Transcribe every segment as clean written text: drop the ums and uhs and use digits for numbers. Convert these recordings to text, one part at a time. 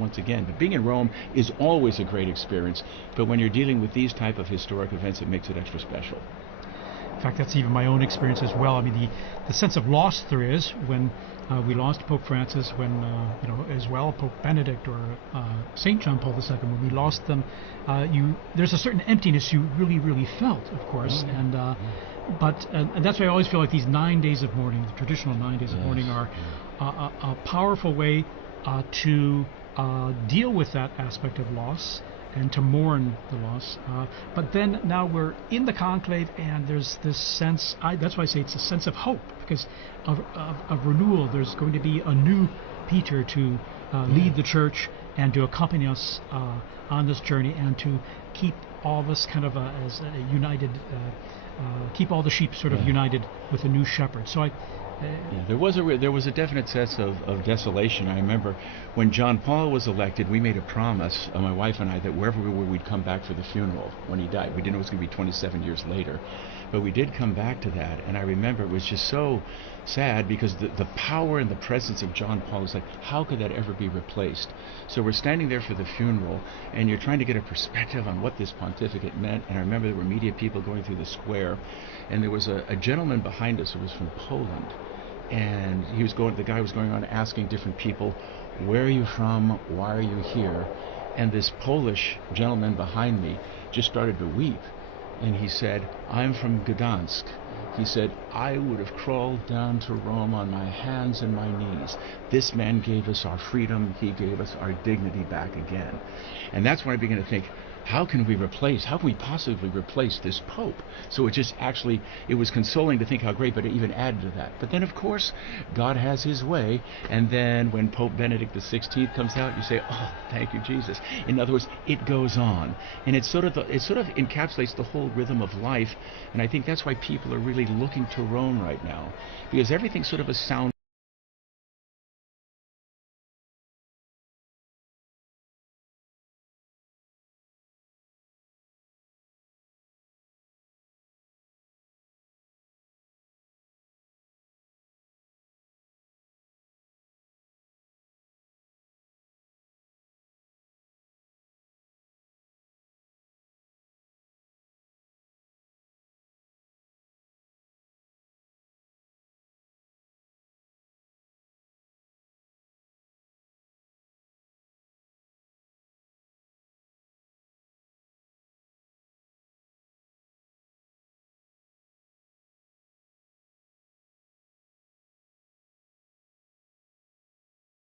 once again. But being in Rome is always a great experience. But when you're dealing with these type of historic events, it makes it extra special. In fact, that's even my own experience as well. I mean, the sense of loss there is when we lost Pope Francis, when as well Pope Benedict or Saint John Paul II. When we lost them, there's a certain emptiness you really felt, of course, and that's why I always feel like these 9 days of mourning, the traditional 9 days of mourning, are a powerful way to deal with that aspect of loss and to mourn the loss. But then now we're in the conclave, and there's this sense, that's why I say it's a sense of hope, because of renewal. There's going to be a new Peter to lead the church and to accompany us on this journey, and to keep all of us kind of as a united, keep all the sheep sort of united with a new shepherd. So there was a definite sense of desolation. I remember when John Paul was elected, we made a promise, my wife and I, that wherever we were, we'd come back for the funeral when he died. We didn't know it was going to be 27 years later, but we did come back to that. And I remember it was just so sad, because the power and the presence of John Paul was like, how could that ever be replaced? So we're standing there for the funeral, and you're trying to get a perspective on what this pontificate meant. And I remember there were media people going through the square, and there was a gentleman behind us who was from Poland. And the guy was going on asking different people, where are you from? Why are you here? And this Polish gentleman behind me just started to weep. And he said, I'm from Gdansk. He said, I would have crawled down to Rome on my hands and my knees. This man gave us our freedom. He gave us our dignity back again. And that's when I began to think, how can we possibly replace this Pope? So it was consoling to think how great, but it even added to that. But then, of course, God has his way, and then when Pope Benedict XVI comes out, you say, oh, thank you, Jesus. In other words, it goes on. And it sort of encapsulates the whole rhythm of life, and I think that's why people are really looking to Rome right now, because everything's sort of a sound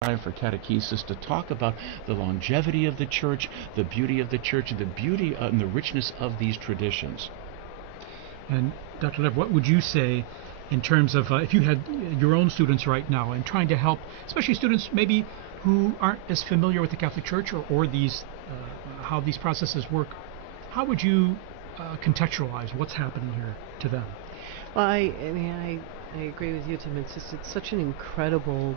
time for catechesis to talk about the longevity of the church, the beauty of the church, and the beauty and the richness of these traditions. And Dr. Lev, what would you say in terms of if you had your own students right now and trying to help, especially students maybe who aren't as familiar with the Catholic Church or these how these processes work, how would you contextualize what's happening here to them? Well, I agree with you, Tim. It's such an incredible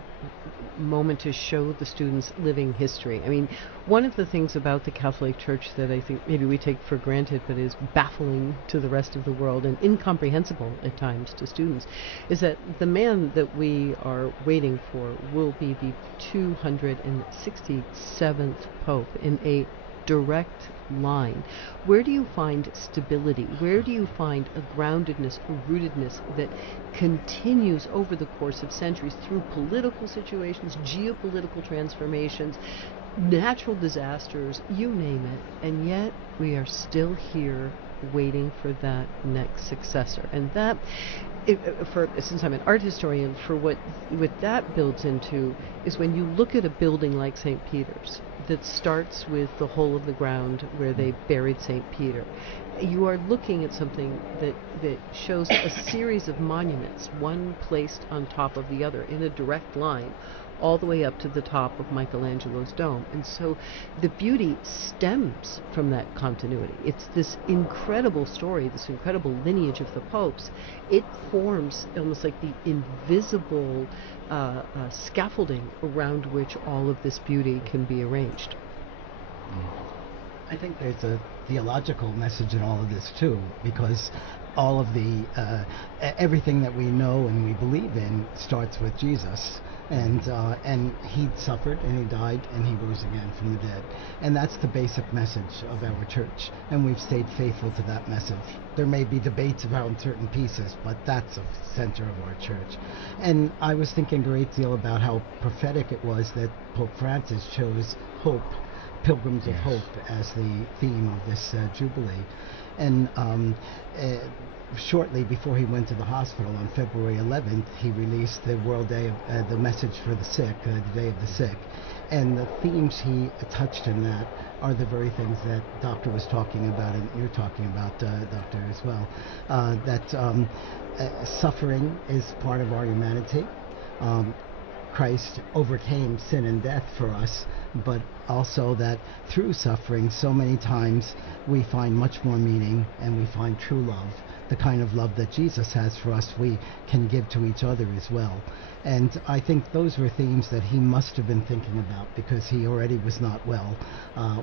moment to show the students living history. I mean, one of the things about the Catholic Church that I think maybe we take for granted but is baffling to the rest of the world and incomprehensible at times to students is that the man that we are waiting for will be the 267th Pope in a direct line. Where do you find stability? Where do you find a groundedness, a rootedness that continues over the course of centuries through political situations, geopolitical transformations, natural disasters, you name it, and yet we are still here waiting for that next successor. And that, since I'm an art historian, for what that builds into is when you look at a building like St. Peter's that starts with the hole of the ground where they buried St. Peter, you are looking at something that shows a series of monuments, one placed on top of the other in a direct line, all the way up to the top of Michelangelo's dome. And so the beauty stems from that continuity. It's this incredible story, this incredible lineage of the popes. It forms almost like the invisible scaffolding around which all of this beauty can be arranged. I think there's a theological message in all of this too, because all of the everything that we know and we believe in starts with Jesus, and he suffered and he died and he rose again from the dead, and that's the basic message of our church, and we've stayed faithful to that message. There may be debates around certain pieces, but that's the center of our church. And I was thinking a great deal about how prophetic it was that Pope Francis chose hope, Pilgrims of Hope, as the theme of this Jubilee. And shortly before he went to the hospital on February 11th, he released the World Day of the Message for the Sick, the Day of the Sick. And the themes he touched in that are the very things that Doctor was talking about, and you're talking about, Doctor, as well. That suffering is part of our humanity. Christ overcame sin and death for us, but also that through suffering, so many times we find much more meaning and we find true love. The kind of love that Jesus has for us, we can give to each other as well. And I think those were themes that he must have been thinking about, because he already was not well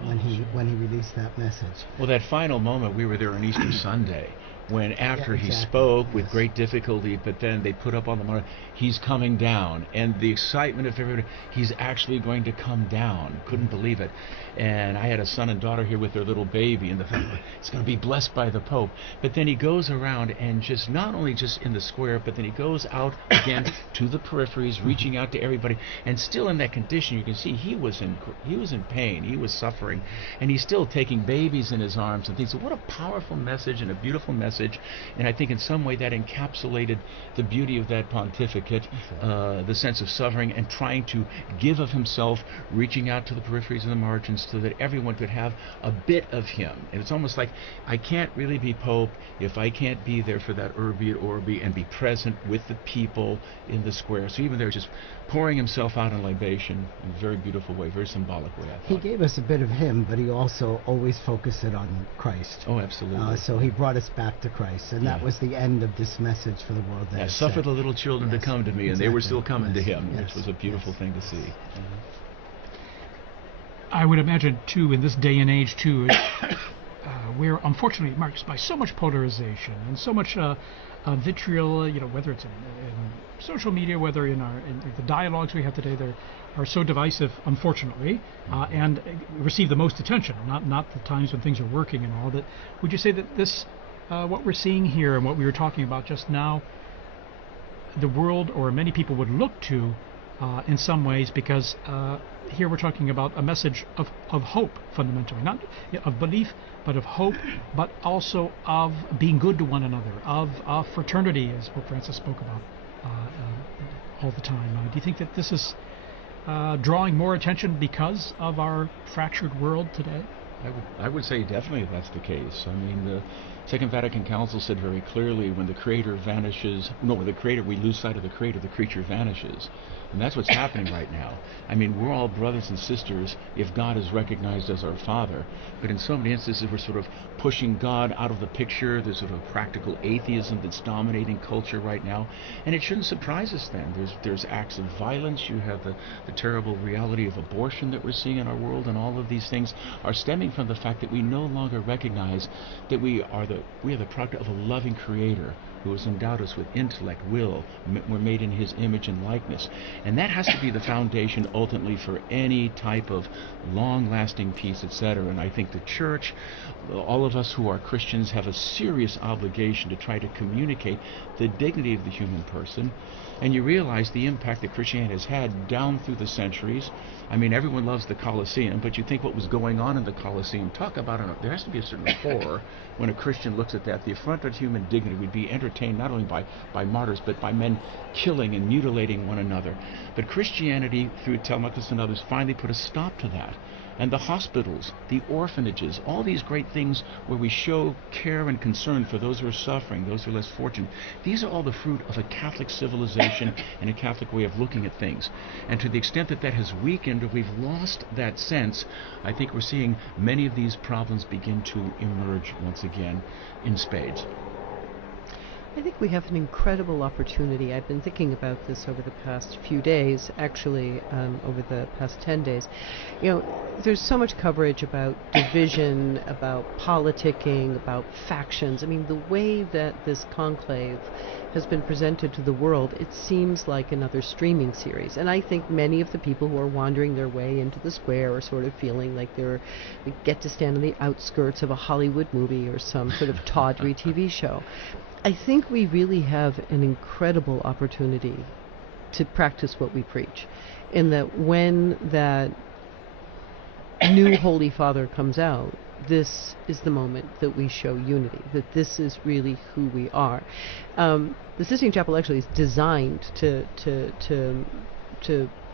when he released that message. Well, that final moment, we were there on Easter Sunday, when after he exactly. spoke with great difficulty, but then they put up on the monitor, he's coming down, and the excitement of everybody, he's actually going to come down. Couldn't believe it. And I had a son and daughter here with their little baby, and the fact that it's going to be blessed by the Pope. But then he goes around and just not only just in the square, but then he goes out again to the peripheries, reaching out to everybody, and still in that condition. You can see he was in pain, he was suffering, and he's still taking babies in his arms and things. So what a powerful message and a beautiful message. And I think in some way that encapsulated the beauty of that pontificate, the sense of suffering and trying to give of himself, reaching out to the peripheries and the margins so that everyone could have a bit of him. And it's almost like, I can't really be Pope if I can't be there for that Urbi et Orbi and be present with the people in the square. So even there, just pouring himself out in libation in a very beautiful way, very symbolic way, I thought. He gave us a bit of him, but he also always focused it on Christ. Oh, absolutely. So he brought us back to Christ, and that was the end of this message for the world. Yeah, suffer the little children to come to me, and they were still coming to him, which was a beautiful thing to see. I would imagine, too, in this day and age, too, we're unfortunately marked by so much polarization and so much vitriol, whether it's in social media, whether in the dialogues we have today, they are so divisive, unfortunately, and receive the most attention, not the times when things are working and all. That would you say that this, what we're seeing here and what we were talking about just now, the world or many people would look to in some ways, because here we're talking about a message of hope, fundamentally, not of belief, but of hope, but also of being good to one another, of fraternity, as Pope Francis spoke about all the time. Do you think that this is drawing more attention because of our fractured world today? I would say definitely that's the case. I mean, the Second Vatican Council said very clearly, when the Creator vanishes, we lose sight of the Creator, the creature vanishes. And that's what's happening right now. I mean, we're all brothers and sisters if God is recognized as our Father. But in so many instances, we're sort of pushing God out of the picture. There's sort of practical atheism that's dominating culture right now. And it shouldn't surprise us then. There's acts of violence. You have the terrible reality of abortion that we're seeing in our world. And all of these things are stemming from the fact that we no longer recognize that we are the product of a loving Creator who has endowed us with intellect, will. We're made in His image and likeness. And that has to be the foundation ultimately for any type of long-lasting peace, etc. And I think the Church, all of us who are Christians, have a serious obligation to try to communicate the dignity of the human person. And you realize the impact that Christianity has had down through the centuries. I mean, everyone loves the Colosseum, but you think what was going on in the Colosseum, talk about it, there has to be a certain horror when a Christian looks at that. The affront of human dignity would be entertained not only by martyrs, but by men killing and mutilating one another. But Christianity, through Telemachus and others, finally put a stop to that. And the hospitals, the orphanages, all these great things where we show care and concern for those who are suffering, those who are less fortunate, these are all the fruit of a Catholic civilization and a Catholic way of looking at things. And to the extent that that has weakened or we've lost that sense, I think we're seeing many of these problems begin to emerge once again in spades. I think we have an incredible opportunity. I've been thinking about this over the past few days, actually, over the past 10 days. You know, there's so much coverage about division, about politicking, about factions. I mean, the way that this conclave has been presented to the world, it seems like another streaming series. And I think many of the people who are wandering their way into the square are sort of feeling like they get to stand on the outskirts of a Hollywood movie or some sort of tawdry TV show. I think we really have an incredible opportunity to practice what we preach, in that when that new Holy Father comes out, this is the moment that we show unity, that this is really who we are. The Sistine Chapel actually is designed to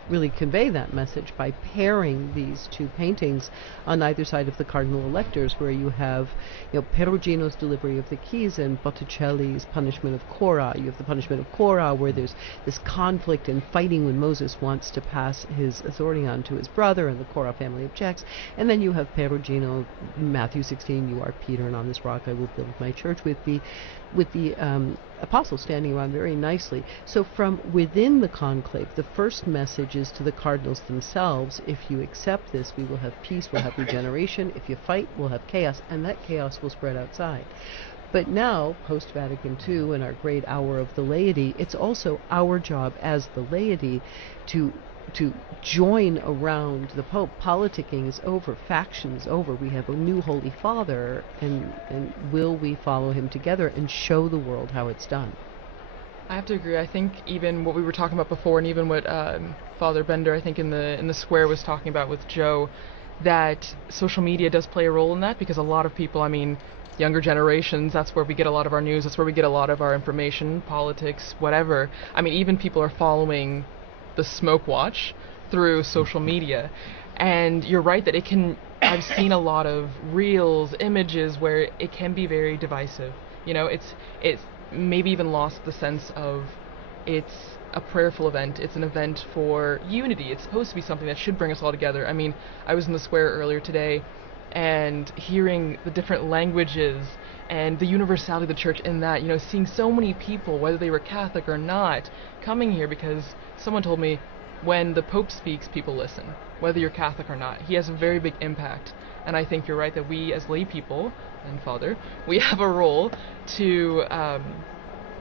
really convey that message by pairing these two paintings on either side of the cardinal electors, where you have, Perugino's delivery of the keys and Botticelli's punishment of Korah. You have the punishment of Korah, where there's this conflict and fighting when Moses wants to pass his authority on to his brother, and the Korah family objects. And then you have Perugino, Matthew 16, "You are Peter, and on this rock I will build my church," with the apostles standing around very nicely. So from within the conclave, the first message is to the cardinals themselves: if you accept this, we will have peace, we'll have regeneration. If you fight, we'll have chaos, and that chaos will spread outside. But now, post-Vatican II and our great hour of the laity, it's also our job as the laity to join around the Pope. Politicking is over, faction is over. We have a new Holy Father, and will we follow him together and show the world how it's done? I have to agree. I think even what we were talking about before, and even what Father Bender, I think in the square, was talking about with Joe, that social media does play a role in that, because a lot of people, I mean, younger generations, that's where we get a lot of our news, that's where we get a lot of our information, politics, whatever. I mean, even people are following the smoke watch through social media. And you're right that it can, I've seen a lot of reels, images where it can be very divisive. It's maybe even lost the sense of it's a prayerful event, it's an event for unity, it's supposed to be something that should bring us all together. I mean, I was in the square earlier today, and hearing the different languages and the universality of the church in that, seeing so many people, whether they were Catholic or not, coming here because someone told me when the Pope speaks, people listen, whether you're Catholic or not. He has a very big impact. And I think you're right that we as lay people, and Father, we have a role to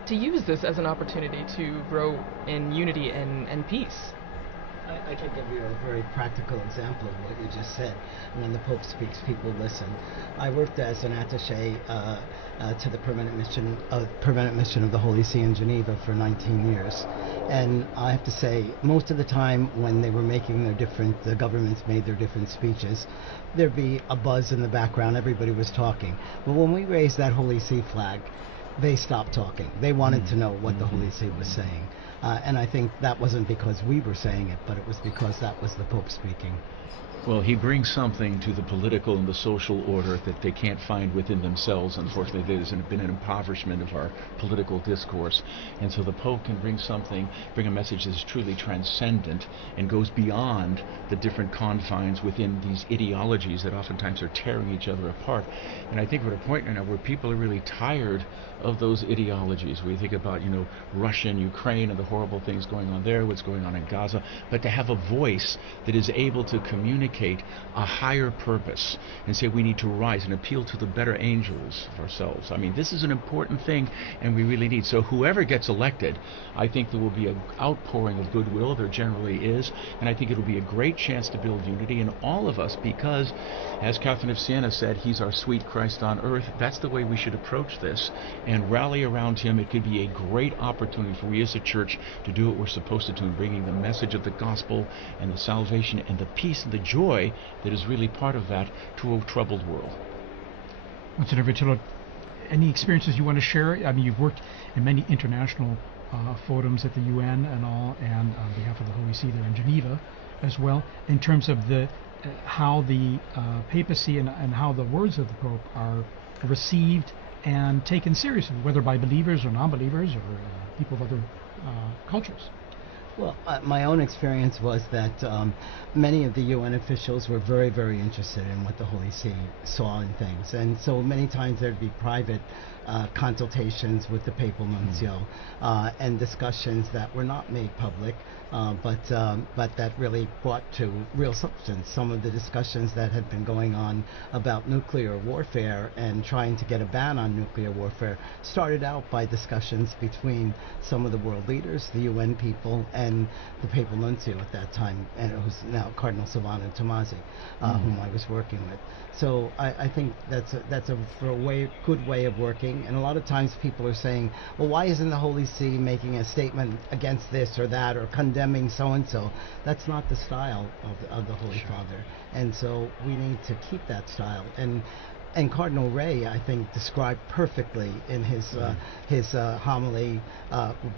use this as an opportunity to grow in unity and peace. I can give you a very practical example of what you just said. When the Pope speaks, people listen. I worked as an attaché to the permanent mission of the Holy See in Geneva for 19 years. And I have to say, most of the time when they were making the governments made their different speeches, there'd be a buzz in the background, everybody was talking. But when we raised that Holy See flag, they stopped talking. They wanted to know what the Holy See was saying. And I think that wasn't because we were saying it, but it was because that was the Pope speaking. Well, he brings something to the political and the social order that they can't find within themselves. Unfortunately, there's been an impoverishment of our political discourse. And so the Pope can bring a message that's truly transcendent and goes beyond the different confines within these ideologies that oftentimes are tearing each other apart. And I think we're at a point now where people are really tired of those ideologies. We think about, Russia and Ukraine and the horrible things going on there, what's going on in Gaza, but to have a voice that is able to communicate a higher purpose and say we need to rise and appeal to the better angels of ourselves. I mean, this is an important thing, and we really need. So whoever gets elected, I think there will be an outpouring of goodwill. There generally is, and I think it'll be a great chance to build unity in all of us, because, as Catherine of Siena said, he's our sweet Christ on earth. That's the way we should approach this and rally around him. It could be a great opportunity for we as a church to do what we're supposed to do in bringing the message of the gospel and the salvation and the peace and the joy that is really part of that to a troubled world. Monsignor Vitillo, any experiences you want to share? I mean, you've worked in many international forums at the UN and all, and on behalf of the Holy See there in Geneva as well, in terms of how the papacy and how the words of the Pope are received and taken seriously, whether by believers or non-believers or people of other cultures. Well, my own experience was that many of the UN officials were very, very interested in what the Holy See saw in things. And so many times there'd be private consultations with the papal nuncio and discussions that were not made public, but that really brought to real substance. Some of the discussions that had been going on about nuclear warfare and trying to get a ban on nuclear warfare started out by discussions between some of the world leaders, the UN people, and the papal nuncio at that time, and it was now Cardinal Silvano Tomasi, whom I was working with. So I think that's a good way of working. And a lot of times people are saying, well, why isn't the Holy See making a statement against this or that or condemning so and so? That's not the style of the Holy Father, and so we need to keep that style. And Cardinal Ray, I think, described perfectly in his homily,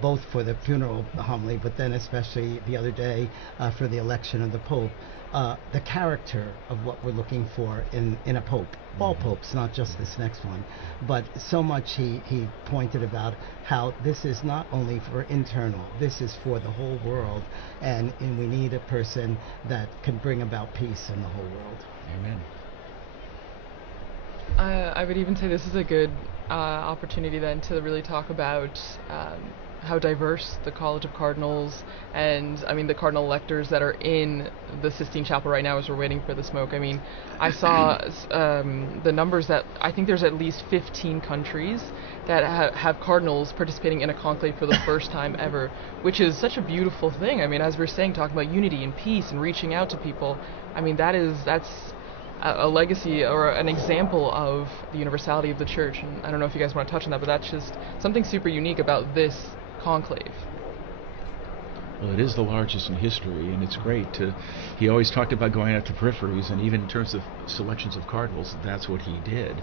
both for the funeral homily, but then especially the other day for the election of the Pope, the character of what we're looking for in a Pope. All popes, not just this next one. But so much he pointed about how this is not only for internal, this is for the whole world, and we need a person that can bring about peace in the whole world. Amen. I would even say this is a good opportunity then to really talk about how diverse the College of Cardinals and, I mean, the cardinal electors that are in the Sistine Chapel right now as we're waiting for the smoke. I mean, I saw the numbers that I think there's at least 15 countries that have cardinals participating in a conclave for the first time ever, which is such a beautiful thing. I mean, as we're saying, talking about unity and peace and reaching out to people, I mean, that's a legacy or an example of the universality of the church. And I don't know if you guys want to touch on that, but that's just something super unique about this conclave. Well, it is the largest in history, and it's great to. He always talked about going out to peripheries, and even in terms of selections of cardinals, that's what he did.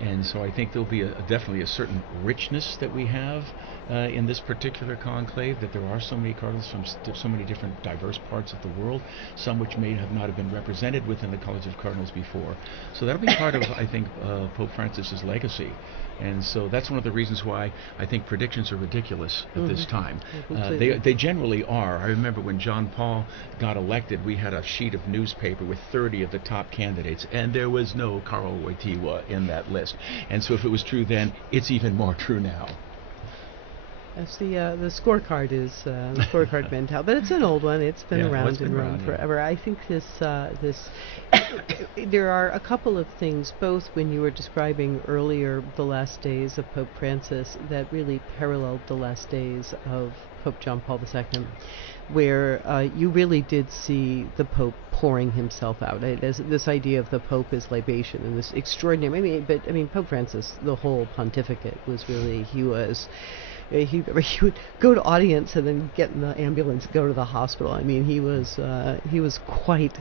And so I think there'll be definitely a certain richness that we have in this particular conclave, that there are so many cardinals from so many different diverse parts of the world, some which may not have been represented within the College of Cardinals before. So that'll be part of, I think, Pope Francis's legacy. And so that's one of the reasons why I think predictions are ridiculous at this time. They generally are. I remember when John Paul got elected, we had a sheet of newspaper with 30 of the top candidates, and there was no Karol Wojtyła in that list. And so if it was true then, it's even more true now. That's the scorecard is the scorecard mentality, but it's an old one. It's been around in Rome forever. I think this there are a couple of things, both when you were describing earlier the last days of Pope Francis, that really paralleled the last days of Pope John Paul II, where you really did see the Pope pouring himself out. This idea of the Pope as libation and this extraordinary. I mean, Pope Francis, the whole pontificate was really he would go to audience and then get in the ambulance, go to the hospital. I mean, he was quite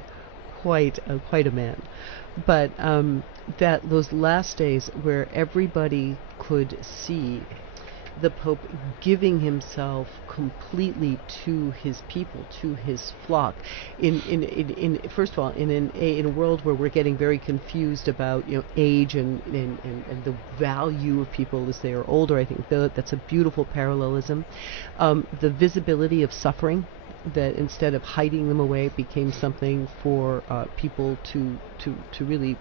a man. But that those last days where everybody could see the Pope giving himself completely to his people, to his flock. First of all, in a world where we're getting very confused about age and the value of people as they are older, I think that's a beautiful parallelism. The visibility of suffering, that instead of hiding them away, it became something for people to really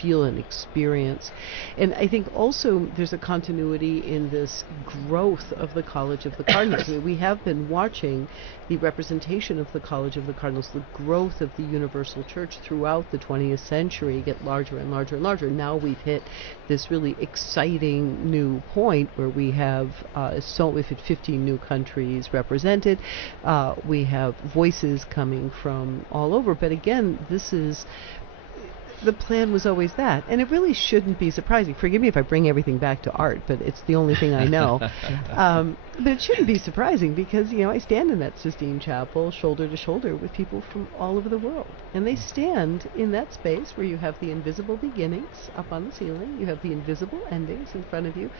feel and experience. And I think also there's a continuity in this growth of the College of the Cardinals. We have been watching the representation of the College of the Cardinals, the growth of the Universal Church throughout the 20th century get larger and larger and larger. Now we've hit this really exciting new point where we've had 15 new countries represented. We have voices coming from all over. But again, the plan was always that, and it really shouldn't be surprising. Forgive me if I bring everything back to art, but it's the only thing I know. But it shouldn't be surprising because, I stand in that Sistine Chapel shoulder to shoulder with people from all over the world. And they stand in that space where you have the invisible beginnings up on the ceiling, you have the invisible endings in front of you,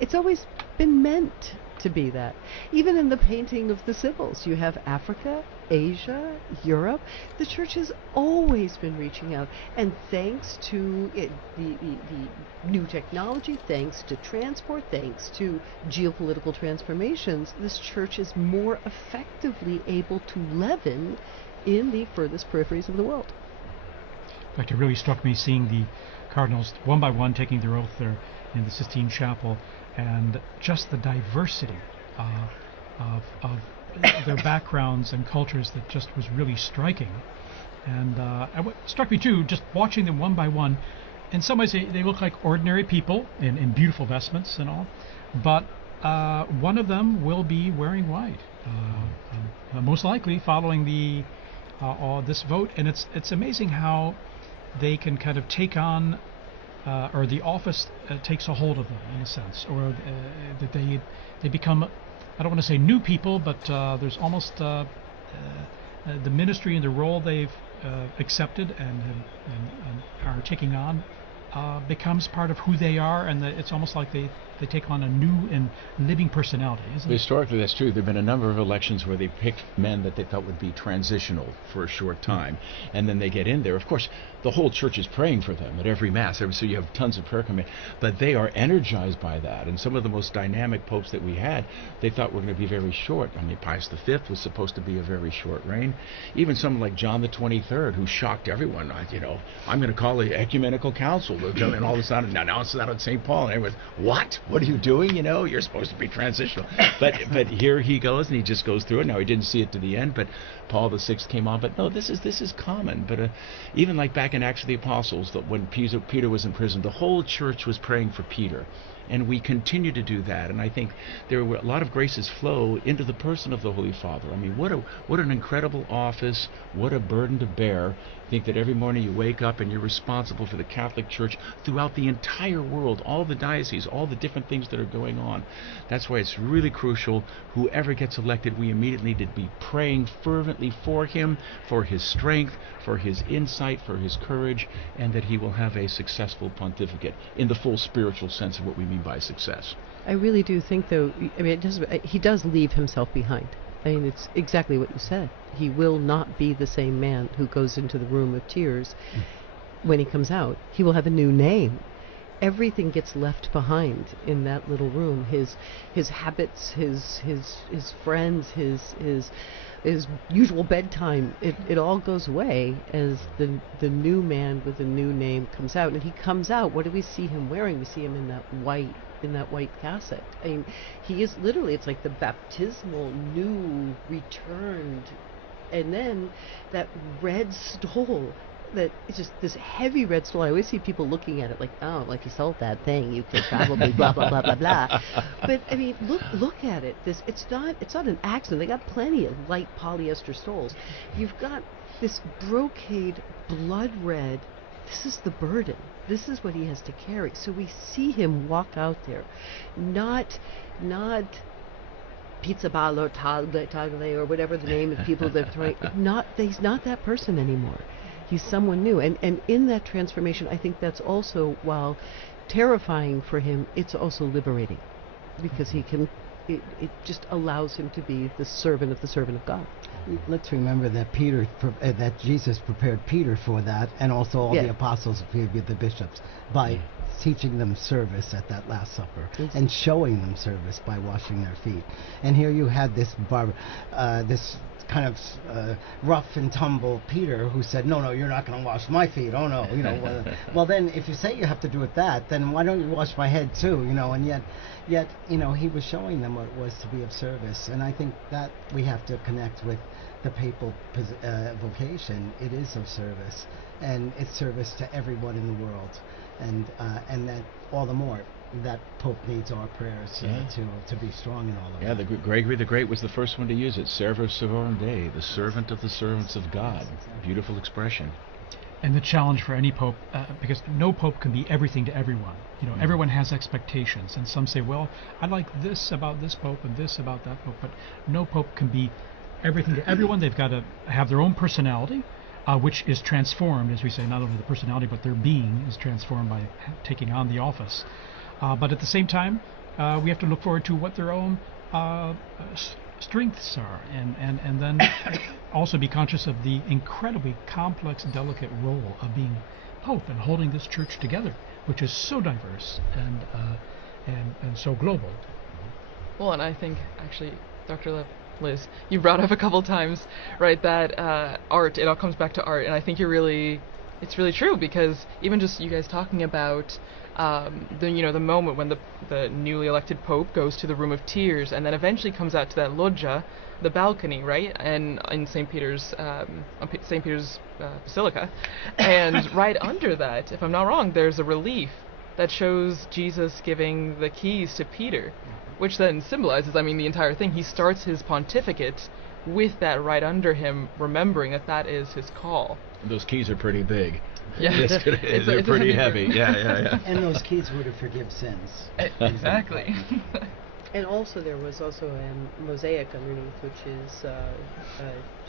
It's always been meant to be that. Even in the painting of the Sibyls, you have Africa, Asia, Europe. The church has always been reaching out, and thanks to the new technology, thanks to transport, thanks to geopolitical transformations, this church is more effectively able to leaven in the furthest peripheries of the world. In fact, it really struck me seeing the Cardinals one by one taking their oath there in the Sistine Chapel, and just the diversity of their backgrounds and cultures that just was really striking. And what struck me too, just watching them one by one, in some ways they look like ordinary people in beautiful vestments and all, but one of them will be wearing white, most likely following this vote. And it's amazing how they can kind of take on, or the office takes a hold of them in a sense, or that they become, I don't want to say new people, but there's almost the ministry and the role they've accepted and are taking on becomes part of who they are, and it's almost like they take on a new and living personality, isn't it? Historically, that's true. There have been a number of elections where they picked men that they felt would be transitional for a short time, and then they get in there. Of course, the whole church is praying for them at every Mass, so you have tons of prayer coming, but they are energized by that. And some of the most dynamic popes that we had, they thought were going to be very short. I mean, Pius V was supposed to be a very short reign. Even someone like John the 23rd, who shocked everyone. I'm going to call the ecumenical council, and all of a sudden announce that on St. Paul, and everyone's, what? What are you doing? You're supposed to be transitional. But here he goes, and he just goes through it. Now, he didn't see it to the end, but Paul VI came on. But no, this is common. But even like back in Acts of the Apostles, that when Peter was in prison, the whole church was praying for Peter. And we continue to do that. And I think there were a lot of graces flow into the person of the Holy Father. I mean, what an incredible office, what a burden to bear. Think that every morning you wake up and you're responsible for the Catholic Church throughout the entire world, all the dioceses, all the different things that are going on. That's why it's really crucial. Whoever gets elected, we immediately need to be praying fervently for him, for his strength, for his insight, for his courage, and that he will have a successful pontificate in the full spiritual sense of what we mean by success. I really do think, though, he does leave himself behind. I mean, it's exactly what you said. He will not be the same man who goes into the room of tears when he comes out. He will have a new name. Everything gets left behind in that little room. His habits, his friends, his usual bedtime. It all goes away as the new man with a new name comes out. And he comes out. What do we see him wearing? We see him in that white cassock. I mean, he is literally, it's like the baptismal new returned, and then that red stole, that it's just this heavy red stole. I always see people looking at it like, oh, like you sold that thing, you could probably blah blah blah blah blah. But I mean, look at it. It's not an accident. They got plenty of light polyester stoles. You've got this brocade blood red. This is the burden. This is what he has to carry. So we see him walk out there, not Pizza Ball or Tagle or whatever the name of people they're throwing. He's not that person anymore. He's someone new. And in that transformation, I think that's also, while terrifying for him, it's also liberating, because it just allows him to be the servant of God. Let's remember that that Jesus prepared Peter for that, and also all the apostles prepared with the bishops by teaching them service at that Last Supper and showing them service by washing their feet. And here you had this kind of rough and tumble Peter who said, no, you're not going to wash my feet. Oh no, well then if you say you have to do it then why don't you wash my head too? And yet he was showing them what it was to be of service. And I think that we have to connect with the papal vocation. It is of service, and it's service to everyone in the world, and that all the more that Pope needs our prayers to be strong in all of that. Yeah, Gregory the Great was the first one to use it. Servus servorum Dei, the servant of the servants of God. Beautiful expression. And the challenge for any pope, because no pope can be everything to everyone. Everyone has expectations, and some say, well, I like this about this pope and this about that pope, but no pope can be everything to everyone. They've got to have their own personality, which is transformed, as we say, not only the personality, but their being is transformed by taking on the office. But at the same time, we have to look forward to what their own strengths are, and then also be conscious of the incredibly complex, delicate role of being Pope and holding this church together, which is so diverse and so global. Well, and I think actually, Dr. Liz, you brought up a couple times, right, that art, it all comes back to art, and I think it's really true, because even just you guys talking about the moment when the newly elected Pope goes to the Room of Tears and then eventually comes out to that loggia, the balcony, right, and in St. Peter's Basilica, and right under that, if I'm not wrong, there's a relief that shows Jesus giving the keys to Peter, which then symbolizes, the entire thing. He starts his pontificate with that right under him, remembering that is his call. Those keys are pretty big. Yeah, They're pretty heavy. Yeah. And those keys were to forgive sins. Exactly. And also there was also a mosaic underneath, which is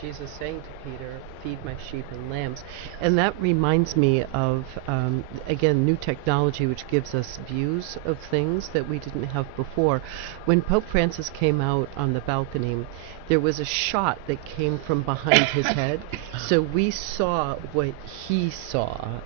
Jesus saying to Peter, "Feed my sheep and lambs." And that reminds me of, again, new technology which gives us views of things that we didn't have before. When Pope Francis came out on the balcony, there was a shot that came from behind his head, so we saw what he saw.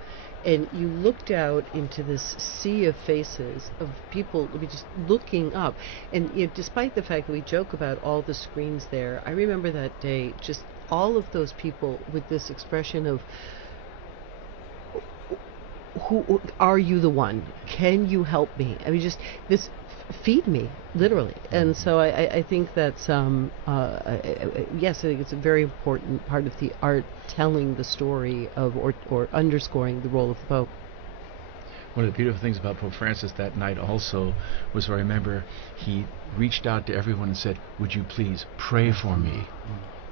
And you looked out into this sea of faces of people just looking up. And despite the fact that we joke about all the screens there, I remember that day, just all of those people with this expression of, who are you the one? Can you help me? Just this, feed me, literally. And so I think that's, yes, I think it's a very important part of the art, telling the story of, or underscoring the role of the Pope. One of the beautiful things about Pope Francis that night also was, I remember he reached out to everyone and said, "Would you please pray for me?"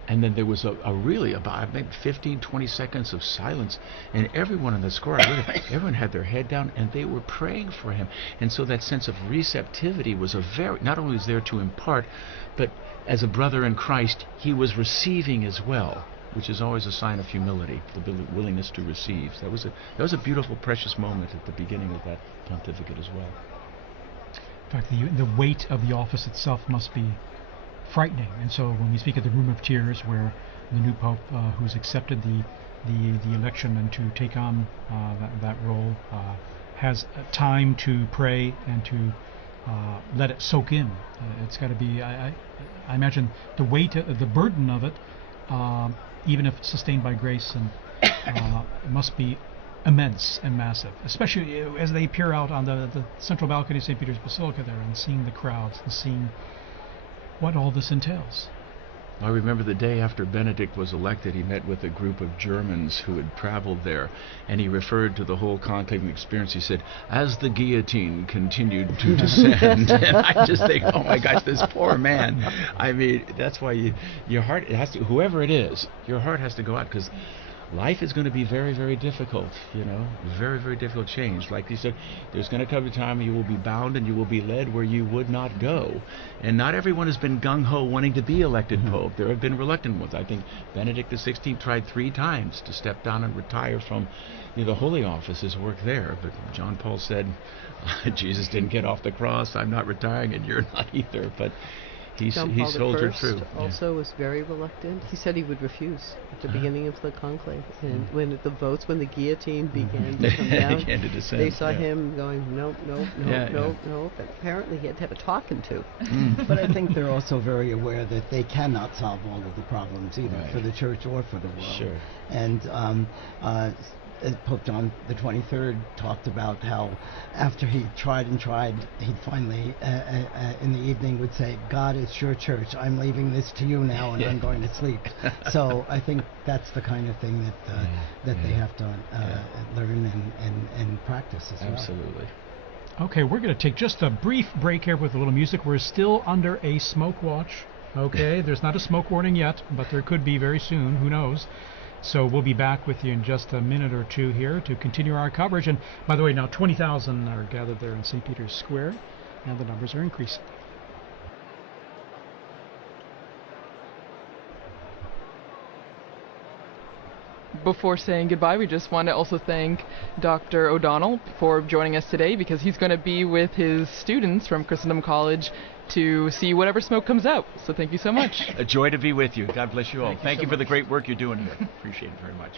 And then there was about maybe 15, 20 seconds of silence, and everyone in the square, everyone had their head down, and they were praying for him. And so that sense of receptivity was not only was there to impart, but as a brother in Christ, he was receiving as well, which is always a sign of humility, the willingness to receive. So that was a beautiful, precious moment at the beginning of that pontificate as well. In fact, the weight of the office itself must be frightening. And so when we speak of the Room of Tears, where the new Pope, who's accepted the election and to take on that role, has time to pray and to let it soak in, it's got to be, I imagine the weight, the burden of it, even if sustained by grace, and must be immense and massive, especially as they peer out on the central balcony of St. Peter's Basilica there and seeing the crowds and seeing what all this entails. I remember the day after Benedict was elected, he met with a group of Germans who had traveled there, and he referred to the whole conclave experience. He said, "As the guillotine continued to descend," and I just think, oh my gosh, this poor man. That's why your heart, it has to, whoever it is, your heart has to go out, because life is going to be very, very difficult, very, very difficult change. Like he said, there's going to come a time you will be bound and you will be led where you would not go. And not everyone has been gung-ho wanting to be elected Pope. There have been reluctant ones. I think Benedict XVI tried 3 times to step down and retire from the Holy Office, his work there. But John Paul said, Jesus didn't get off the cross, I'm not retiring, and you're not either. But he soldiered through. Also was very reluctant. He said he would refuse at the beginning of the conclave, and when the guillotine began to come down, began to descend, they saw him going, nope. And apparently he had to have a talking to. But I think they're also very aware that they cannot solve all of the problems either, for the church or for the world. Sure. And Pope John the 23rd talked about how after he tried, he'd finally, in the evening, would say, "God, it's your church. I'm leaving this to you now, and I'm going to sleep." So I think that's the kind of thing that they have to learn and practice as well. Absolutely. Okay, we're going to take just a brief break here with a little music. We're still under a smoke watch. Okay, there's not a smoke warning yet, but there could be very soon. Who knows? So we'll be back with you in just a minute or two here to continue our coverage. And by the way, now 20,000 are gathered there in St. Peter's Square, and the numbers are increasing. before saying goodbye, we just want to also thank Dr. O'Donnell for joining us today, because he's going to be with his students from Christendom College to see whatever smoke comes out. So thank you so much. A joy to be with you. God bless you all. Thank you so for the much. great work you're doing here. Appreciate it very much.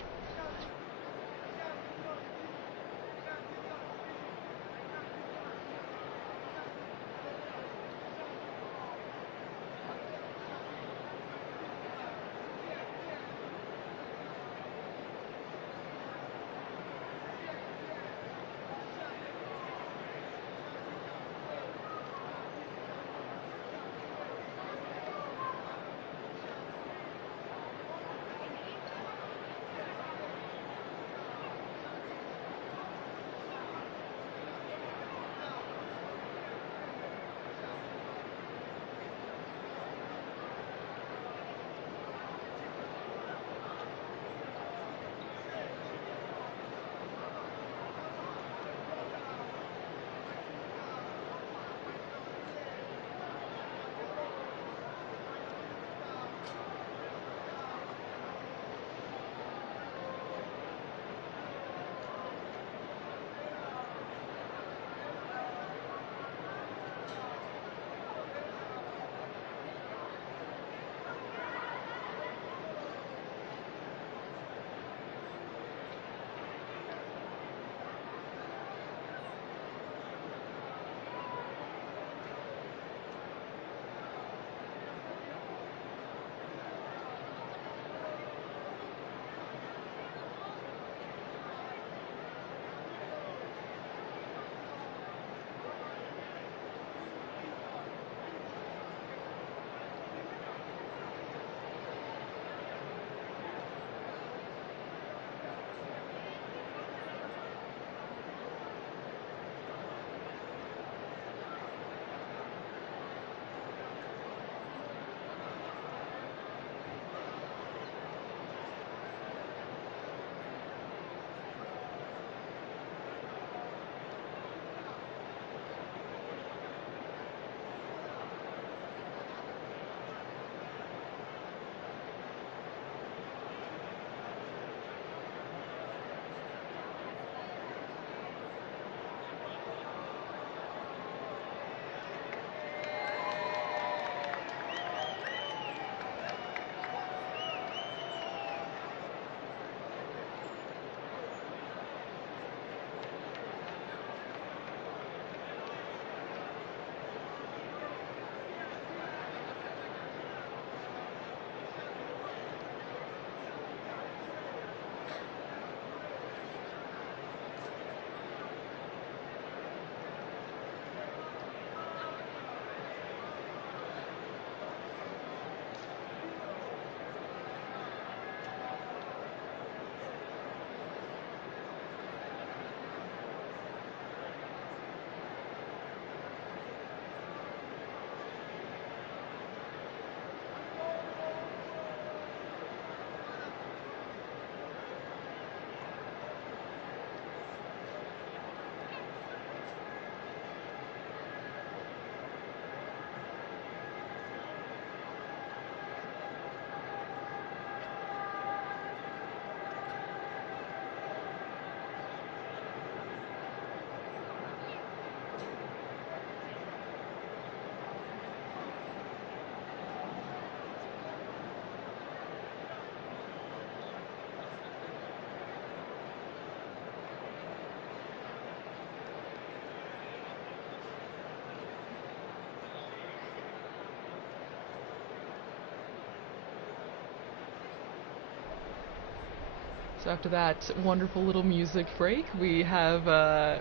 So after that wonderful little music break, we have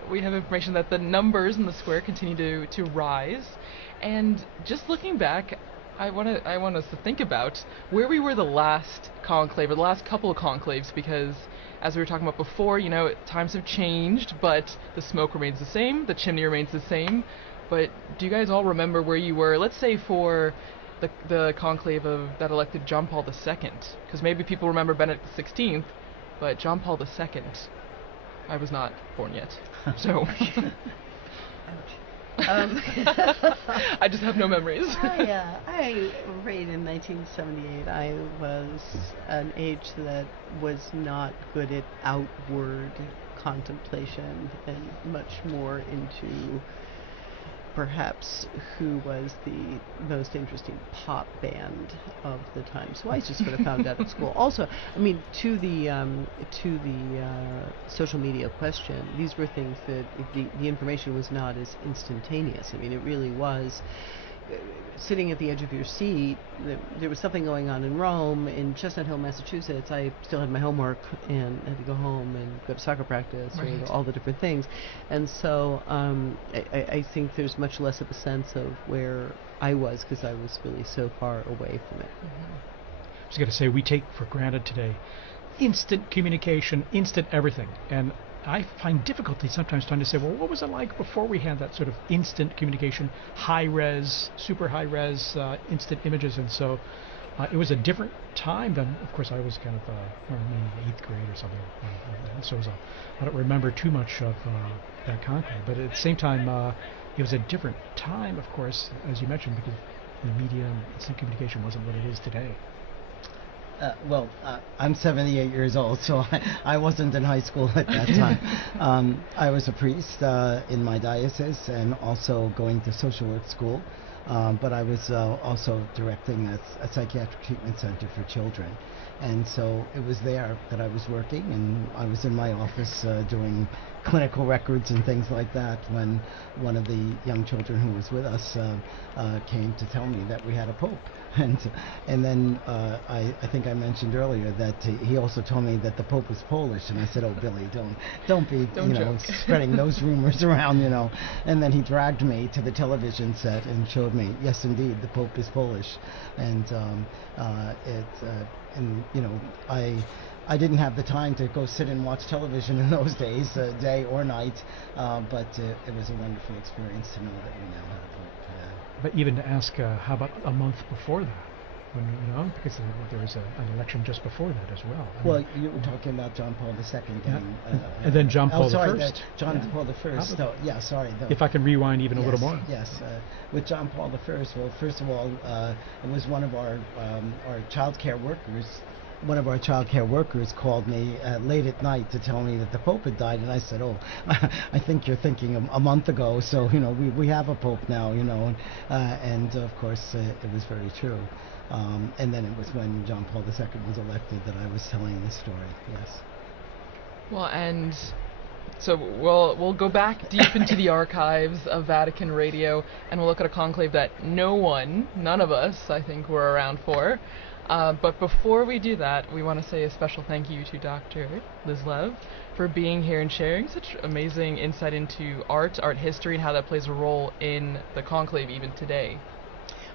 information that the numbers in the square continue to rise, and just looking back, I want us to think about where we were the last conclave, or the last couple of conclaves, because as we were talking about before, times have changed, but the smoke remains the same, the chimney remains the same. But do you guys all remember where you were, let's say for the conclave that elected John Paul II? Because maybe people remember Benedict XVI, but John Paul II, I was not born yet. So, I just have no memories. I read in 1978. I was an age that was not good at outward contemplation and much more into perhaps who was the most interesting pop band of the time. So I just sort of found out at school. Also, I mean, to the social media question, these were things that the information was not as instantaneous. I mean, it really was sitting at the edge of your seat. There was something going on in Rome, in Chestnut Hill, Massachusetts. I still had my homework and had to go home and go to soccer practice, or all the different things. And so I think there's much less of a sense of where I was, because I was really so far away from it. I was going to say, we take for granted today instant communication, instant everything. And I find difficulty sometimes trying to say, well, what was it like before we had that sort of instant communication, high-res, super high-res, instant images? And so it was a different time than, of course, I was kind of maybe 8th grade or something. So I don't remember too much of that conclave. But at the same time, it was a different time, of course, as you mentioned, because the media and instant communication wasn't what it is today. I'm 78 years old, so I wasn't in high school at that time. I was a priest in my diocese and also going to social work school, but I was also directing a psychiatric treatment center for children. And so it was there that I was working, and I was in my office doing clinical records and things like that when one of the young children who was with us came to tell me that we had a pope. And then I think I mentioned earlier that he also told me that the pope was Polish, and I said, "Oh, Billy, don't be spreading those rumors around, you know." And then he dragged me to the television set and showed me, yes, indeed, the pope is Polish, and I didn't have the time to go sit and watch television in those days, day or night, but it was a wonderful experience to know that we now have a pope. But even to ask, how about a month before that? When, because there was an election just before that as well. Well, you were talking about John Paul II. And then John Paul I. I. John Paul I. Sorry. If I can rewind even a little more. Yes. With John Paul I, well, first of all, it was one of our child care workers. One of our child care workers called me late at night to tell me that the Pope had died, and I said, "Oh, I think you're thinking a month ago. So we have a Pope now, and of course it was very true. And then it was when John Paul II was elected that I was telling this story. Yes. Well, and so we'll go back deep into the archives of Vatican Radio, and we'll look at a conclave that none of us, I think, were around for. But before we do that, we want to say a special thank you to Dr. Liz Lev for being here and sharing such amazing insight into art history, and how that plays a role in the conclave even today.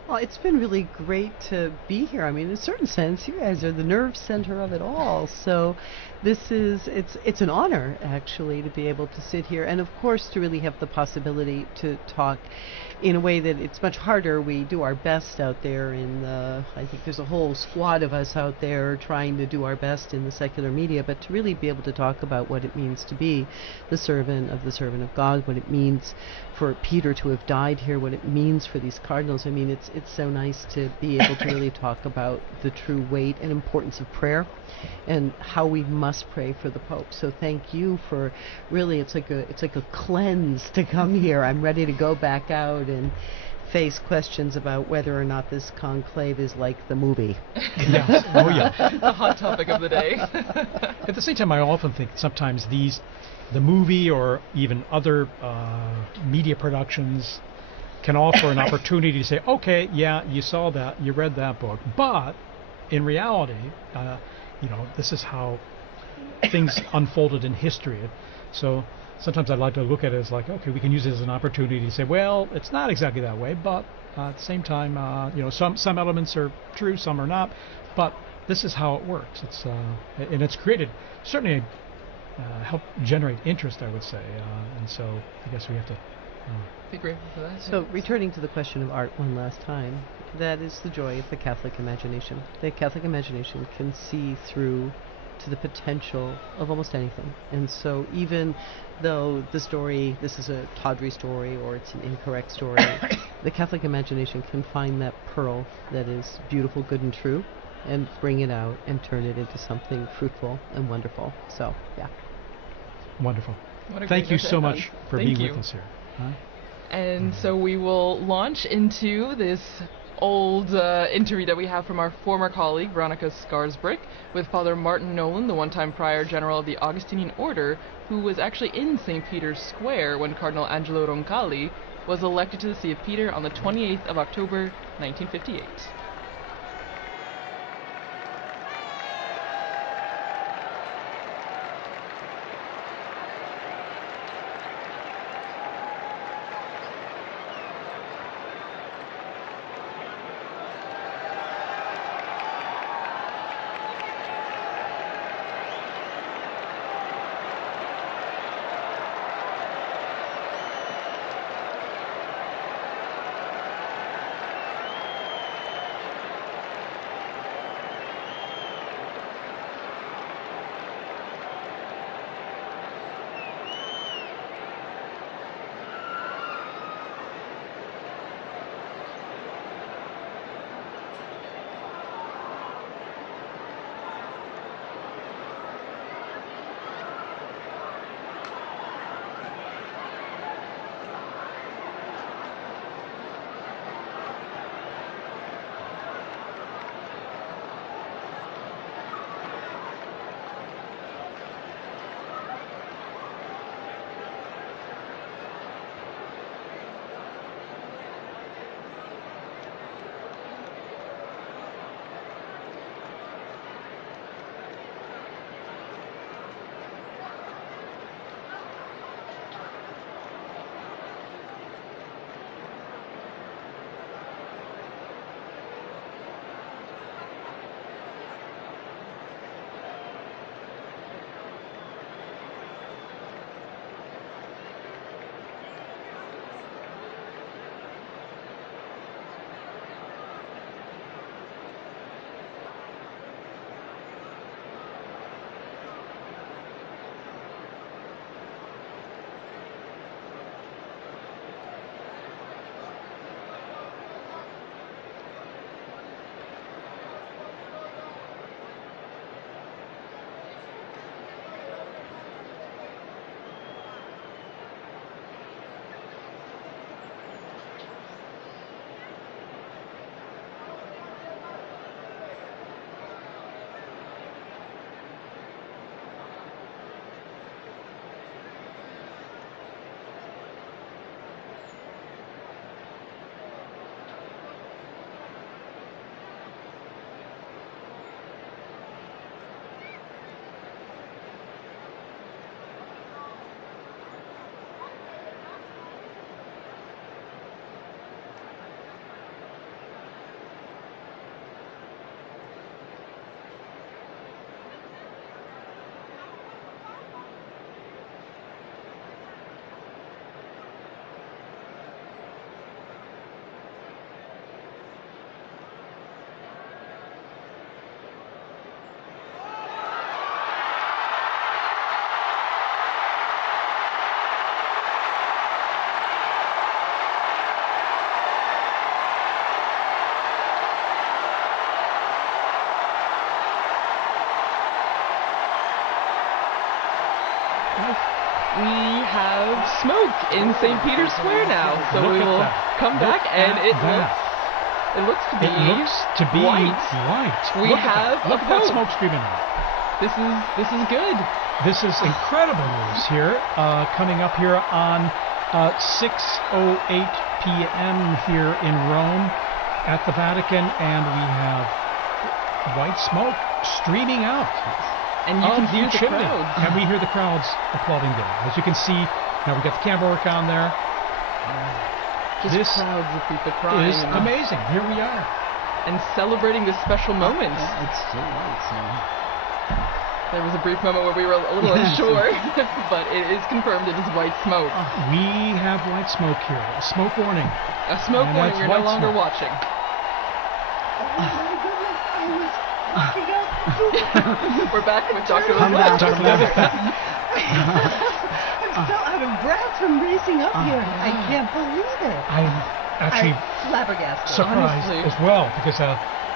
Well, it's been really great to be here. I mean, in a certain sense, you guys are the nerve center of it all. So it's an honor, actually, to be able to sit here, and of course to really have the possibility to talk in a way that it's much harder. We do our best out there I think there's a whole squad of us out there trying to do our best in the secular media, but to really be able to talk about what it means to be the servant of God, what it means for Peter to have died here, what it means for these cardinals. I mean, it's so nice to be able to really talk about the true weight and importance of prayer and how we must pray for the Pope. So thank you for really, it's like a cleanse to come here. I'm ready to go back out and face questions about whether or not this conclave is like the movie. Yes. Oh yeah. The hot topic of the day. At the same time, I often think sometimes the movie or even other media productions can offer an opportunity to say, okay, yeah, you saw that, you read that book, but in reality, this is how things unfolded in history. So sometimes I like to look at it as like, okay, we can use it as an opportunity to say, well, it's not exactly that way, but at the same time, some elements are true, some are not, but this is how it works. And it's created certainly help generate interest, I would say, and so I guess we have to be grateful for that. So returning to the question of art one last time, that is the joy of the Catholic imagination. The Catholic imagination can see through to the potential of almost anything. And so even though the story, this is a tawdry story or it's an incorrect story, the Catholic imagination can find that pearl that is beautiful, good, and true, and bring it out and turn it into something fruitful and wonderful. So, yeah. Wonderful. What a Thank great you note to so end on. much for Thank being you. with us here. Huh? And so we will launch into this old interview that we have from our former colleague, Veronica Skarsbrick, with Father Martin Nolan, the one-time prior general of the Augustinian Order, who was actually in St. Peter's Square when Cardinal Angelo Roncalli was elected to the See of Peter on the 28th of October, 1958. We have smoke in St. Peter's Square now, so Look we at will that. come Look back, and at it that. looks to be white. We Look at have that. Look a at that Pope. smoke streaming out. This is good. This is incredible news here, coming up here on 6:08 p.m. here in Rome at the Vatican, and we have white smoke streaming out. And you can hear the chimney. crowds. And we hear the crowds applauding there. As you can see, now we've got the camera work on there. Just This crowds of people crying. is amazing. Here we are. And celebrating this special moment. It's still white, so. There was a brief moment where we were a little unsure, but it is confirmed it is white smoke. We have white smoke here. A smoke warning. A smoke And warning, that's we're no white longer smoke. watching. Oh my goodness, I was looking up We're back with Dr. Come back. I'm so out of breath from racing up here. I can't believe it. I'm actually I'm flabbergasted. surprised honestly. as well, because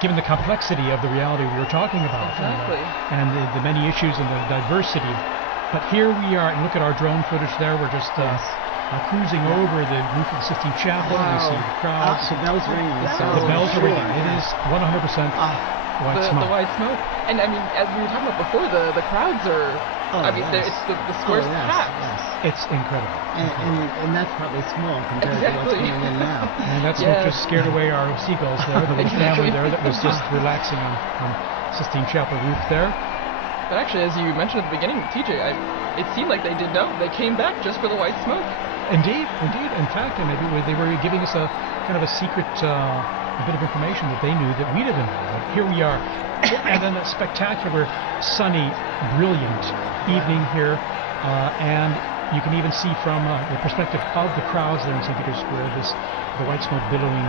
given the complexity of the reality we were talking about, Exactly. and the many issues and the diversity. But here we are, and look at our drone footage there. We're just cruising over the roof of the Sistine Chapel. Wow. We see the crowds. The bells ringing. The bells are ringing. It is 100% white The smoke. white smoke. And I mean, as we were talking about before, the crowds are, I mean, yes. it's the square's packed. It's incredible. And that's probably small compared to what's Exactly. going in now. And that smoke just scared away our seagulls there, the little family Exactly. there that was just relaxing on Sistine Chapel roof there. But actually, as you mentioned at the beginning, TJ, it seemed like they did know. They came back just for the white smoke. Indeed. In fact, and maybe they were giving us a kind of a secret a bit of information that they knew that we didn't know. But here we are, and then a spectacular, sunny, brilliant evening here, and you can even see from the perspective of the crowds there in St. Peter's Square, the white smoke billowing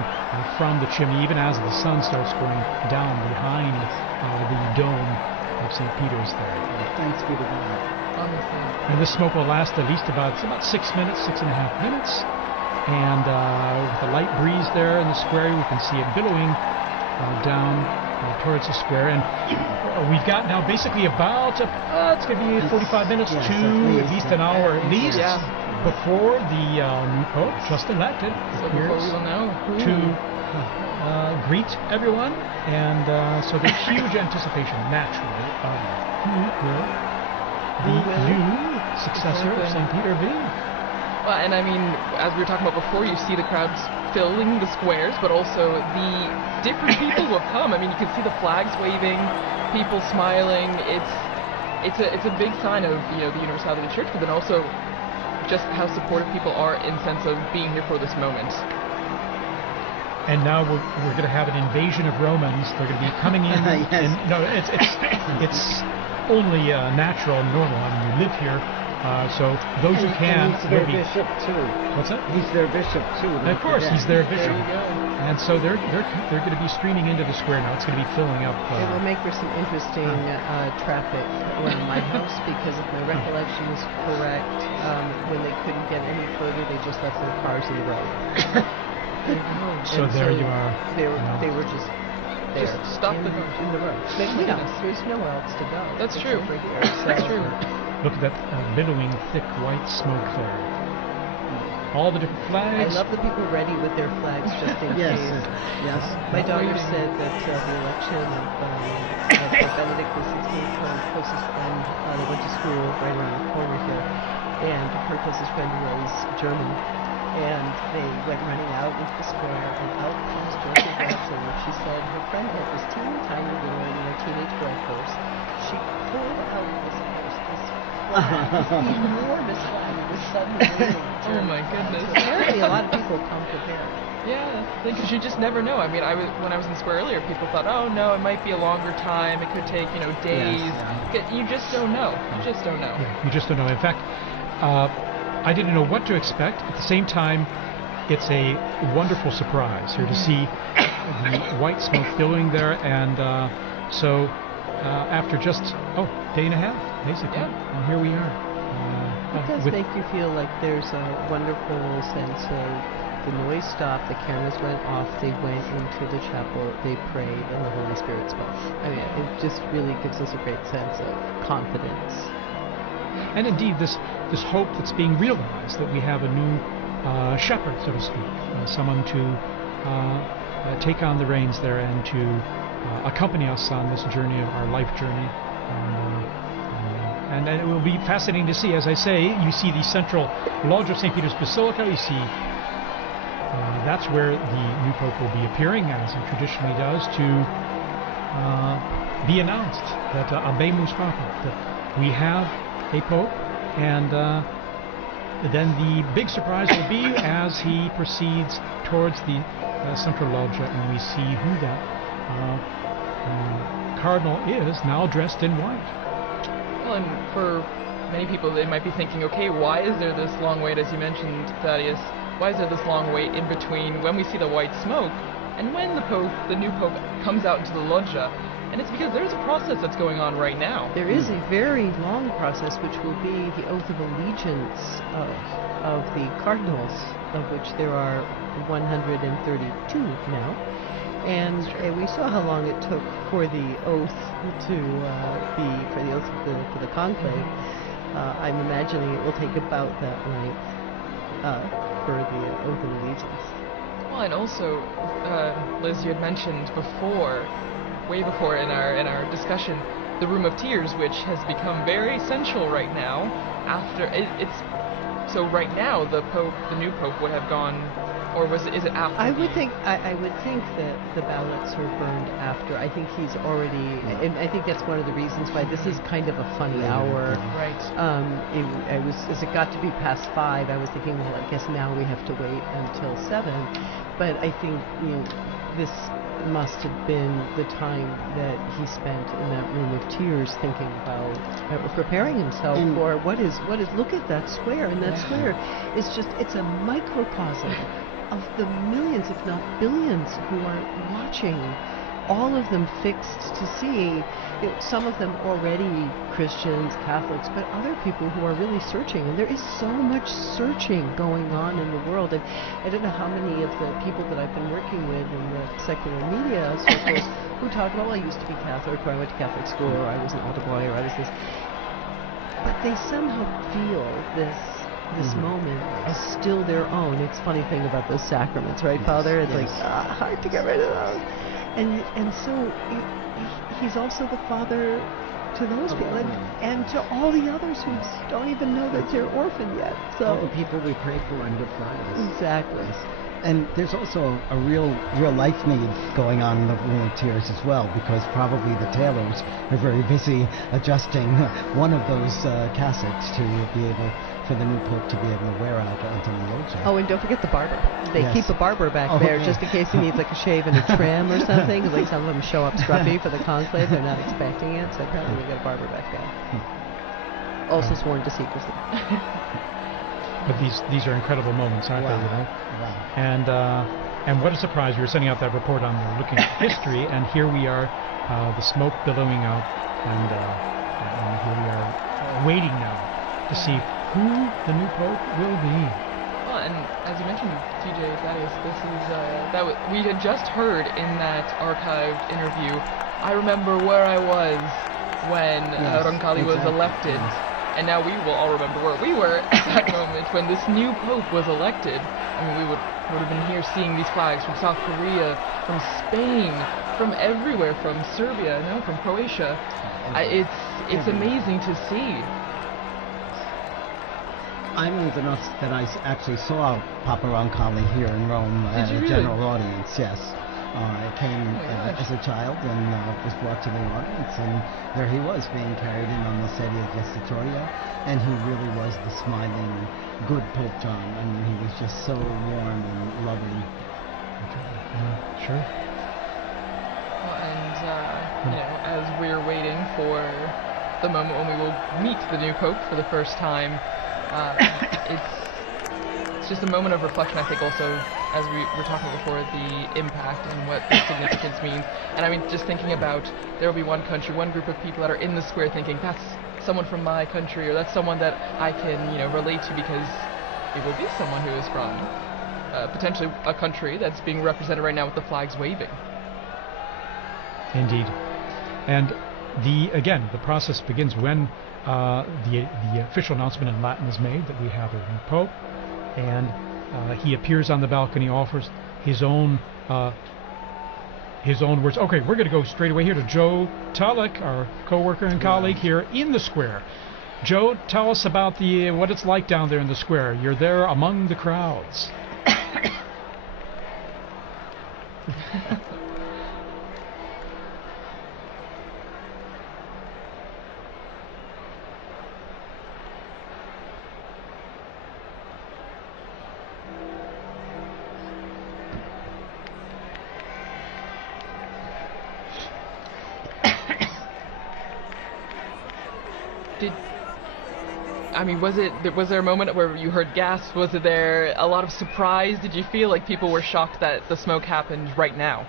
from the chimney, even as the sun starts going down behind the dome of St. Peter's there. Thanks be to God. Honestly. And this smoke will last at least about 6 minutes, 6.5 minutes. And with the light breeze there in the square, we can see it billowing down towards the square. And we've got now basically about, it's going to be 45 minutes Yes, to at least an hour at least Yeah. before the new Pope, just elected, So before we appears will know. to greet everyone. And so there's huge anticipation, naturally, of who will the new successor of St. Peter be. Well, and I mean, as we were talking about before, you see the crowds filling the squares, but also the different people who have come. I mean, you can see the flags waving, people smiling. It's a big sign of the universality of the church, but then also just how supportive people are in sense of being here for this moment. And now we're going to have an invasion of Romans. They're going to be coming in. Yes. And, no, it's only natural and normal. I mean, you live here. So those who can He's will their be. bishop too. What's that? He's their bishop too. And of course, he's their bishop. There you go. And so they're going to be streaming into the square now. It's going to be filling up. It will make for some interesting traffic around my house because if my recollection is correct, when they couldn't get any further, they just left their cars in the road. So And there you are. They were just there. Just stop in, the road. in the road. But, there's nowhere else to go. That's except true. for here. That's So, true. Look at that billowing, thick white smoke there. All the different I flags. love the people ready with their flags just in Yes. case. Yes. My daughter said that the election of Pope Benedict XVI, her closest friend, that went to school right around the corner here, and her closest friend was German, and they went running out into the square, and out comes Joseph Watson, and she said her friend had this teeny tiny little teenage girl purse. She pulled out this purse, this flag, enormous flag, it was suddenly waving. Oh my goodness. So apparently a lot of people come prepared. Yeah, because you just never know. I mean, when I was in the square earlier, people thought, oh no, it might be a longer time. It could take days. You just don't know. You just don't know. Yeah, you just don't know. In fact, I didn't know what to expect. At the same time, it's a wonderful surprise here to see the white smoke billowing there. And so after just, day and a half, basically. Yeah. And here we are. It does make you feel like there's a wonderful sense of the noise stopped, the cameras went off, they went into the chapel, they prayed, and the Holy Spirit spoke. I mean, it just really gives us a great sense of confidence. And indeed, this hope that's being realized, that we have a new shepherd, so to speak, someone to take on the reins there and to accompany us on this journey, our life journey. And it will be fascinating to see, as I say, you see the central lodge of St. Peter's Basilica, you see that's where the new Pope will be appearing, as he traditionally does, to be announced that Abemus Papa, that we have a Pope, and then the big surprise will be as he proceeds towards the central loggia, and we see who that Cardinal is, now dressed in white. Well, and for many people, they might be thinking, okay, why is there this long wait, as you mentioned, Thaddeus? Why is there this long wait in between when we see the white smoke and when the new Pope comes out into the loggia? And it's because there's a process that's going on right now. There is a very long process, which will be the oath of allegiance of the Cardinals, of which there are 132 now. And we saw how long it took for the oath to for the conclave. I'm imagining it will take about that length for the oath of allegiance. Well, and also, Liz, you had mentioned before, way before in our discussion, the Room of Tears, which has become very essential right now. So right now the new pope would have gone, or is it after? I would think that the ballots are burned after. I think he's already, and I think that's one of the reasons why this is kind of a funny hour. Right. As it got to be past 5, I was thinking, well, I guess now we have to wait until 7. But I think this must have been the time that he spent in that Room of Tears thinking about preparing himself for what is look at that square, and that square is just, it's a microcosm of the millions, if not billions, who are watching, all of them fixed to see, some of them already Christians, Catholics, but other people who are really searching. And there is so much searching going on in the world. And I don't know how many of the people that I've been working with in the secular media circles who talk about, well, I used to be Catholic, or I went to Catholic school, or I was an altar boy, or I was this. But they somehow feel this moment as still their own. It's a funny thing about those sacraments, right, Father? It's like hard to get rid of those. And so he's also the father to those people, and to all the others who don't even know that they're orphaned yet. So all the people we pray for on Good Fridays. Exactly. And there's also a real life need going on in the Room of Tears as well, because probably the tailors are very busy adjusting one of those cassocks to be able for the new pope to be able to wear out until the old Oh, and don't forget the barber. They keep a barber back there just in case he needs like a shave and a trim or something. Like some of them show up scruffy for the conclave, they're not expecting it, so apparently we got a barber back there. Also sworn to secrecy. But these are incredible moments, aren't they? You know? Wow. And what a surprise! We were sending out that report on looking at history, and here we are, the smoke billowing out, and here we are waiting now to see who the new pope will be. Well, and as you mentioned, TJ Thaddeus, this is we had just heard in that archived interview. I remember where I was when Roncalli was elected. And now we will all remember where we were at that moment when this new pope was elected. I mean, we would have been here seeing these flags from South Korea, from Spain, from everywhere, from Serbia, no, from Croatia. It's amazing to see. I'm old enough that I actually saw Papa Roncalli here in Rome at a general audience, yes. I came as a child and was brought to the audience, and there he was being carried in on the sedia gestatoria, and he really was the smiling, good Pope John. I mean, he was just so warm and loving. Sure. Well, and as we're waiting for the moment when we will meet the new Pope for the first time, it's just a moment of reflection, I think, also, as we were talking before, the impact and what the significance means. And I mean, just thinking about, there will be one country, one group of people that are in the square thinking, that's someone from my country, or that's someone that I can, relate to, because it will be someone who is from potentially a country that's being represented right now with the flags waving. Indeed. And the process begins when the official announcement in Latin is made that we have a new pope, and he appears on the balcony, offers his own words. Okay, we're going to go straight away here to Joe Tulloch, our co-worker and colleague here in the square. Joe, tell us about what it's like down there in the square. You're there among the crowds. Was there a moment where you heard gasps? Was there a lot of surprise? Did you feel like people were shocked that the smoke happened right now?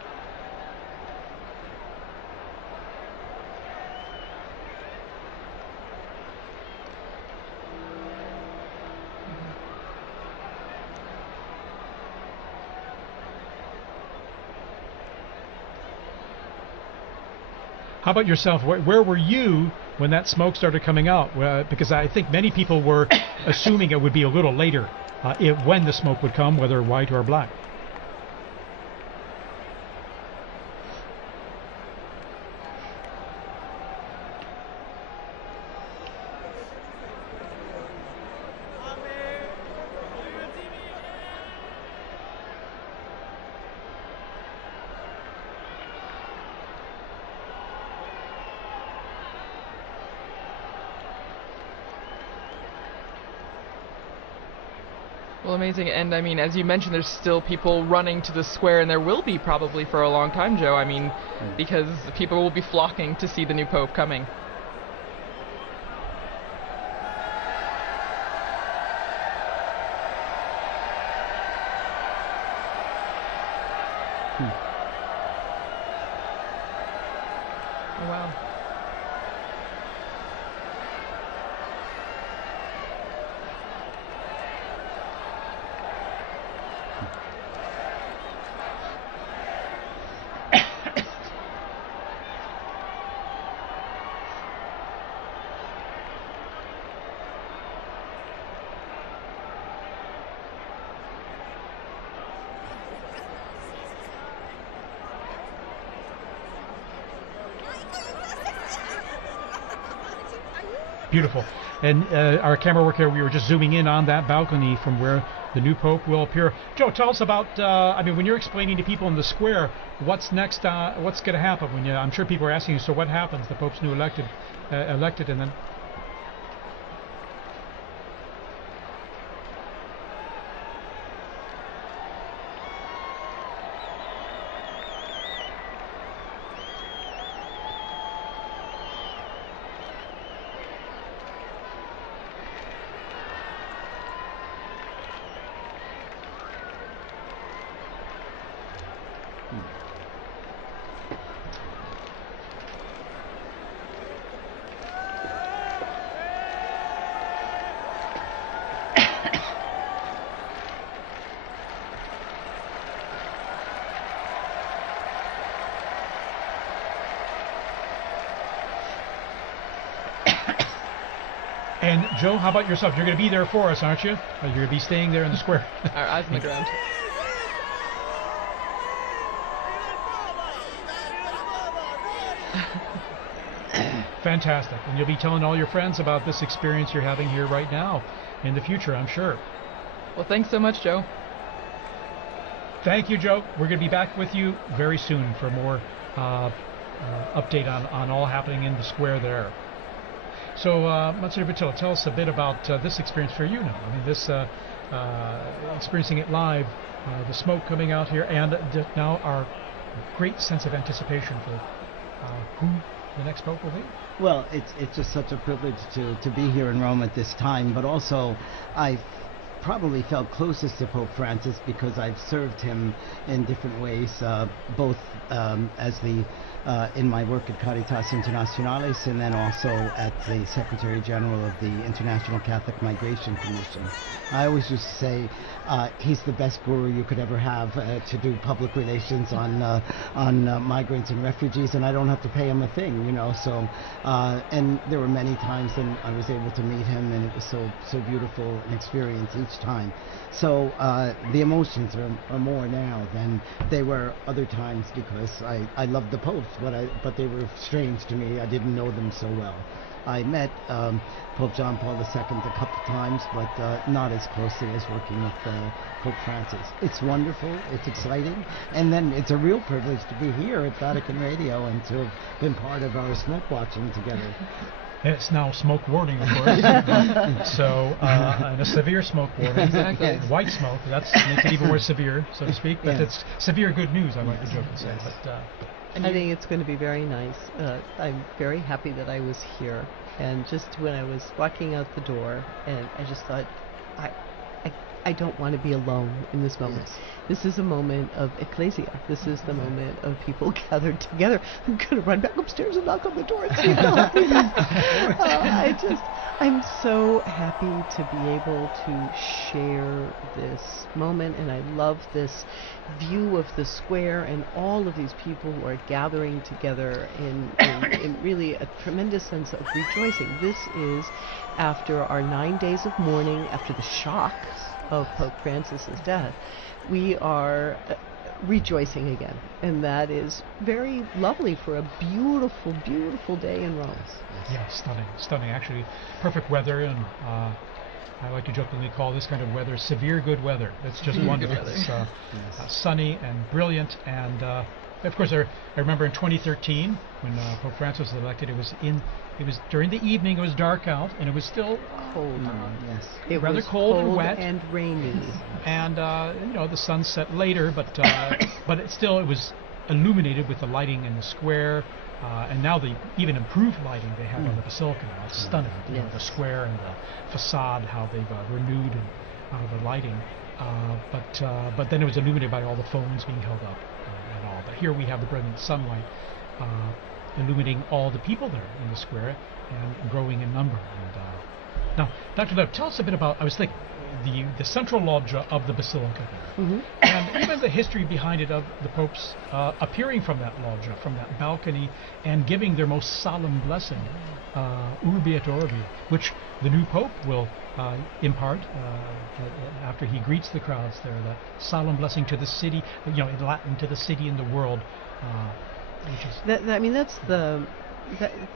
How about yourself? Where were you when that smoke started coming out? Because I think many people were assuming it would be a little later when the smoke would come, whether white or black. Well, amazing. And I mean, as you mentioned, there's still people running to the square, and there will be probably for a long time, Joe. I mean, because people will be flocking to see the new Pope coming. Oh, wow. Beautiful. And our camera work here, we were just zooming in on that balcony from where the new Pope will appear. Joe, tell us about, I mean, when you're explaining to people in the square, what's next, what's going to happen? When I'm sure people are asking you, so what happens? The Pope's new elected, and then... And Joe, how about yourself? You're going to be there for us, aren't you? You're going to be staying there in the square. Our eyes on the ground. Fantastic. And you'll be telling all your friends about this experience you're having here right now in the future, I'm sure. Well, thanks so much, Joe. Thank you, Joe. We're going to be back with you very soon for more update on all happening in the square there. So, Monsignor Vitilla, tell us a bit about this experience for you now. I mean, this experiencing it live, the smoke coming out here, and now our great sense of anticipation for who the next Pope will be. Well, it's just such a privilege to be here in Rome at this time, but also I probably felt closest to Pope Francis because I've served him in different ways, both as the in my work at Caritas Internationalis, and then also at the Secretary General of the International Catholic Migration Commission. I always used to say he's the best guru you could ever have to do public relations on migrants and refugees, and I don't have to pay him a thing, you know. So, and there were many times when I was able to meet him, and it was so beautiful an experience each time. So the emotions are more now than they were other times, because I loved the popes, but they were strange to me. I didn't know them so well. I met Pope John Paul II a couple times, but not as closely as working with Pope Francis. It's wonderful, it's exciting, and then it's a real privilege to be here at Vatican Radio and to have been part of our smoke watching together. It's now smoke warning, of course. So, and a severe smoke warning. Exactly. Yes. White smoke, that's makes it even more severe, so to speak. But it's severe good news, I like to joke and say. Yes. But, I think it's going to be very nice. I'm very happy that I was here. And just when I was walking out the door, and I just thought, I don't want to be alone in this moment. Yes. This is a moment of ecclesia. This is the moment of people gathered together. I'm going to run back upstairs and knock on the door and say, help me back. I'm so happy to be able to share this moment, and I love this view of the square and all of these people who are gathering together in really a tremendous sense of rejoicing. This is after our 9 days of mourning, after the shock of Pope Francis's death. We are rejoicing again, and that is very lovely for a beautiful, beautiful day in Rome. Yeah, stunning. Actually, perfect weather, and I like to jokingly call this kind of weather severe good weather. It's just wonderful. It's sunny and brilliant, and of course, I remember in 2013 when Pope Francis was elected. It was during the evening. It was dark out, and it was still Cold. Yes. It rather was cold and wet and rainy. and the sun set later, but it was illuminated with the lighting in the square, and now the even improved lighting they have on the basilica now. It's stunning. You know, the square and the facade, how they've renewed the lighting, but then it was illuminated by all the phones being held up and all. But here we have the brilliant sunlight illuminating all the people there in the square and growing in number. And now, Dr. Lev, tell us a bit about, I was thinking, the central loggia of the basilica here, and even the history behind it of the popes appearing from that loggia, from that balcony, and giving their most solemn blessing, Urbi et Orbi, which the new pope will impart after he greets the crowds there, that solemn blessing to the city, in Latin, to the city and the world. Which is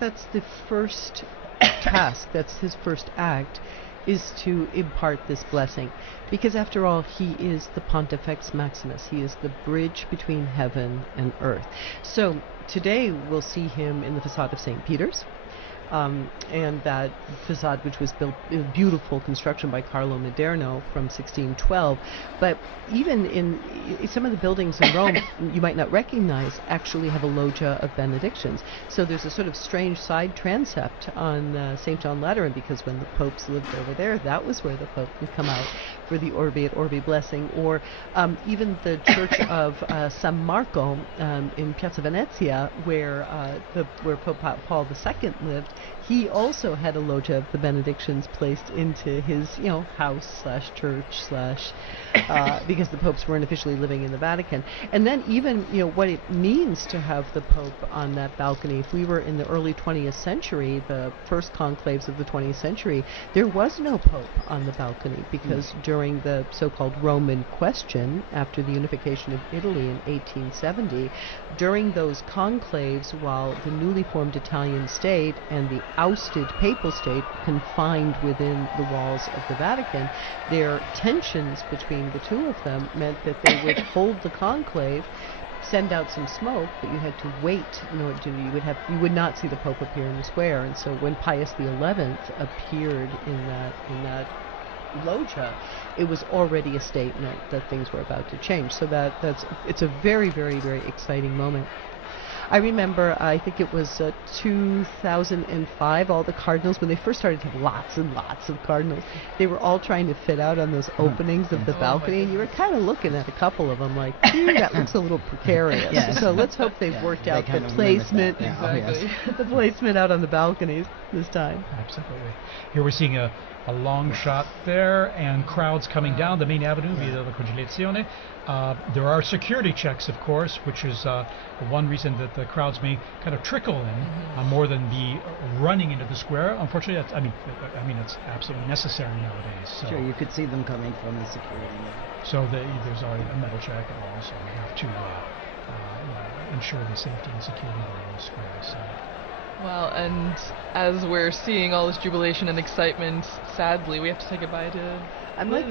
that's the first task. That's his first act, is to impart this blessing, because after all, he is the Pontifex Maximus. He is the bridge between heaven and earth. So today we'll see him in the facade of St. Peter's. And that facade, which was built in a beautiful construction by Carlo Maderno from 1612. But even in some of the buildings in Rome you might not recognize actually have a loggia of benedictions. So there's a sort of strange side transept on St. John Lateran, because when the popes lived over there, that was where the pope would come out for the Urbi et Orbi blessing. Or even the church of San Marco in Piazza Venezia, where Pope Paul II lived. He also had a loggia of the benedictions placed into his, house/church/ because the popes weren't officially living in the Vatican. And then even, what it means to have the Pope on that balcony. If we were in the early 20th century, the first conclaves of the 20th century, there was no Pope on the balcony, because during the so-called Roman question, after the unification of Italy in 1870, during those conclaves, while the newly formed Italian state and the ousted papal state confined within the walls of the Vatican, their tensions between the two of them meant that they would hold the conclave, send out some smoke, but you had to wait in order to, you would not see the Pope appear in the square. And so when Pius XI appeared in that loggia, it was already a statement that things were about to change. So it's a very, very, very exciting moment. I remember, I think it was 2005, all the Cardinals, when they first started to have lots and lots of Cardinals, they were all trying to fit out on those openings of the balcony, and you were kind of looking at a couple of them like, that looks a little precarious. Yes. So let's hope they've worked out the placement, the placement out on the balconies this time. Absolutely. Here we're seeing a long shot there, and crowds coming down the main avenue via the Conciliazione. There are security checks, of course, which is one reason that the crowds may kind of trickle in more than be running into the square. Unfortunately, it's absolutely necessary nowadays. So, Sure, you could see them coming from the security. So there's already a metal check, and also we have to ensure the safety and security there in the square. So. Well, and as we're seeing all this jubilation and excitement, sadly, we have to say goodbye to I'm like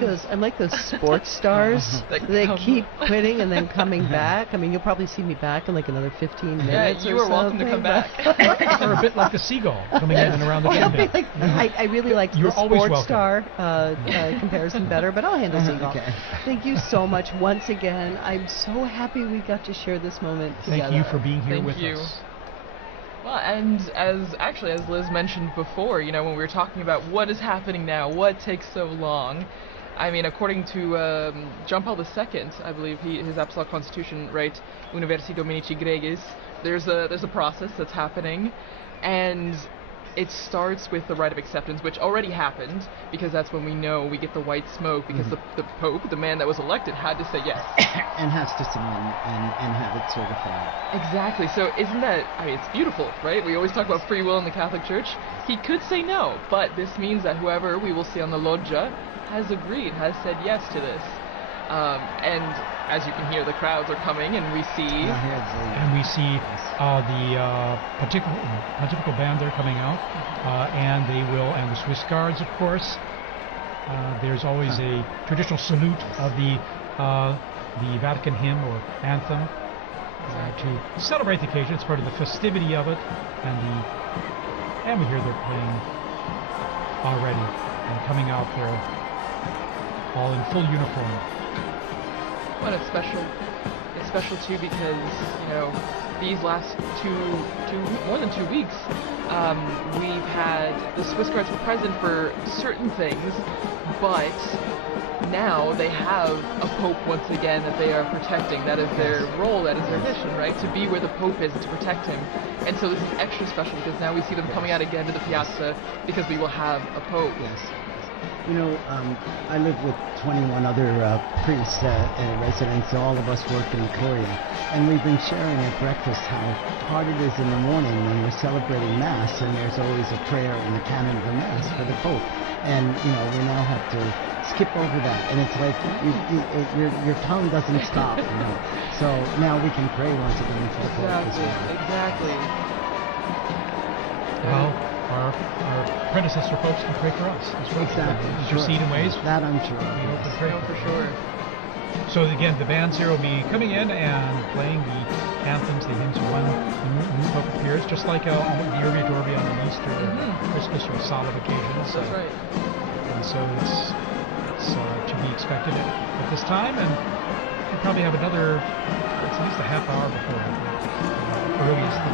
those sports stars that keep quitting and then coming back. I mean, you'll probably see me back in like another 15 minutes. Yeah, you or are welcome to come back. Or a bit like the seagull coming in and around the kingdom. I really like the sports star comparison better, but I'll handle seagull. Okay. Thank you so much once again. I'm so happy we got to share this moment together. Thank you for being here with you. us. Well, and as Liz mentioned before, when we were talking about what is happening now, what takes so long, I mean, according to John Paul II, I believe his Apostolic Constitution, right, Universi Dominici Gregis, there's a process that's happening, and it starts with the rite of acceptance, which already happened, because that's when we know we get the white smoke, because the Pope, the man that was elected, had to say yes. And has to sign and have it certified. Exactly. So isn't that, I mean, it's beautiful, right? We always talk about free will in the Catholic Church. He could say no, but this means that whoever we will see on the loggia has agreed, has said yes to this. And as you can hear, the crowds are coming, and we see... the pontifical band there coming out, and the Swiss Guards, of course. There's always a traditional salute of the Vatican hymn or anthem to celebrate the occasion. It's part of the festivity of it, and we hear they're playing already and coming out there all in full uniform. Well, it's special too, because these last more than 2 weeks, we've had the Swiss Guards were present for certain things, but now they have a Pope once again that they are protecting. That is their role, that is their mission, right? To be where the Pope is and to protect him. And so this is extra special, because now we see them coming out again to the piazza, because we will have a Pope. Yes. I live with 21 other priests and residents. All of us work in the Curia, and we've been sharing at breakfast how hard it is in the morning when we're celebrating Mass, and there's always a prayer in the canon of the Mass for the Pope. And we now have to skip over that, and it's like your tongue doesn't stop. So now we can pray once again for the Pope. Exactly. Well, our predecessor popes can pray for us as well. Exactly. Intercede in ways. That I'm sure. We hope and pray for sure. So again, the bands here will be coming in and playing the anthems, the hymns when the new Pope appears, just like the Urbi et Orbi on the Easter, Christmas, or solemn occasions. That's right. And so it's to be expected at this time, and we'll probably have another, it's at least a half hour before earliest the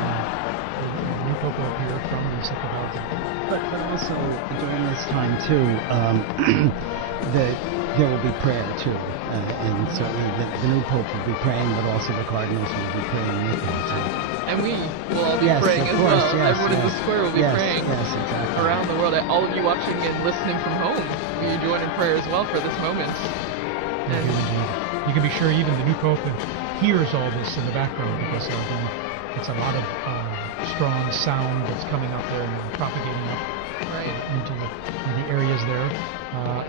new Pope will appear from the Second Vatican. But also during this time too, there will be prayer too, and certainly the new Pope will be praying, but also the Cardinals will be praying with him too. And we will all be praying as well. Everyone in the square will be praying exactly. around the world. All of you watching and listening from home, you join in prayer as well for this moment. And you can be sure even the new Pope hears all this in the background, because it's a lot of strong sound that's coming up there and propagating up into the areas there,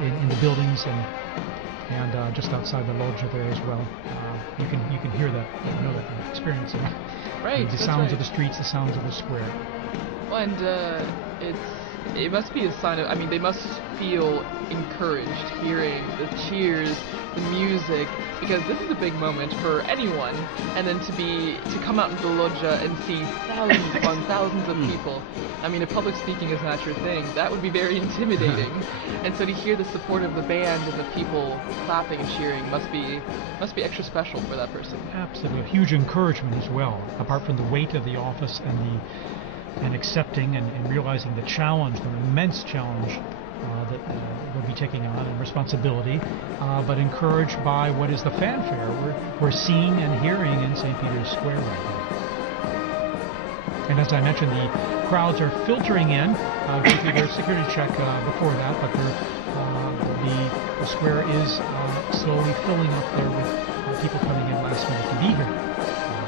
in the buildings and just outside the loggia there as well. You can hear that, know that, experience it. Right. The sounds of the streets, the sounds of the square. Well, and it must be a sign of, I mean, they must feel encouraged hearing the cheers, the music, because this is a big moment for anyone, and then to come out into the loggia and see thousands upon thousands of people. I mean, if public speaking is not your thing, that would be very intimidating. And so to hear the support of the band and the people clapping and cheering must be extra special for that person. Absolutely, a huge encouragement as well, apart from the weight of the office and accepting and realizing the challenge, the immense challenge that we'll be taking on, and responsibility, but encouraged by what is the fanfare we're seeing and hearing in St. Peter's Square right now. And as I mentioned, the crowds are filtering in. Due to their security check before that, but the square is slowly filling up there with people coming in last minute to be here.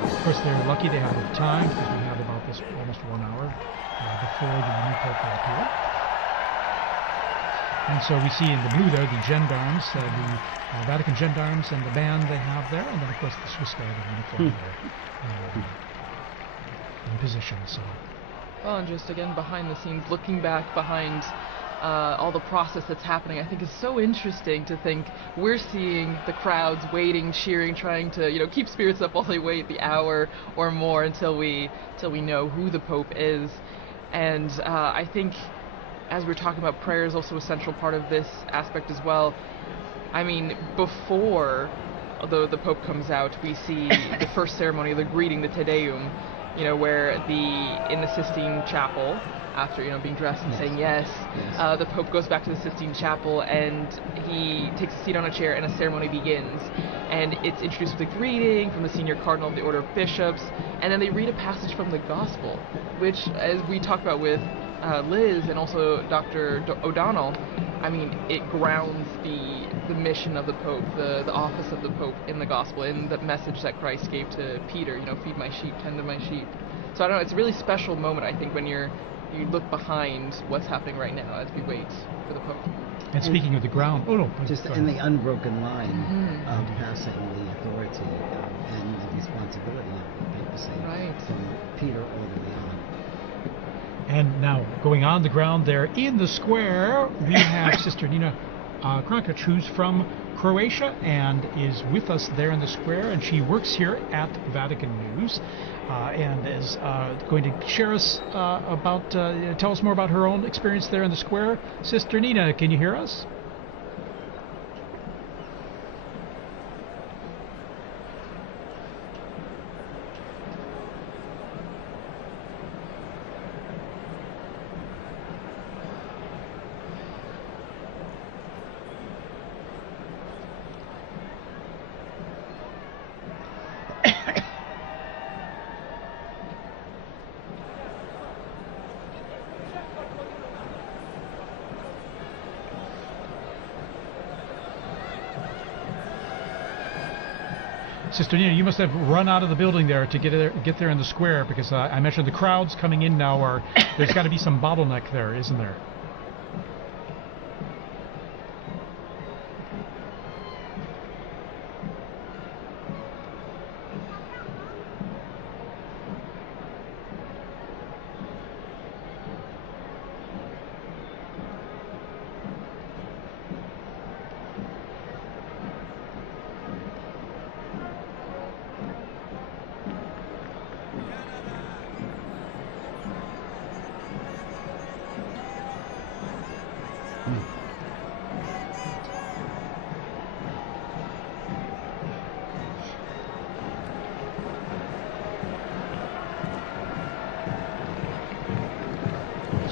Of course, they're lucky they have enough time, because we have about almost 1 hour before the new Pope will appear. And so we see in the blue there the gendarmes, the Vatican gendarmes, and the band they have there, and then of course the Swiss Guard in uniform there in position. So. Well, and just again behind the scenes, looking back behind all the process that's happening, I think is so interesting to think we're seeing the crowds waiting, cheering, trying to keep spirits up while they wait the hour or more until we know who the Pope is. And I think, as we're talking about, prayer is also a central part of this aspect as well. I mean, before the Pope comes out, we see the first ceremony, the greeting, the Te Deum, where in the Sistine Chapel, after being dressed and saying yes, the Pope goes back to the Sistine Chapel and he takes a seat on a chair and a ceremony begins. And it's introduced with a greeting from the senior cardinal of the Order of Bishops, and then they read a passage from the Gospel, which, as we talked about with Liz and also Dr. O'Donnell, I mean, it grounds the mission of the Pope, the office of the Pope in the Gospel, in the message that Christ gave to Peter, feed my sheep, tend to my sheep. So I don't know, it's a really special moment, I think, when you look behind what's happening right now as we wait for the Pope. And speaking of the ground, just in the unbroken line of passing the authority and the responsibility of the papacy from Peter all the way on. And now, going on the ground there in the square, we have Sister Nina Krankic, who's from Croatia and is with us there in the square, and she works here at Vatican News and is going to share us tell us more about her own experience there in the square. Sister Nina, can you hear us? Sister Nina, you must have run out of the building there to get there in the square, because I mentioned the crowds coming in now there's got to be some bottleneck there, isn't there?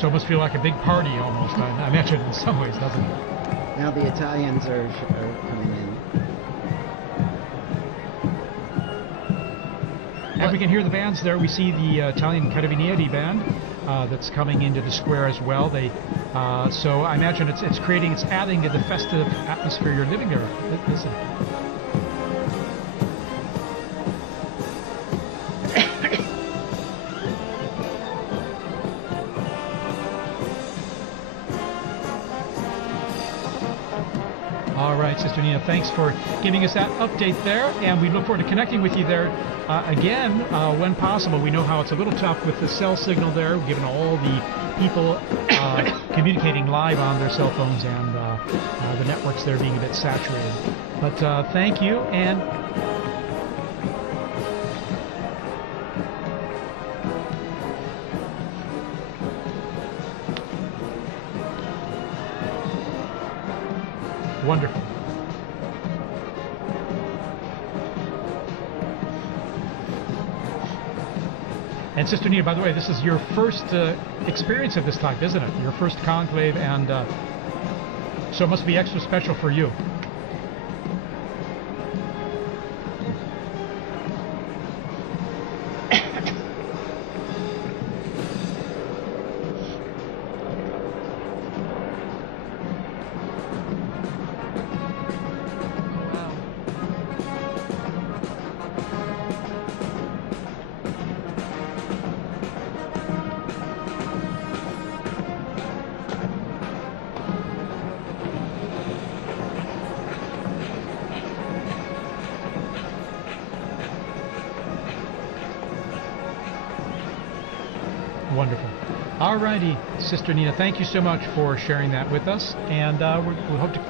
So it must feel like a big party almost, I imagine, in some ways, doesn't it? Now the Italians are coming in. And we can hear the bands there. We see the Italian Carabinieri band that's coming into the square as well. So I imagine it's adding to the festive atmosphere you're living there, isn't it? All right, Sister Nina, thanks for giving us that update there, and we look forward to connecting with you there again when possible. We know how it's a little tough with the cell signal there, given all the people communicating live on their cell phones and the networks there being a bit saturated. But thank you, and wonderful. And Sister Nina, by the way, this is your first experience of this type, isn't it? Your first conclave, and so it must be extra special for you. Wonderful. All righty, Sister Nina, thank you so much for sharing that with us, and we'll hope to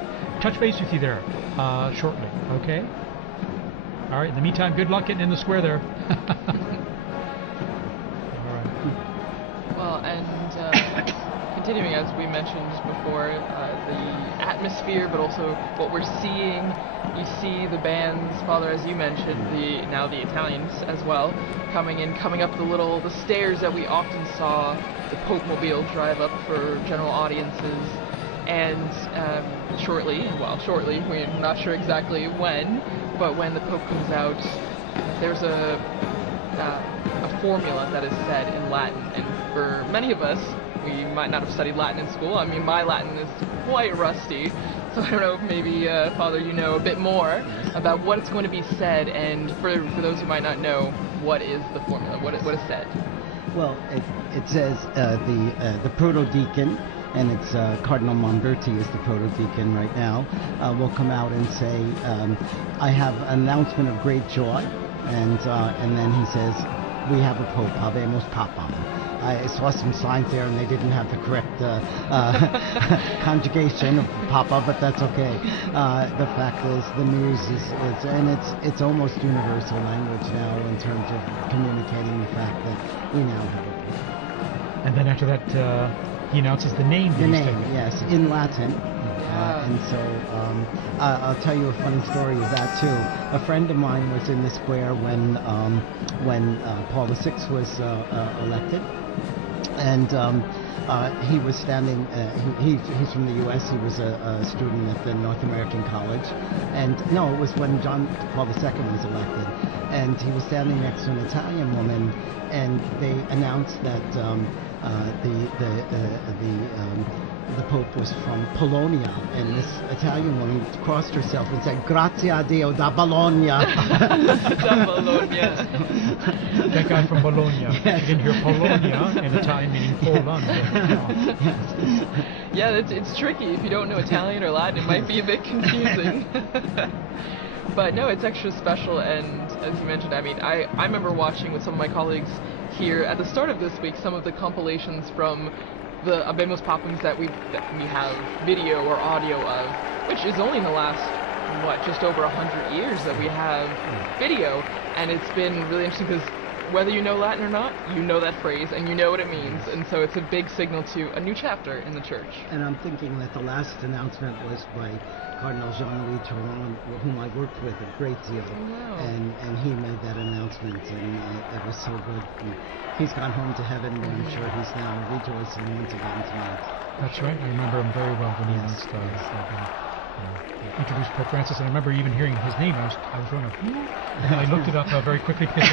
touch base with you there shortly, okay? All right, in the meantime, good luck getting in the square there. All right. Well, and continuing, as we mentioned before, the atmosphere, but also what we're seeing. You see the bands, Father, as you mentioned, now the Italians as well, coming up the stairs that we often saw the Pope Mobile drive up for general audiences. And shortly, we're not sure exactly when, but when the Pope comes out, there's a formula that is said in Latin, and for many of us, we might not have studied Latin in school. I mean, my Latin is quite rusty, so I don't know if maybe, Father, you know a bit more about what is going to be said, and for those who might not know, what is the formula, what is said? Well, it says the proto-deacon, and it's Cardinal Monberti is the proto-deacon right now, will come out and say, I have an announcement of great joy, and then he says, we have a Pope, Habemus Papam. I saw some signs there and they didn't have the correct conjugation of Papa, but that's okay. The fact is, the news is and it's almost universal language now in terms of communicating the fact that we now have a Pope. And then after that, he announces the name. The name, yes, in Latin. And so I'll tell you a funny story of that too. A friend of mine was in the square when Paul VI was elected, and he was standing. He's from the U.S. He was a student at the North American College, and no, it was when John Paul II was elected, and he was standing next to an Italian woman, and they announced that the Pope was from Polonia, and this Italian woman crossed herself and said, "Grazie a Dio da Bologna." Da Bologna. That guy from Bologna. Yes. You can hear Polonia in Italian meaning Poland. Yeah, it's tricky. If you don't know Italian or Latin, it might be a bit confusing. But no, it's extra special, and as you mentioned, I mean, I remember watching with some of my colleagues here at the start of this week some of the compilations from the Habemus Papams that we have video or audio of, which is only in the last, just over 100 years that we have video, and it's been really interesting because whether you know Latin or not, you know that phrase and you know what it means, and so it's a big signal to a new chapter in the church. And I'm thinking that the last announcement was by Cardinal Jean-Louis Touron, whom I worked with a great deal, and he made that announcement, and it was so good. And he's gone home to heaven, but I'm sure he's now rejoicing once again tonight. That's right. I remember him very well when he announced introduced Pope Francis, and I remember even hearing his name. I was going, who? And I looked it up very quickly because,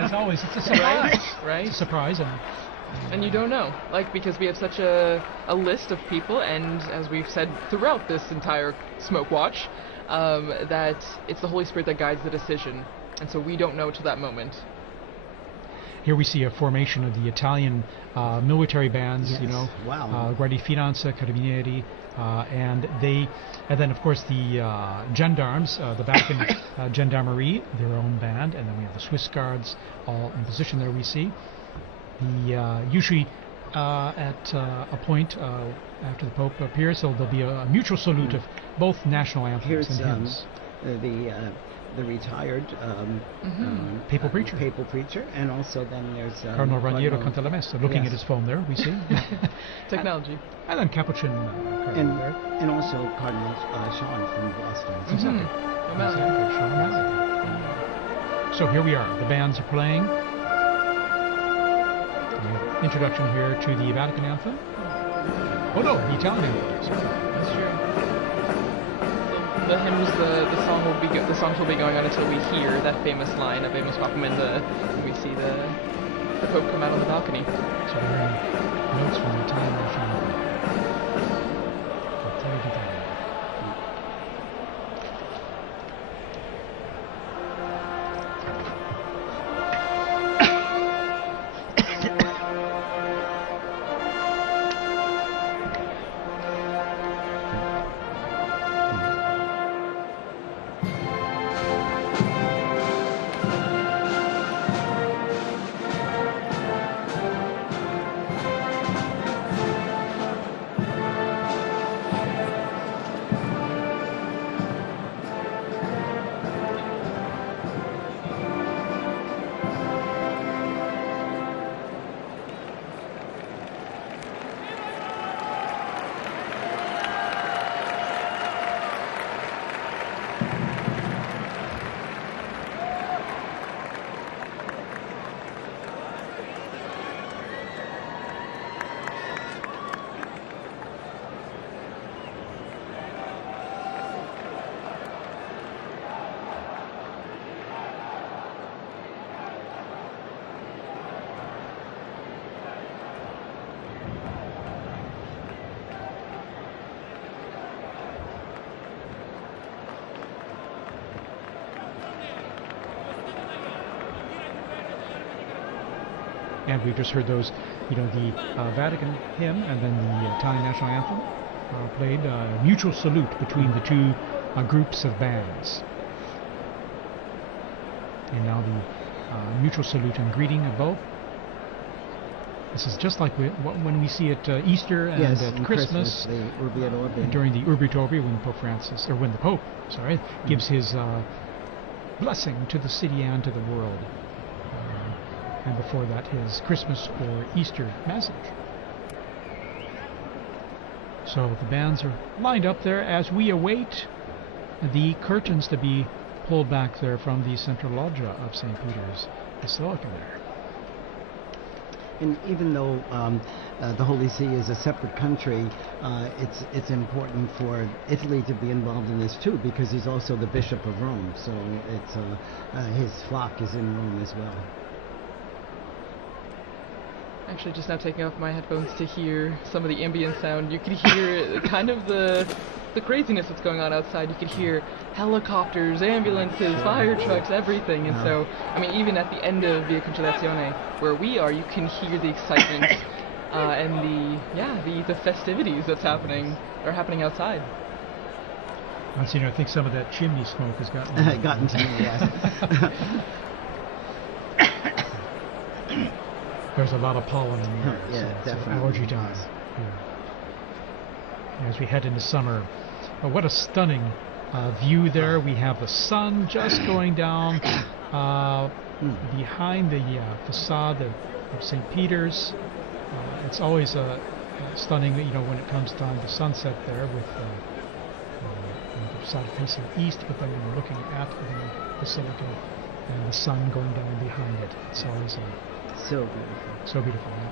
as always, it's a surprise. Right. It's a surprise, and you don't know, because we have such a list of people, and as we've said throughout this entire Smoke Watch, that it's the Holy Spirit that guides the decision, and so we don't know till that moment. Here we see a formation of the Italian military bands, Yes. Wow. Guardia Finanza, Carabinieri, and then of course the gendarmes, the Vatican Gendarmerie, their own band, and then we have the Swiss Guards all in position there. We see usually at a point after the Pope appears, so there'll be a mutual salute of both national anthems Here's and hymns. the retired Papal preacher. Papal preacher, and also then there's Cardinal Raniero canta la messa, looking Yes. at his phone there, we see. Technology. And then Capuchin Cardinal there. and also Cardinal Sean from Boston. Exactly. O'Malley. Exactly. Sean O'Malley. So here we are. The bands are playing. The introduction here to the Vatican anthem. Oh no, the Italian anthem. Sorry. That's true. The hymns, the songs will be going on until we hear that famous line of Habemus Papam when we see the Pope come out on the balcony. So we're hearing notes from the Italian national anthem. And we've just heard those, the Vatican hymn and then the Italian national anthem played, mutual salute between the two groups of bands. And now the mutual salute and greeting of both. This is just like when we see at Easter and at Christmas, the Urbi et Orbi. During the Urbi et Orbi, when the Pope gives his blessing to the city and to the world, and before that his Christmas or Easter message. So the bands are lined up there as we await the curtains to be pulled back there from the central loggia of St. Peter's Basilica there. And even though the Holy See is a separate country, it's important for Italy to be involved in this too, because he's also the Bishop of Rome. So it's his flock is in Rome as well. Actually, just now taking off my headphones to hear some of the ambient sound, you could hear kind of the craziness that's going on outside. You could hear helicopters, ambulances, fire trucks, everything. And so, I mean, even at the end of Via Conciliazione, where we are, you can hear the excitement and the festivities are happening outside. I think some of that chimney smoke has gotten to me, yes. There's a lot of pollen in the air. Yeah, definitely. Allergy time. Yeah. As we head into summer, what a stunning view there. We have the sun just going down behind the facade of St. Peter's. It's always stunning, when it comes time to sunset there with the facade facing east, but then when you're looking at the basilica and the sun going down behind it. It's always so beautiful. So beautiful, yeah.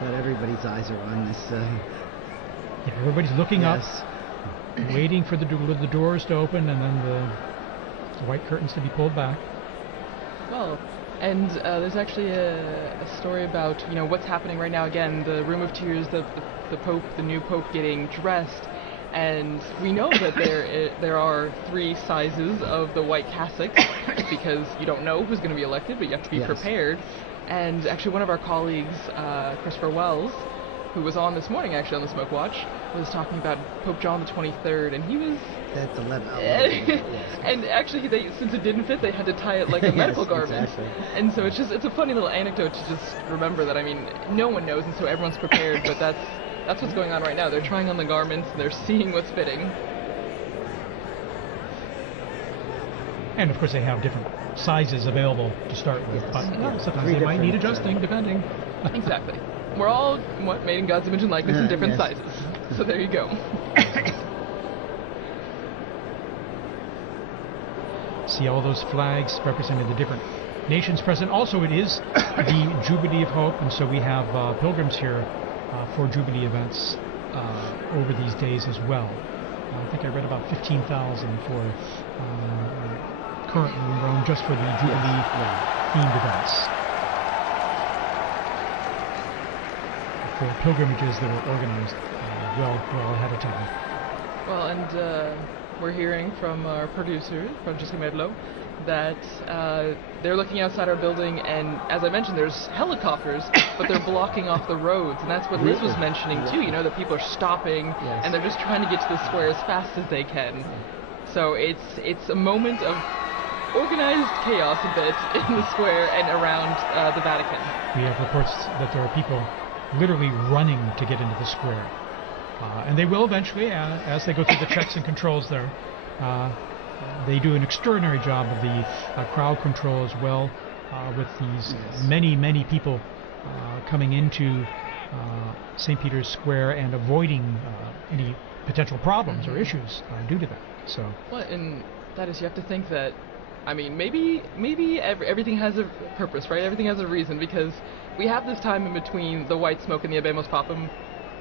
But everybody's eyes are on this. Yeah, everybody's looking up, waiting for the doors to open and then the white curtains to be pulled back. Well, and there's actually a story about what's happening right now. Again, the Room of Tears, the Pope, the new Pope getting dressed, and we know that there are 3 sizes of the white cassocks because you don't know who's going to be elected, but you have to be prepared. And actually, one of our colleagues, Christopher Wells, who was on this morning actually on the Smoke Watch, was talking about Pope John the 23rd, and he was... That's 11. And actually, since it didn't fit, they had to tie it like a medical garment. Exactly. And so it's a funny little anecdote to just remember that, I mean, no one knows, and so everyone's prepared, but that's what's going on right now. They're trying on the garments, and they're seeing what's fitting. And of course they have different sizes available to start with, but sometimes they might need adjusting depending. Exactly. We're all made in God's image and likeness in different sizes. So there you go. See all those flags representing the different nations present. Also, it is the Jubilee of Hope, and so we have pilgrims here for Jubilee events over these days as well. I think I read about 15,000 for currently in Rome just for the Jubilee themed events. For pilgrimages that are organized well ahead of time. Well, and we're hearing from our producer, Francesca Merlo, that they're looking outside our building, and as I mentioned, there's helicopters, but they're blocking off the roads, and that's what Liz was mentioning too, that people are stopping, and they're just trying to get to the square as fast as they can. So it's a moment of organized chaos a bit in the square and around the Vatican. We have reports that there are people literally running to get into the square. And they will eventually, as they go through the checks and controls there. They do an extraordinary job of the crowd control as well, with these many people coming into St. Peter's Square and avoiding any potential problems or issues due to that. So. Well, and that is, you have to think that, I mean, maybe everything has a purpose, right? Everything has a reason, because we have this time in between the white smoke and the Habemus Papam,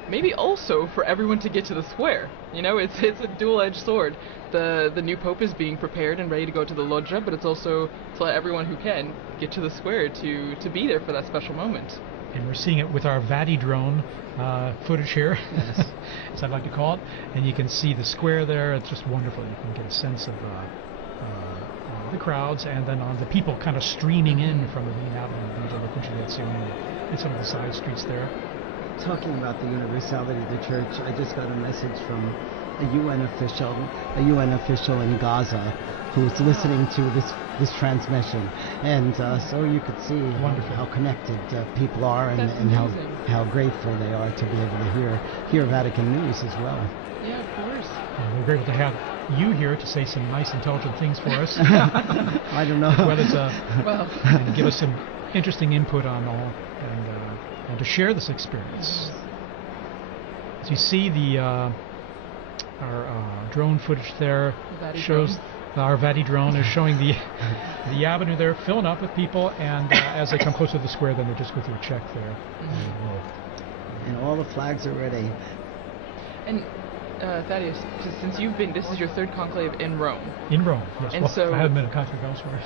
maybe also for everyone to get to the square. It's a dual-edged sword. The new Pope is being prepared and ready to go to the loggia, but it's also to let everyone who can get to the square to be there for that special moment. And we're seeing it with our Vati drone footage here, as I like to call it. And you can see the square there. It's just wonderful. You can get a sense of the crowds, and then on the people kind of streaming in from the main avenue of the Conciliazione and some of the side streets there. Talking about the universality of the church, I just got a message from a UN official in Gaza who's listening to this transmission, and so you could see how connected people are, and how grateful they are to be able to hear Vatican news as well. Yeah, of course. We're grateful to have you here to say some nice, intelligent things for us. I don't know. Well, and give us some interesting input on all, and to share this experience. As you see, our drone footage there shows our Vati drone is showing the avenue there filling up with people, and as they come closer to the square, then they just go through a check there. And all the flags are ready. And Thaddeus, since you've been, this is your third conclave in Rome. In Rome, yes. And well, so I haven't been a conclave elsewhere.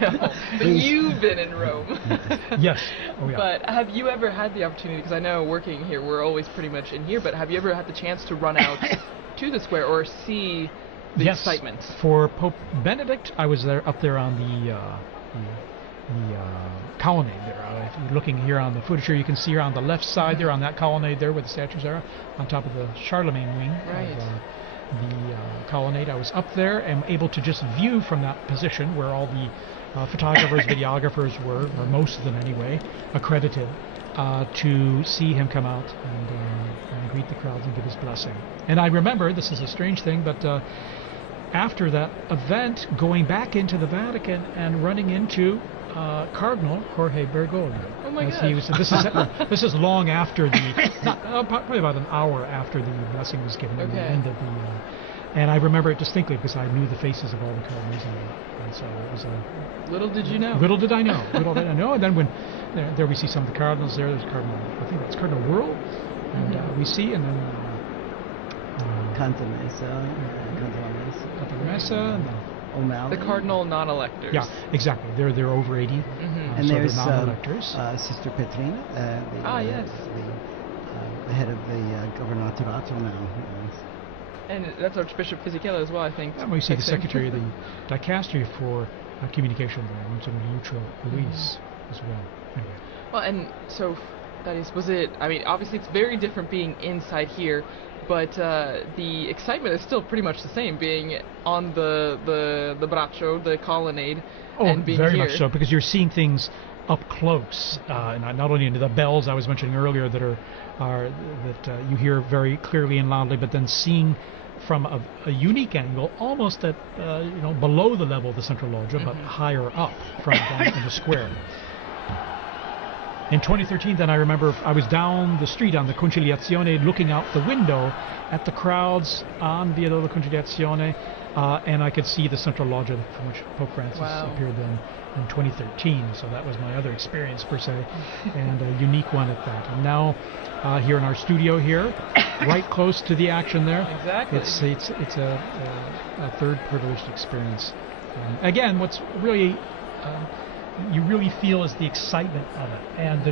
No, but you've been in Rome. Yes. Oh, yeah. But have you ever had the opportunity, because I know working here, we're always pretty much in here, but have you ever had the chance to run out to the square or see the excitement? For Pope Benedict, I was up there on the colonnade there. If you're looking here on the footage here, you can see here on the left side there on that colonnade there where the statues are, on top of the Charlemagne wing of the colonnade. I was up there and able to just view from that position where all the photographers, videographers were, or most of them anyway, accredited, to see him come out and greet the crowds and give his blessing. And I remember, this is a strange thing, but after that event, going back into the Vatican and running into Cardinal Jorge Bergoglio. Oh my gosh. This is long after probably about an hour after the blessing was given at the end of the. And I remember it distinctly because I knew the faces of all the cardinals, and so it was a. Little did you know. Little did I know. Little did I know. And then when there we see some of the cardinals there. There's Cardinal. I think that's Cardinal Whirl, and we see, and then. Cantamessa. The cardinal non-electors. Yeah, exactly. They're over 80, and so there's they're non-electors. Sister Petrina, yes, the head of the Governatorato now. And that's Archbishop Fisichella as well, I think. And we see the secretary of the dicastery for communication, Lucio Luis, as well. Anyway. Well, and so that was it. I mean, obviously it's very different being inside here. But the excitement is still pretty much the same, being on the braccio, the colonnade, and being very here. much so, because you're seeing things up close, and not only into the bells I was mentioning earlier that you hear very clearly and loudly, but then seeing from a unique angle, almost at below the level of the central loggia, but higher up from down in the square. In 2013, then I remember I was down the street on the Conciliazione looking out the window at the crowds on Via della Conciliazione, and I could see the central loggia from which Pope Francis appeared then in 2013. So that was my other experience, per se, and a unique one at that. And now here in our studio here, right close to the action there. Exactly. It's a third privileged experience. Again, what's really... you really feel is the excitement of it, and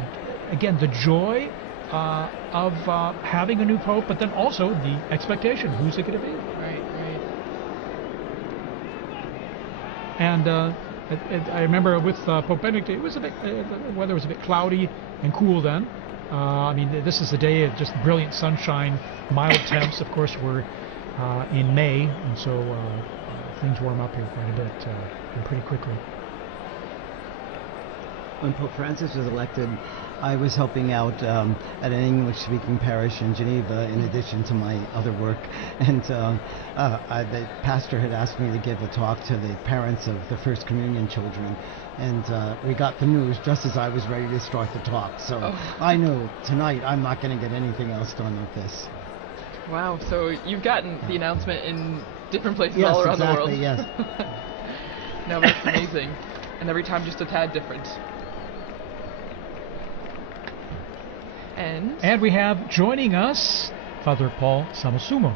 the joy of having a new pope, but then also the expectation. Who's it going to be? Right. And I remember with Pope Benedict, it was a bit, the weather was a bit cloudy and cool then. I mean, this is a day of just brilliant sunshine, mild temps. Of course, we're in May, and so things warm up here quite a bit and pretty quickly. When Pope Francis was elected, I was helping out at an English-speaking parish in Geneva, in addition to my other work. And the pastor had asked me to give a talk to the parents of the First Communion children. And we got the news just as I was ready to start the talk. So I knew tonight I'm not going to get anything else done with this. Wow, so you've gotten the announcement in different places all around the world. Yes. No, that's amazing. And every time just a tad different. And we have joining us Father Paul Samasumo,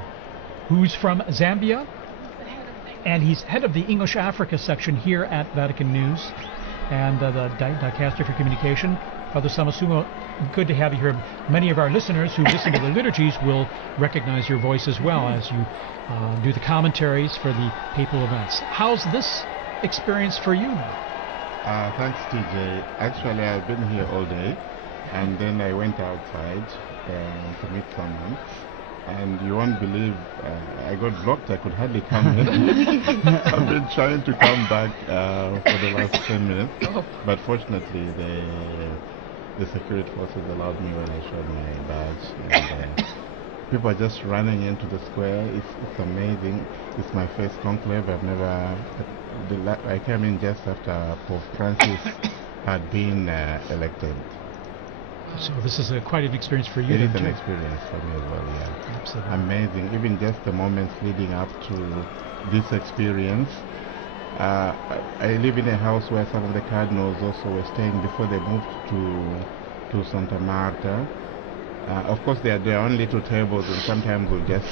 who's from Zambia, and he's head of the English Africa section here at Vatican News and the Dicastery for Communication. Father Samasumo, good to have you here. Many of our listeners who listen to the liturgies will recognize your voice as well as you do the commentaries for the papal events. How's this experience for you now? Thanks, TJ. Actually, I've been here all day, and then I went outside to meet someone. And you won't believe, I got blocked. I could hardly come in. I've been trying to come back for the last 10 minutes, but fortunately the security forces allowed me when I showed my badge. And people are just running into the square. It's amazing. It's my first conclave. I've never. I came in just after Pope Francis had been elected. So this is quite an experience for you. It is an experience for me as well, yeah. Absolutely. Amazing. Even just the moments leading up to this experience. I live in a house where some of the Cardinals also were staying before they moved to Santa Marta. Of course, they had their own little tables, and sometimes we'll just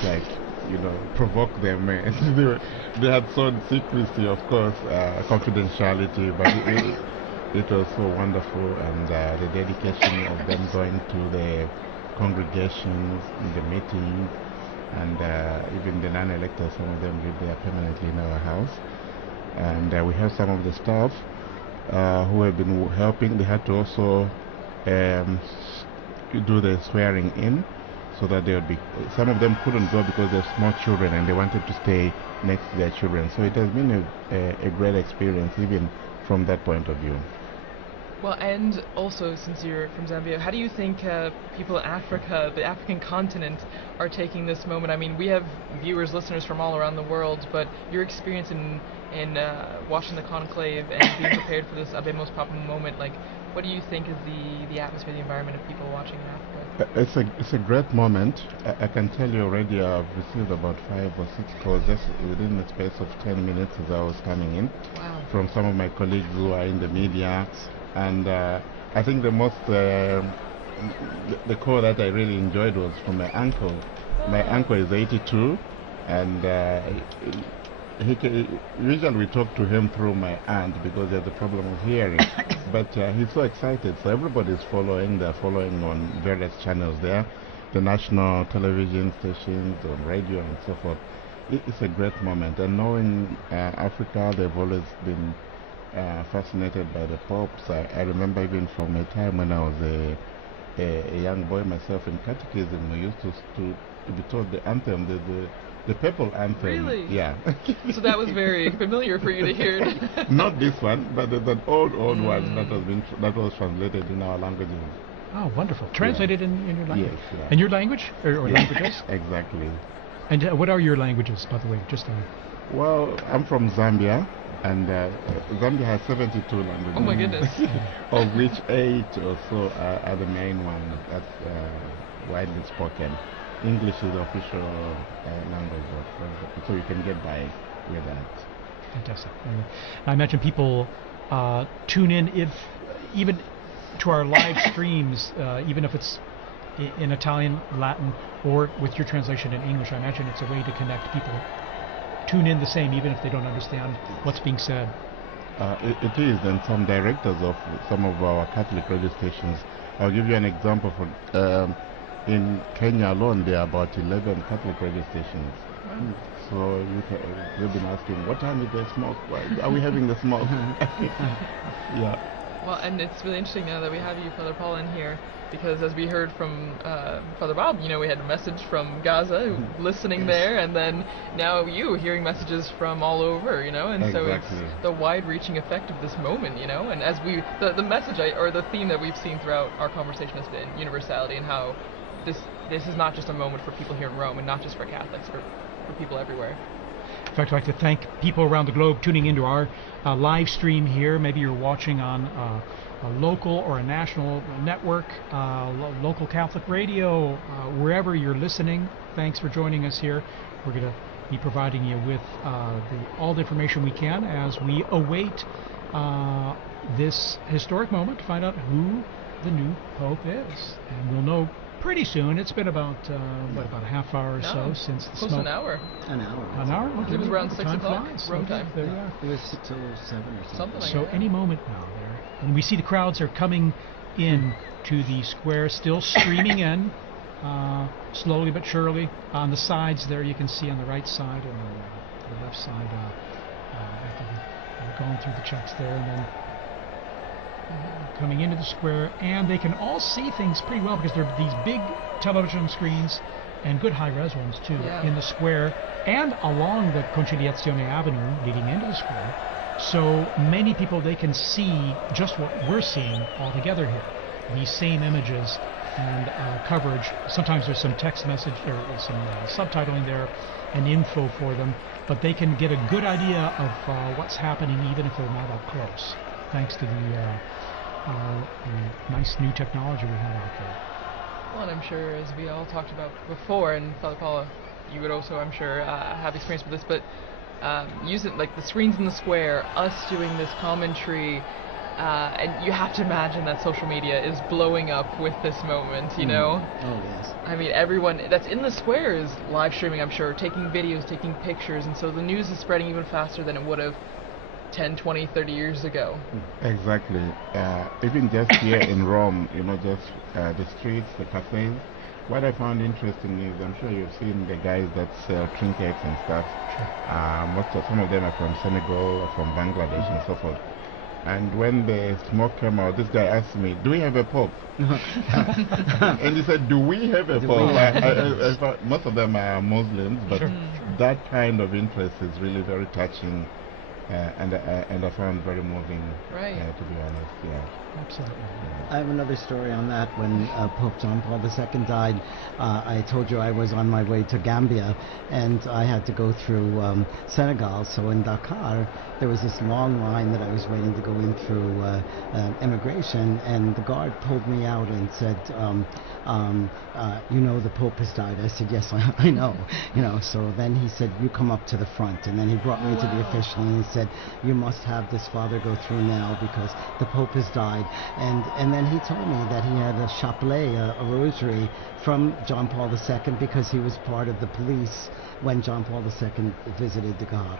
provoke them. They had shown secrecy, of course, confidentiality, but it was so wonderful, and the dedication of them going to the congregations, in the meetings, and even the non-electors, some of them live there permanently in our house. And we have some of the staff who have been helping. They had to also do the swearing in, so that they would be. Some of them couldn't go because they're small children, and they wanted to stay next to their children. So it has been a great experience, even from that point of view. Well, and also, since you're from Zambia, how do you think people in Africa, the African continent, are taking this moment? I mean, we have viewers, listeners from all around the world, but your experience in watching the conclave and being prepared for this Abemos Papa moment, like, what do you think is the atmosphere, the environment of people watching in Africa? It's a great moment. I can tell you already I've received about 5 or 6 calls just within the space of 10 minutes as I was coming in. Wow. From some of my colleagues who are in the media. And I think the most, the call that I really enjoyed was from my uncle. My uncle is 82, and usually we talk to him through my aunt because he has a problem of hearing. But he's so excited, so everybody's following. They're following on various channels there, the national television stations, on radio, and so forth. It's a great moment, and knowing Africa, they've always been fascinated by the popes. I remember even from a time when I was a young boy myself in catechism, we used to be taught the anthem, the papal anthem. Really? Yeah. So that was very familiar for you to hear. Not this one, but that old one that was translated in our languages. Oh, wonderful. Translated in your language? Yes. Yeah. In your language? Or yes, languages? Exactly. And what are your languages, by the way? Well, I'm from Zambia, and Zambia has 72 languages. Oh my goodness. Of which 8 or so are the main ones that's widely spoken. English is the official language, so you can get by with that. Fantastic. I imagine people tune in even to our live streams, even if it's in Italian, Latin, or with your translation in English. I imagine it's a way to connect people. Tune in the same, even if they don't understand what's being said. It is, and some directors of some of our Catholic radio stations. I'll give you an example. In Kenya alone, there are about 11 Catholic radio stations. Wow. So you've been asking, what time is the smoke? Why are we having the smoke? Yeah. Well, and it's really interesting now that we have you, Father Paul, in here, because as we heard from Father Bob, we had a message from Gaza, listening there, and then now you hearing messages from all over, and exactly. So it's the wide-reaching effect of this moment, and as the message or the theme that we've seen throughout our conversation has been universality, and how this is not just a moment for people here in Rome, and not just for Catholics, for people everywhere. In fact, I'd like to thank people around the globe tuning into our live stream here. Maybe you're watching on a local or a national network, local Catholic radio, wherever you're listening. Thanks for joining us here. We're going to be providing you with all the information we can as we await this historic moment to find out who the new Pope is. And we'll know pretty soon. It's been about a half hour or so since the close smoke. An hour. An hour. An hour? Okay. It was around 6 o'clock, Rome time. There you are. It was till 7 or something. Something like So that. any moment now there. And we see the crowds are coming in to the square, still streaming in, slowly but surely. On the sides there, you can see on the right side and the left side, after going through the checks there, and then coming into the square, and they can all see things pretty well because there are these big television screens and good high-res ones too in the square and along the Conciliazione Avenue leading into the square. So many people, they can see just what we're seeing all together here. These same images and coverage. Sometimes there's some text message or some subtitling there and info for them, but they can get a good idea of what's happening even if they're not up close, thanks to the nice new technology we have out there. Well, and I'm sure, as we all talked about before, and Father Paula, you would also, I'm sure, have experience with this, but using like the screens in the square, us doing this commentary, and you have to imagine that social media is blowing up with this moment, you know? Oh, yes. I mean, everyone that's in the square is live streaming, I'm sure, taking videos, taking pictures, and so the news is spreading even faster than it would have 10, 20, 30 years ago. Exactly. Even just here in Rome, you know, just the streets, the cafes. What I found interesting is, I'm sure you've seen the guys that sell trinkets and stuff. Some of them are from Senegal or from Bangladesh and so forth. And when the smoke came out, this guy asked me, "Do we have a pope?" And he said, "Do we have a pope?" I thought most of them are Muslims, but that kind of interest is really very touching. And I found very moving, to be honest. Yeah, absolutely. I have another story on that. When Pope John Paul II died, I told you I was on my way to Gambia, and I had to go through Senegal. So in Dakar, there was this long line that I was waiting to go in through immigration, and the guard pulled me out and said, "You know, the Pope has died." I said, "Yes, I know." You know. So then he said, "You come up to the front," and then he brought me to the official, and he said, "You must have this father go through now because the Pope has died." And then he told me that he had a chapelet, a rosary from John Paul II because he was part of the police when John Paul II visited Dakar.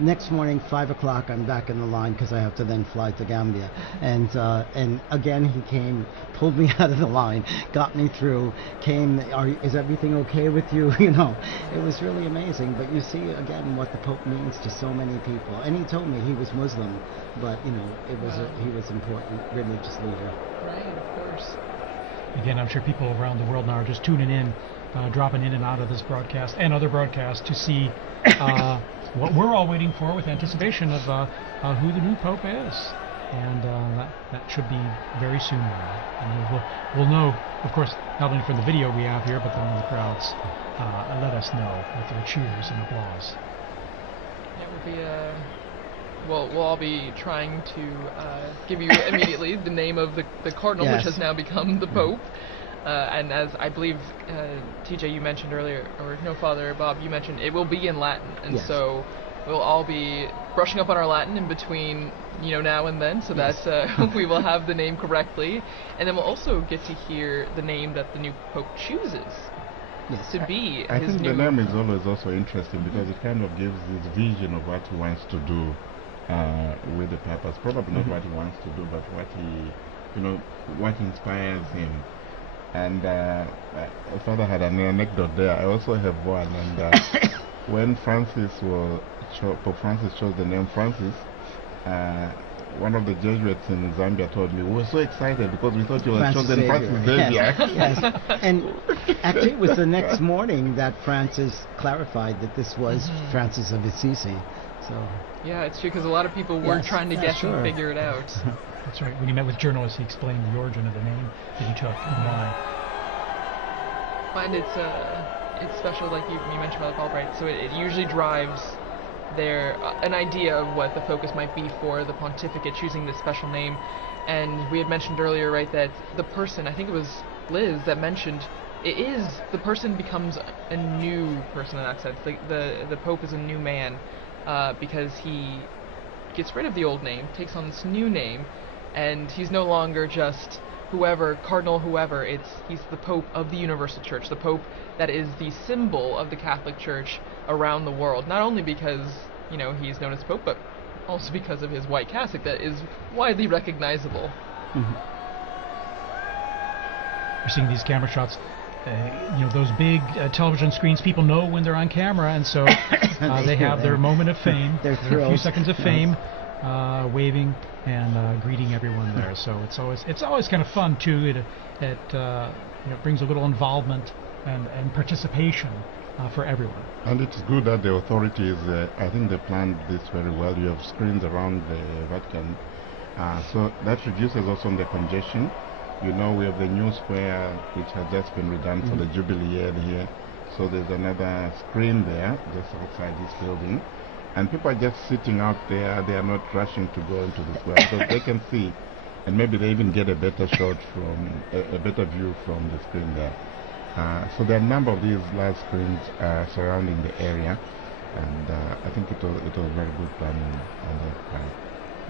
Next morning, 5 o'clock, I'm back in the line because I have to then fly to Gambia. And again, he came, pulled me out of the line, got me through, came, is everything okay with you? You know, it was really amazing. But you see, again, what the Pope means to so many people. And he told me he was Muslim, but, you know, it was he was an important religious leader. Right, of course. Again, I'm sure people around the world now are just tuning in, dropping in and out of this broadcast and other broadcasts to see what we're all waiting for with anticipation of who the new Pope is. And that should be very soon now. And we'll know, of course, not only from the video we have here, but then when the crowds let us know with their cheers and applause. It will be we'll all be trying to give you immediately the name of the Cardinal, which has now become the Pope. And as I believe, TJ, you mentioned earlier, or no, Father Bob, you mentioned it will be in Latin, and so we'll all be brushing up on our Latin in between, you know, now and then, so that we will have the name correctly, and then we'll also get to hear the name that the new Pope chooses to be. I think the name is always also interesting because it kind of gives this vision of what he wants to do with the purpose. Probably not what he wants to do, but what he, you know, what inspires him. And Father had an anecdote there. I also have one. And when Pope Francis chose the name Francis, one of the Jesuits in Zambia told me, "We were so excited because we thought you were chosen Francis Xavier." Yes. And actually, it was the next morning that Francis clarified that this was Francis of Assisi. So. Yeah, it's true, because a lot of people were trying to guess and figure it out. That's right. When he met with journalists, he explained the origin of the name that he took and why. And it's special, like you mentioned about the Pope, right? So it usually drives an idea of what the focus might be for the pontificate, choosing this special name. And we had mentioned earlier, right, that the person, I think it was Liz that mentioned, the person becomes a new person in that sense. The Pope is a new man because he gets rid of the old name, takes on this new name, and he's no longer just whoever, Cardinal whoever. He's the Pope of the Universal Church, the Pope that is the symbol of the Catholic Church around the world. Not only because, you know, he's known as Pope, but also because of his white cassock that is widely recognizable. you're seeing these camera shots. Those big television screens, people know when they're on camera, and so they have their moment of fame, Their few thrills. seconds of fame, waving and greeting everyone there. So it's always kind of fun too. It brings a little involvement and participation for everyone. And it's good that the authorities, I think they planned this very well. You have screens around the Vatican, so that reduces also the congestion. You know, we have the new square which has just been redone for the Jubilee year here. So there's another screen there just outside this building. And people are just sitting out there. They are not rushing to go into the square. So they can see, and maybe they even get a better shot from, a better view from the screen there. So there are a number of these large screens surrounding the area. And I think it was very good planning on that part.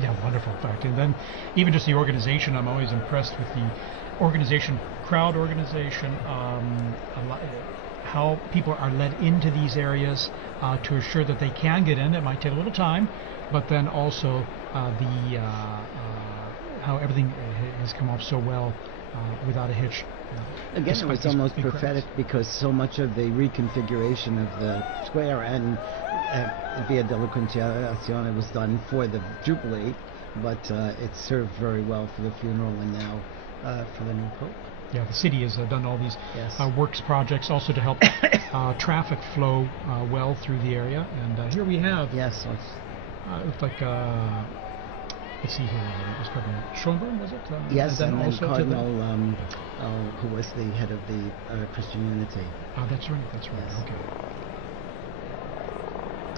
Yeah, wonderful fact. And then even just the organization, I'm always impressed with the organization, crowd organization, how people are led into these areas to assure that they can get in. It might take a little time, but then also how everything has come off so well without a hitch. Again, it was almost prophetic because so much of the reconfiguration of the square and Via della Conciliazione was done for the Jubilee, but it served very well for the funeral and now for the new Pope. Yeah, the city has done all these Yes. works projects also to help traffic flow well through the area. And here we have, Yes, so it looked like, let's see here, it was Cardinal Schönborn, was it? yes, and then also Cardinal, who was the head of the Christian Unity. that's right, Yes. okay.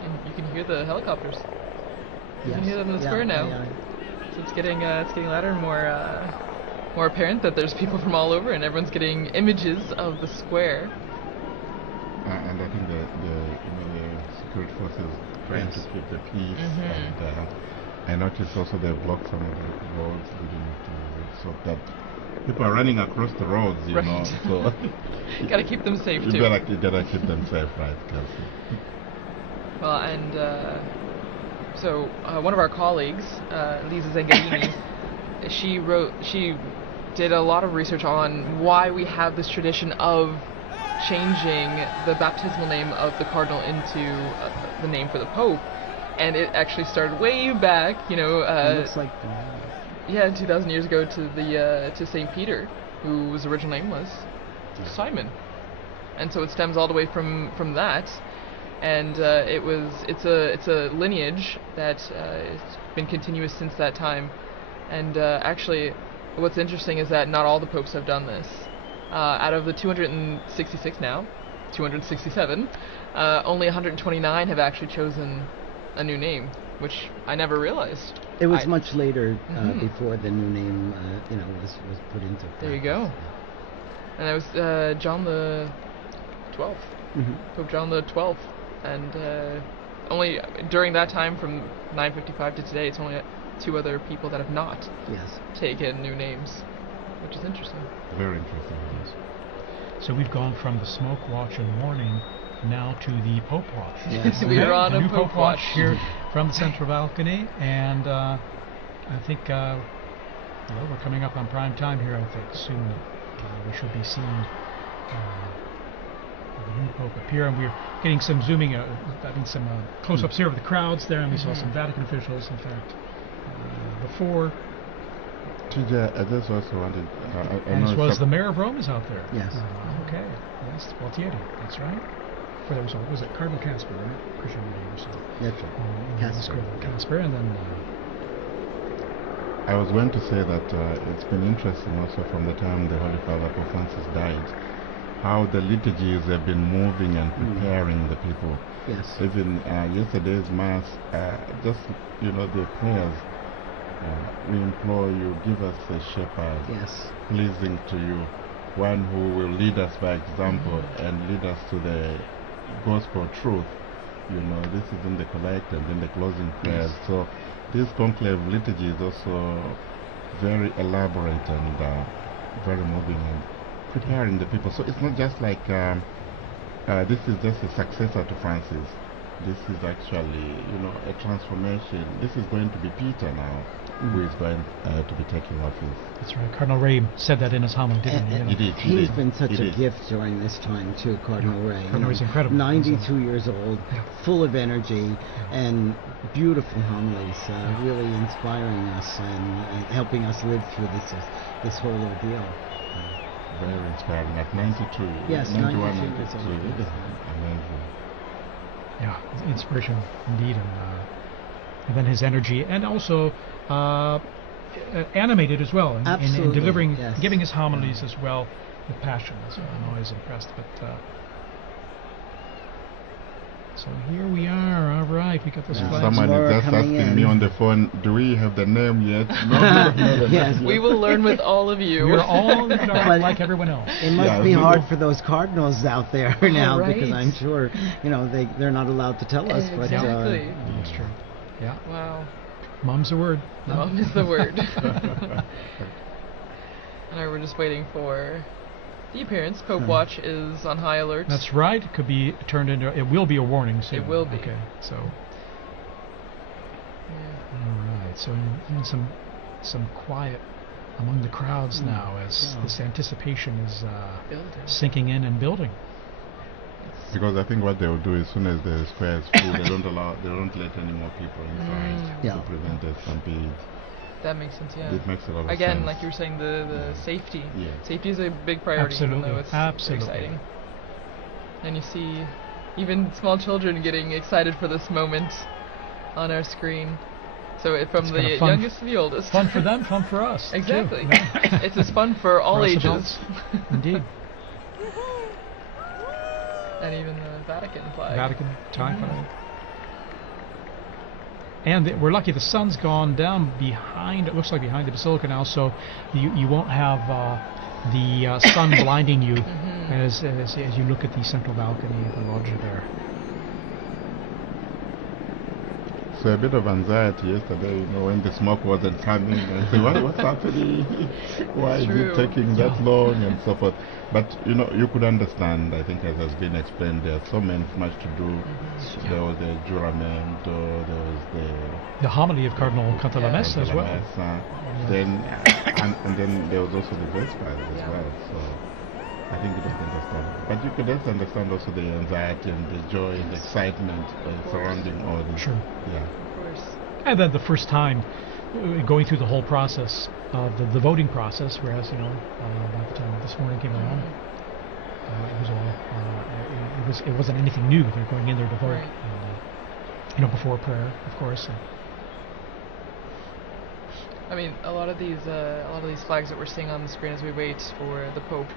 And you can hear the helicopters. You Yes. can hear them in the square now. Yeah. So it's getting louder and more apparent that there's people from all over, and everyone's getting images of the square. And I think the security forces trying to keep the peace. And I noticed also they blocked some of the roads leading to, so that people are running across the roads, you Right. know. So You gotta keep them safe you too. gotta keep them safe, right, Kelsey? Well, and so one of our colleagues, Lisa Zengarini, she did a lot of research on why we have this tradition of changing the baptismal name of the cardinal into the name for the Pope, and it actually started way back, It looks like 2,000 years ago to Saint Peter, whose original name was Simon, and so it stems all the way from that. And it's a lineage that has been continuous since that time. And actually, what's interesting is that not all the popes have done this. Out of the 266 now, 267, only 129 have actually chosen a new name, which I never realized. it was much later Mhm. before the new name, was put into practice. There you go. And that was John the 12th, Mhm. Pope John the 12th. And only during that time, from 955 to today, it's only two other people that have not Yes. taken new names, which is interesting. Very interesting. Yes. So we've gone from the smoke watch in the morning now to the Pope watch. Yes. We are on the a new Pope watch watch. here from the central balcony, and I think we're coming up on prime time here. I think soon we should be seeing the new Pope appear, and we're getting some zooming, some close-ups here of the crowds there, and we saw some Vatican officials, in fact, before, TJ, I just also wanted. I and know as well as some- the mayor of Rome is out there. Yes. Okay, yes, Gualtieri, that's right. For there was it Cardinal Casper, right? Christian Unity or something. That's right. And then Casper. Casper, and then I was going to say that it's been interesting also from the time the Holy Father Pope Francis died, how the liturgies have been moving and preparing the people. Yes. Even yesterday's Mass, just, the prayers, we implore you, give us a shepherd Yes. pleasing to you, one who will lead us by example and lead us to the gospel truth. This is in the collect and then the closing prayers. So this conclave liturgy is also very elaborate and very moving and preparing the people. So it's not just like this is just a successor to Francis. this is actually, a transformation. This is going to be Peter now, who is going to be taking office. That's right. Cardinal Ray said that in his homily, didn't he? He did. He's been such a gift during this time too, Cardinal Ray. Cardinal Ray's incredible. 92 years old, full of energy, and beautiful homilies, really inspiring us and helping us live through this whole ordeal. Very inspiring. At 92, yes, 91, 92 years old. Amazing. Yeah, inspirational indeed, and then his energy, and also animated as well, in delivering, giving his homilies as well with passion. So I'm always impressed. But so here we are. All right, we got this flag. Someone is just asking me on the phone, do we have the name yet? No, yes. We will learn with all of you. We're all like everyone else. It must be hard for those Cardinals out there now, because I'm sure they're not allowed to tell us. Exactly. But, that's true. Yeah. Wow. Mom's the word. No? Mom is the word. And we're just waiting for the appearance. Pope Watch is on high alert. That's right. It could be turned into. It will be a warning soon. It will be. Okay. So. Yeah. All right. So even some quiet among the crowds now, as this anticipation is sinking in and building. Because I think what they'll do as soon as the square is full, they don't let any more people inside to prevent a stampede. That makes sense, yeah. It makes a lot of sense. Again, like you were saying, the safety. Yeah. Safety is a big priority, even though it's exciting. And you see even small children getting excited for this moment on our screen. So from the youngest to the oldest. Fun for them, fun for us. Exactly. It's as fun for all ages. Indeed. And even the Vatican flag. Vatican tie flag. And we're lucky the sun's gone down behind, it looks like behind the Basilica now, so you won't have the sun blinding you as you look at the central balcony of the loggia there. So a bit of anxiety yesterday, when the smoke wasn't coming. I said, what's happening? Why is it taking that long and so forth? But you could understand. I think, as has been explained, there's so much to do. There was the juramento, there was the homily of Cardinal Cantalamessa as well. Then and then there was also the Vespers as well. So I think you don't understand. But you could just understand also the anxiety and the joy and the excitement surrounding all this. Sure. Yeah. Of course. And then the first time going through the whole process of the voting process, whereas by the time this morning came around, it was all it wasn't anything new. They're going in there to vote, and, before prayer, of course. I mean, a lot of these flags that we're seeing on the screen as we wait for the Pope,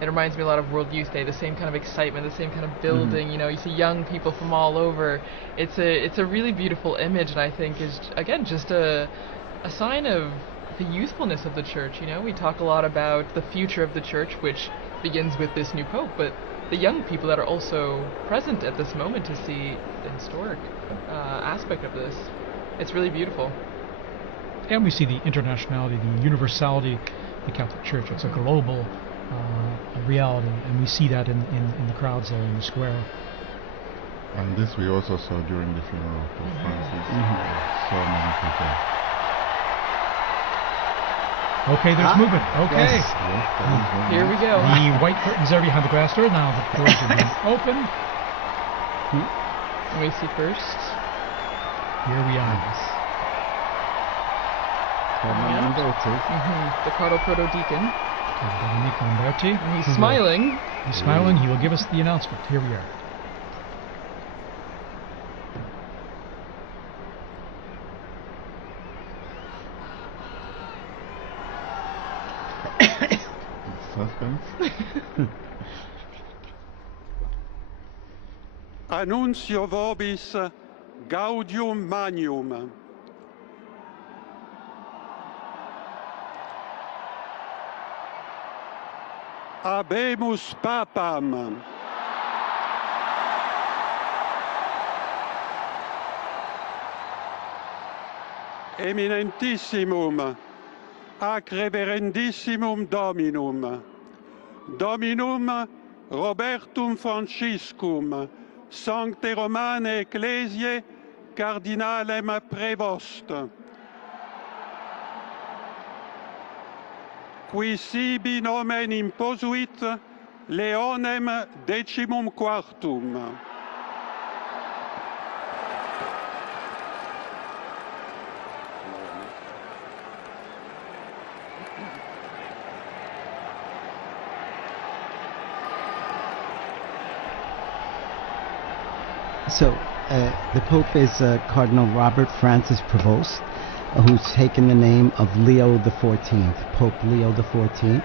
it reminds me a lot of World Youth Day. The same kind of excitement, the same kind of building. You see young people from all over. It's a really beautiful image, and I think is again just a sign of the youthfulness of the Church. We talk a lot about the future of the Church, which begins with this new Pope, but the young people that are also present at this moment to see the historic aspect of this. It's really beautiful. And we see the internationality, the universality of the Catholic Church. It's a global reality, and we see that in the crowds there in the square. And this we also saw during the funeral of Pope Francis. So many people. Okay, there's movement. Okay. Yes, here we go. The white curtains are behind the glass door. Now the doors are being opened. And we see first. Here we are. The Cardinal Proto-Deacon. Dominic Lamberti. And he's smiling. He's smiling. He will give us the announcement. Here we are. Suspense. Annuncio vobis gaudium magnum. Habemus papam. Eminentissimum, ac reverendissimum Dominum, Dominum Robertum Franciscum, Sancte Romane Ecclesiae Cardinalem Prevost. Qui sibi nomen imposuit Leonem decimum quartum. So the Pope is Cardinal Robert Francis Prevost, who's taken the name of Leo XIV, Pope Leo XIV.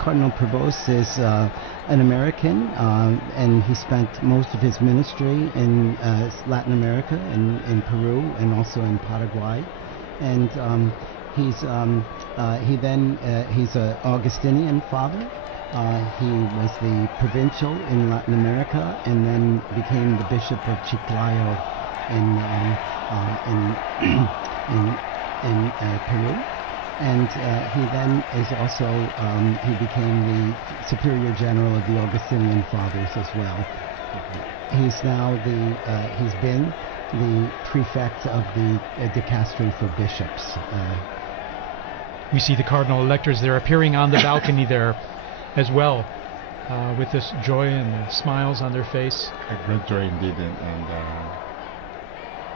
Cardinal Prevost is an American, and he spent most of his ministry in Latin America, in Peru, and also in Paraguay. And he's an Augustinian father. He was the provincial in Latin America, and then became the Bishop of Chiclayo in Peru. And he then is also he became the Superior General of the Augustinian Fathers as well. He's now he's been the prefect of the dicastery for bishops. We see the cardinal electors there appearing on the balcony there as well, with this joy and smiles on their face. A great joy indeed, and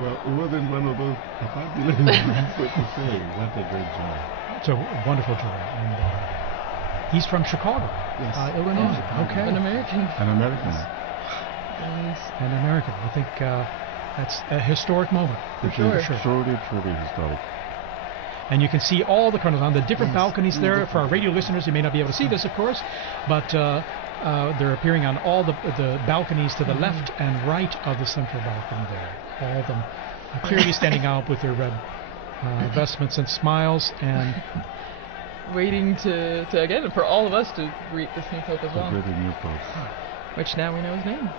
well, it wasn't one of those fabulous things to say. What a great joy. It's a wonderful joy. And he's from Chicago, Yes. Illinois. Chicago. Okay. An American. An American. An American. I think that's a historic moment. It sure. is truly, truly historic. And you can see all the cardinals on the different Yes, balconies in there. different- For our radio listeners, you may not be able to see this, of course, but they're appearing on all the balconies to the left and right of the central balcony there. All of them clearly standing out with their red vestments and smiles, and Waiting to again for all of us to greet this new pope as A well, great new pope. which now we know his name.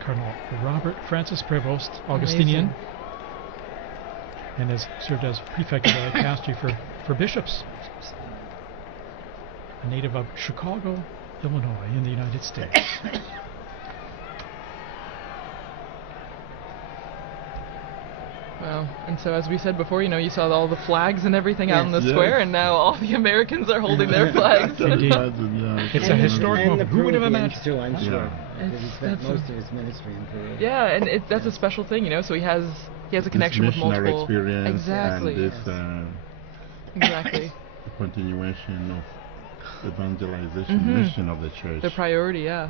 Cardinal Robert Francis Prevost, Augustinian, Amazing. and has served as prefect of the dicastery for bishops. A native of Chicago, Illinois, in the United States. Wow. And so, as we said before, you saw all the flags and everything out in the Yes. square, and now all the Americans are holding their flags. Indeed. Yeah, It's a historic and moment. the Who would have Peruvians imagined? too, I'm sure. Yeah. Because he spent That's most of his ministry in Peru. Yeah, and that's a special thing, So he has a connection with missionary multiple. experience Exactly. and this Exactly. continuation of evangelization mission of the church. The priority, yeah.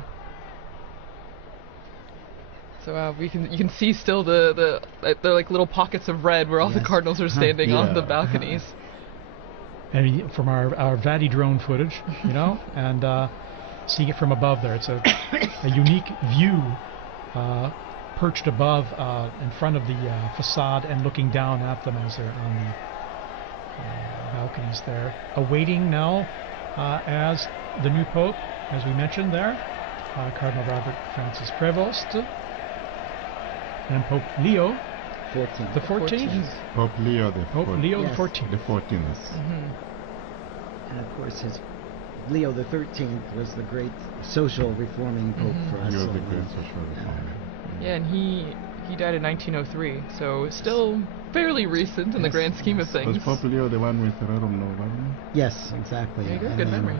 So you can see still they're like little pockets of red where all the Yes. cardinals are standing on the Yeah. balconies. And from our Vati drone footage, and seeing it from above there, it's a unique view, perched above in front of the facade and looking down at them as they're on the balconies there, awaiting now as the new pope, as we mentioned there, Cardinal Robert Francis Prevost, and Pope Leo 14. the 14th. Pope Leo the Pope Leo Yes. the 14th. The 14th. And of course, Leo the 13th was the great social reforming pope for us. He was all. the great social reformer. Yeah, and he died in 1903, so still fairly recent in the Yes. grand scheme of Was things. Pope Leo the one with Rerum Novarum? Yes, exactly. There you go, And good then- memory.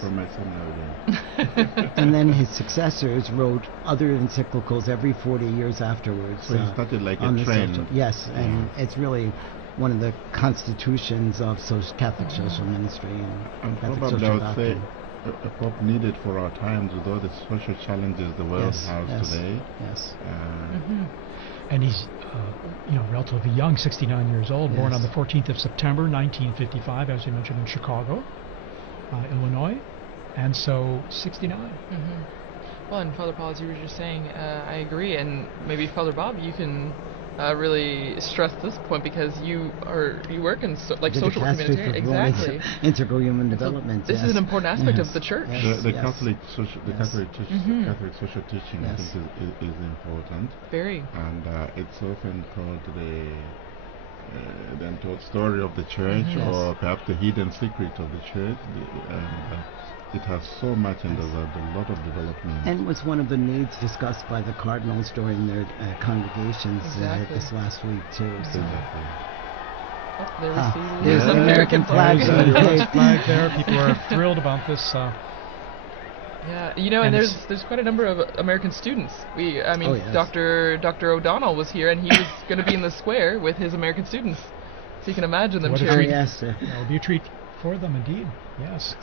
From my seminary. And then his successors wrote other encyclicals every 40 years afterwards. So he started like on a the trend. social- yes, and it's really one of the constitutions of Catholic social ministry and Catholic Probably I social would say doctrine. a pope needed for our times with all the social challenges the world Yes, has yes. today. Yes. And he's, relatively young, 69 years old, born Yes. on the 14th of September, 1955, as you mentioned, in Chicago, Illinois, and so 69. Well, and Father Paul, as you were just saying, I agree, and maybe Father Bob, you can really stress this point because you work in The social dicastery humanitarian. for Exactly. Integral human development. This yes. is an important aspect Yes. of the church. Yes. The yes. Catholic social, the Yes. Catholic, Catholic social teaching, I Yes. think, is important, Very. and it's often called the untold story of the church, Yes. or perhaps the hidden secret of the church. it has so much and there's a lot of development. And was one of the needs discussed by the Cardinals during their congregations this last week, too. So. Exactly. Oh, there we see There's an American flag. There's an American flag there. People are thrilled about this. Yeah, you know, and there's quite a number of American students. Dr. O'Donnell was here, and he was going to be in the square with his American students. So you can imagine them What a cheering. treat. Yes, that will be a treat for them, indeed. Yes.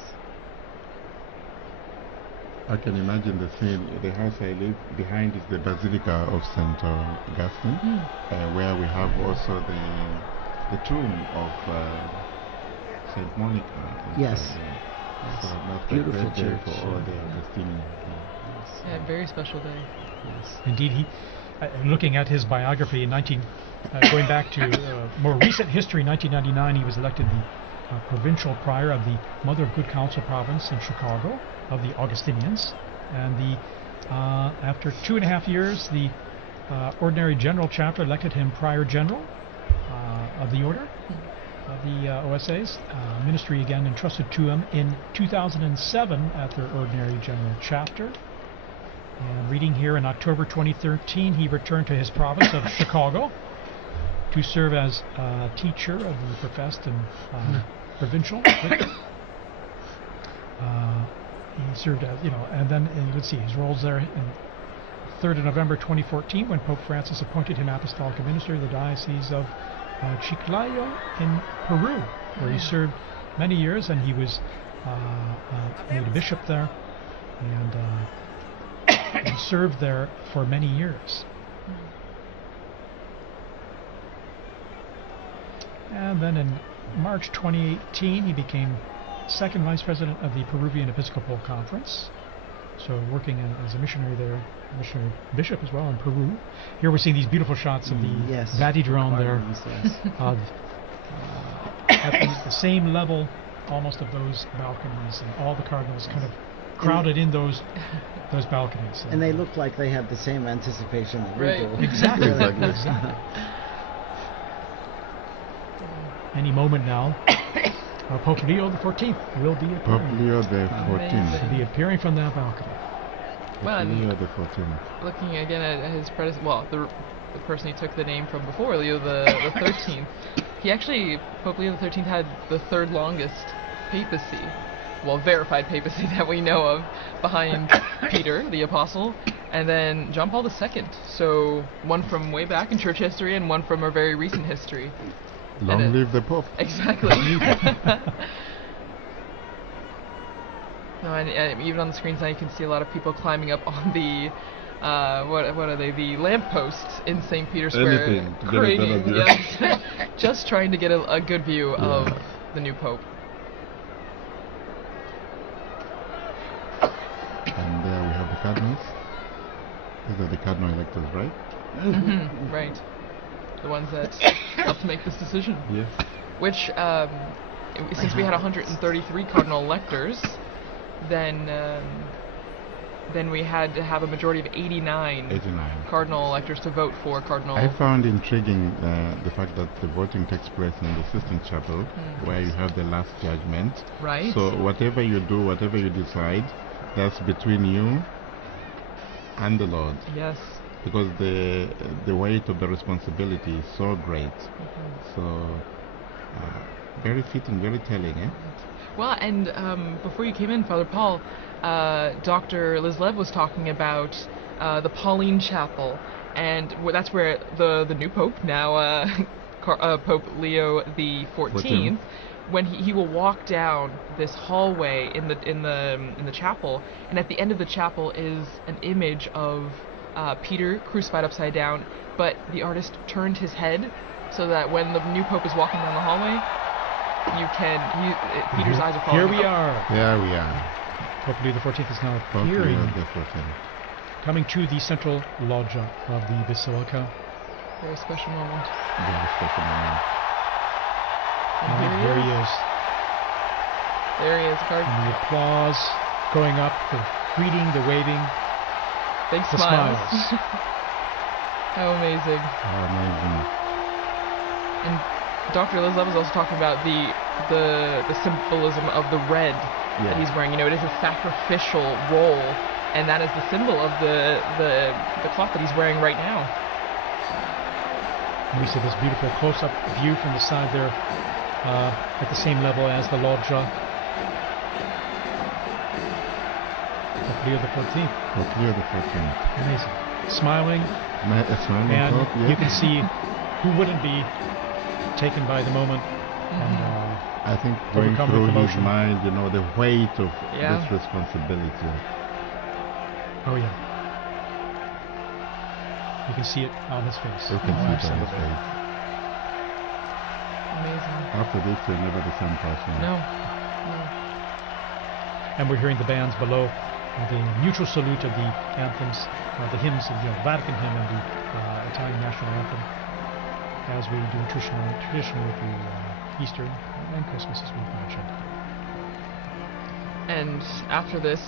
I can imagine the scene. The house I live behind is the Basilica of St. Augustine, where we have also the tomb of St. Monica. Yes. So that's Beautiful a great day church. for all the Augustinians. Yeah, very special day. Yes. Indeed, he. Looking at his biography, going back to more recent history, 1999, he was elected the provincial prior of the Mother of Good Counsel province in Chicago of the Augustinians, and after 2.5 years, the Ordinary General Chapter elected him prior general of the order of the OSAs. Ministry again entrusted to him in 2007 at their Ordinary General Chapter. And reading here, in October 2013, he returned to his province of Chicago to serve as teacher of the professed and provincial. He served as, and then you would see his roles there. In 3rd of November 2014, when Pope Francis appointed him apostolic minister of the Diocese of Chiclayo in Peru, where he served many years, and he was made a bishop there, and served there for many years. And then in March 2018, he became second vice president of the Peruvian Episcopal Conference, so working as a missionary there, missionary bishop as well in Peru. Here we're seeing these beautiful shots of the Vati drone there, of at the same level almost of those balconies, and all the cardinals kind of crowded in those balconies. And they look like they have the same anticipation that we do. Exactly. Exactly. Any moment now, Pope Leo the 14th will be appearing. Pope Leo the 14th. Will be appearing from that balcony. Well, Leo the 14th. Looking again at his predecessor, well, the person he took the name from before, Leo the 13th. He actually, Pope Leo the 13th, had the third longest papacy, well, verified papacy that we know of, behind Peter, the apostle, and then John Paul II. So one from way back in church history and one from our very recent history. Long live the Pope. Exactly. No, and even on the screens now you can see a lot of people climbing up on the what are they? The lampposts in St. Peter's Square, Anything to get a better view. yes, just trying to get a good view of the new Pope. And there we have the Cardinals. These are the Cardinal electors, right? Mm-hmm, right. The ones that helped make this decision. Yes. Which, since we had 133 cardinal electors, then we had to have a majority of 89 cardinal electors to vote for cardinal. I found intriguing the fact that the voting takes place in the Sistine Chapel, where you have the last judgment. Right. So whatever you do, whatever you decide, that's between you and the Lord. Yes. Because the weight of the responsibility is so great. So very fitting, very telling, eh? Well, and before you came in, Father Paul, Dr. Liz Lev was talking about the Pauline Chapel, and that's where the new Pope, now Pope Leo the 14th, when he will walk down this hallway in the chapel, and at the end of the chapel is an image of Peter crucified upside down, but the artist turned his head so that when the new Pope is walking down the hallway, Peter's eyes are following. Here we are. There we are. Pope Leo the 14th is now Pope appearing, Leo the 14th. coming to the central loggia of the Basilica. Very special moment. Very special moment. And Here he is. There he is, Cardinal. And the applause going up, the greeting, the waving, Big the smiles. smiles. How amazing. Amazing. And Dr. Liz Love is also talking about the symbolism of the red that he's wearing. You know, it is a sacrificial role, and that is the symbol of the cloth that he's wearing right now. And we see this beautiful close-up view from the side there, at the same level as the loggia. Pope Leo XIV. Pope Leo XIV. Amazing. Smiling, Smiling and Pope, you can see who wouldn't be taken by the moment. And I think going overcome through with his emotion. mind, you know, the weight of Yeah. this responsibility. Oh yeah. You can see it on his face. You can Oh, see it on his absolutely. face. Amazing. After this, you're never the same person. No. And we're hearing the bands below, the mutual salute of the anthems, the hymns, of the Vatican hymn and the Italian national anthem, as we do traditionally with the Easter and Christmas, as we've mentioned. And after this,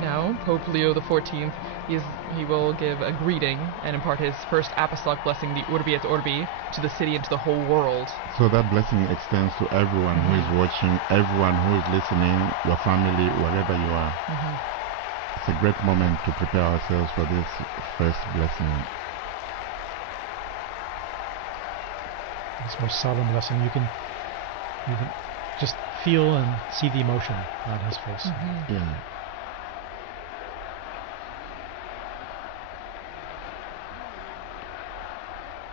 now Pope Leo XIV, he will give a greeting and impart his first apostolic blessing, the Urbi et Orbi, to the city and to the whole world. So that blessing extends to everyone who is watching, everyone who is listening, your family, wherever you are. It's a great moment to prepare ourselves for this first blessing. This most solemn blessing, you can just feel and see the emotion on his face. Yeah.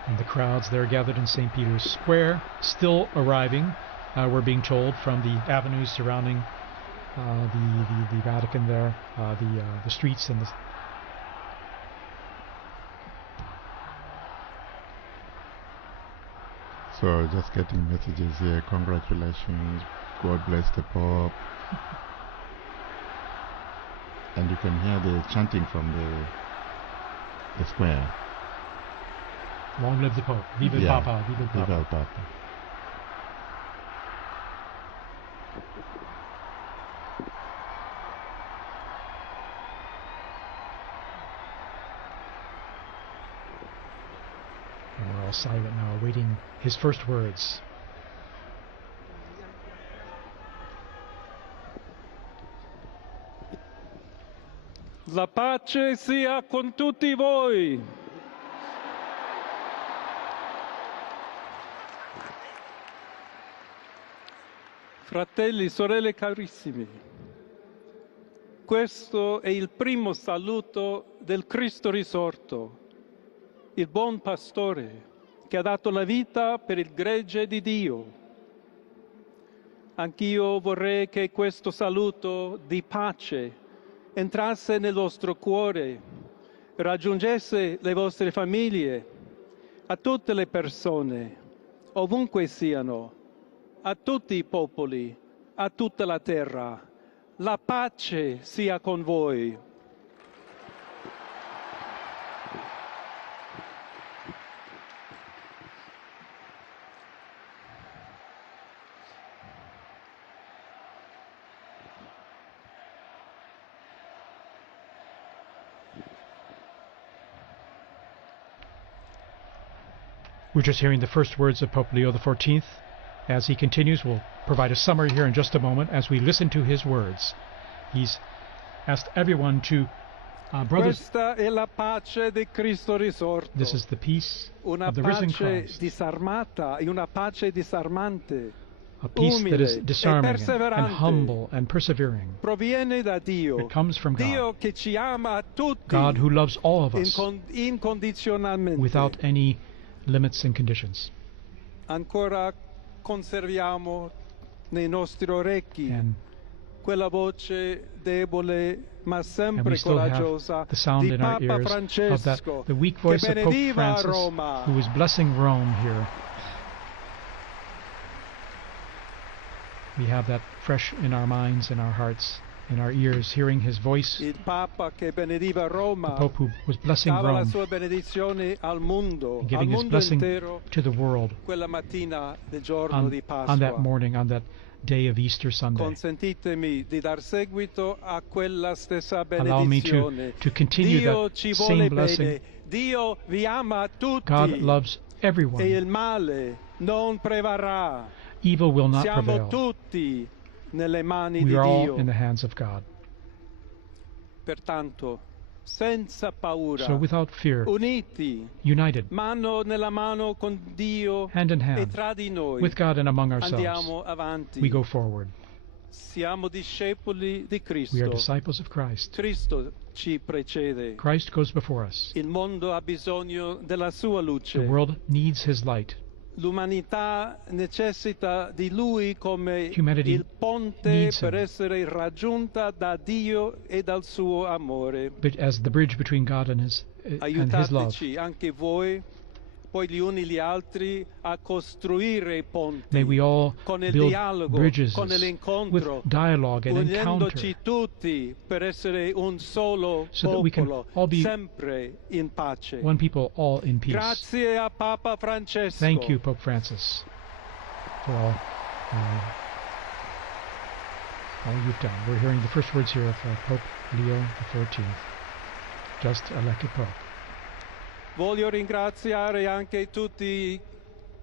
And the crowds there gathered in St. Peter's Square, still arriving, we're being told, from the avenues surrounding the Vatican there, the streets and the... So just getting messages here, congratulations, God bless the Pope. And you can hear the chanting from the square. Long live the Pope. Viva il Papa. Viva il Papa. Viva il Papa. And we're all silent now, awaiting his first words. La pace sia con tutti voi. Fratelli, sorelle carissimi, questo è il primo saluto del Cristo risorto, il buon pastore che ha dato la vita per il gregge di Dio. Anch'io vorrei che questo saluto di pace entrasse nel vostro cuore, raggiungesse le vostre famiglie, a tutte le persone, ovunque siano, a tutti i popoli, a tutta la terra. La pace sia con voi. We're just hearing the first words of Pope Leo XIV. As he continues, we'll provide a summary here in just a moment as we listen to his words. He's asked everyone to, brothers, Questa è la pace di Cristo risorto. this is the peace Una of the risen pace Christ, disarmata e una pace disarmante. a peace that is umile e disarming and perseverante. humble and persevering. Proviene da Dio. It comes from Dio God, che ci ama a tutti God who loves all of us incondizionalmente. without any limits and conditions. Ancora conserviamo nei nostri orecchi And quella voce debole ma we sempre still have coraggiosa the sound di in our Papa ears of that, Francesco the weak che voice of Pope benediva Francis, Roma. who is blessing Rome here. We have that fresh in our minds, in our hearts, in our ears, hearing his voice. Il Papa che benediva The Roma Pope who was blessing dava la Rome, sua benedizione al mondo, al giving his mondo blessing intero to the world quella mattina del giorno di on that Pasqua. morning, on that day of Easter Sunday. Consentitemi di dar seguito a quella stessa Allow me benedizione. to continue Dio that ci same vuole blessing. bene. Dio vi ama tutti. God loves E everyone, il male non prevarrà. Evil will not Siamo prevail. tutti nelle mani We di are all Dio. in the hands of God. Pertanto, senza paura, So without fear, uniti, united, mano nella mano con Dio hand in e hand, tra di noi, with God and among ourselves, andiamo avanti. we go forward. Siamo discepoli di We are Cristo. disciples of Christ. Cristo ci precede. Christ goes before us. Il mondo ha bisogno della sua luce. The world needs His light. L'umanità necessita di Lui come Humanity il ponte needs per him. essere raggiunta da Dio e dal suo amore. But as the bridge between God and His love. Aiutateci anche voi, poi gli uni gli altri, a costruire i ponti May we all con il build dialogo, bridges con with l'incontro, dialogue and unendoci encounter, tutti per essere un solo so that we can popolo, all be sempre in pace. one people, all in peace. Grazie a Papa Francesco. Thank you, Pope Francis, for all you've done. We're hearing the first words here of Pope Leo XIV, just elected Pope. Voglio ringraziare anche tutti i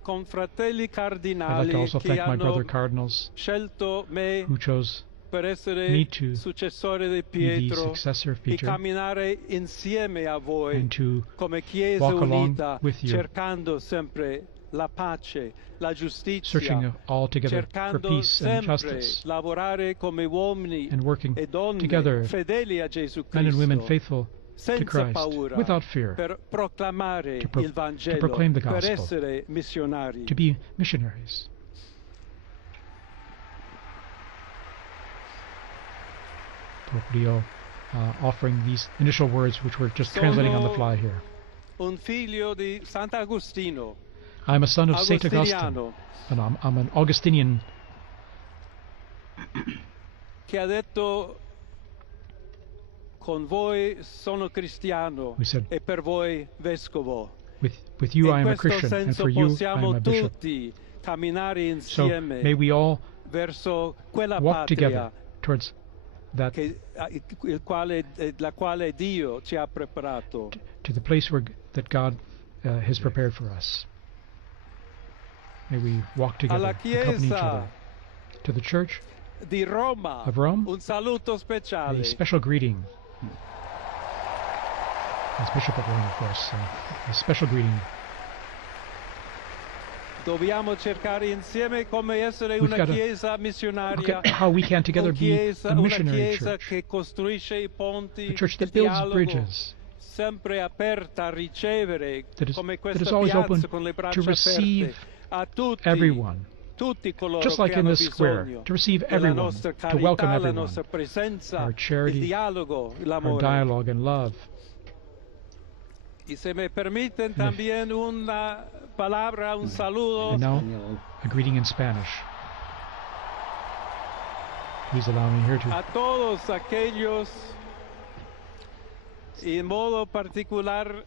confratelli I'd like cardinali to also che thank my brother hanno cardinals scelto me who chose per essere me to successore di be the Pietro successor of e Peter camminare insieme a voi and to come Chiesa walk along unita, with you, cercando sempre la pace, la giustizia, searching all together for cercando peace and sempre justice, lavorare come uomini and working e donne together, fedeli a Gesù men and women Cristo, faithful to senza Christ, paura, without fear, per proclamare to il Vangelo, proclaim the per gospel, essere missionari. to be missionaries. Pope Leo offering these initial words, which we're just translating on the fly here. Un figlio di Sant'Agostino, I'm a son of Saint Augustine, agostiniano, and I'm an Augustinian che ha detto: con voi sono cristiano who said, e per voi vescovo. with you I In am a questo Christian, and senso for you I possiamo am a bishop. tutti camminare So insieme may we all verso quella walk together patria towards that, la quale Dio ci ha preparato. to the place that God has prepared for us. May we walk together, Alla accompany each Chiesa other. To the Church di Roma, of Rome, un saluto speciale. a special greeting. As Bishop of Rome, of course, a special greeting. Dobbiamo cercare insieme come essere We've una got to chiesa look missionaria, at how we can together be a una missionary chiesa church, che costruisce i ponti, a church il that builds dialogo, bridges, sempre aperta a ricevere, that is come that questa is always open piazza con le braccia to receive aperte a tutti, everyone, tutti coloro just che like in hanno this square, bisogno to receive della everyone, nostra to welcome carità, la everyone, nostra presenza, our charity, il dialogo, our l'amore. dialogue and love. Y se me permiten también una palabra, un saludo And now, a greeting in Spanish. Please allow me here to a todos aquellos, y en modo particular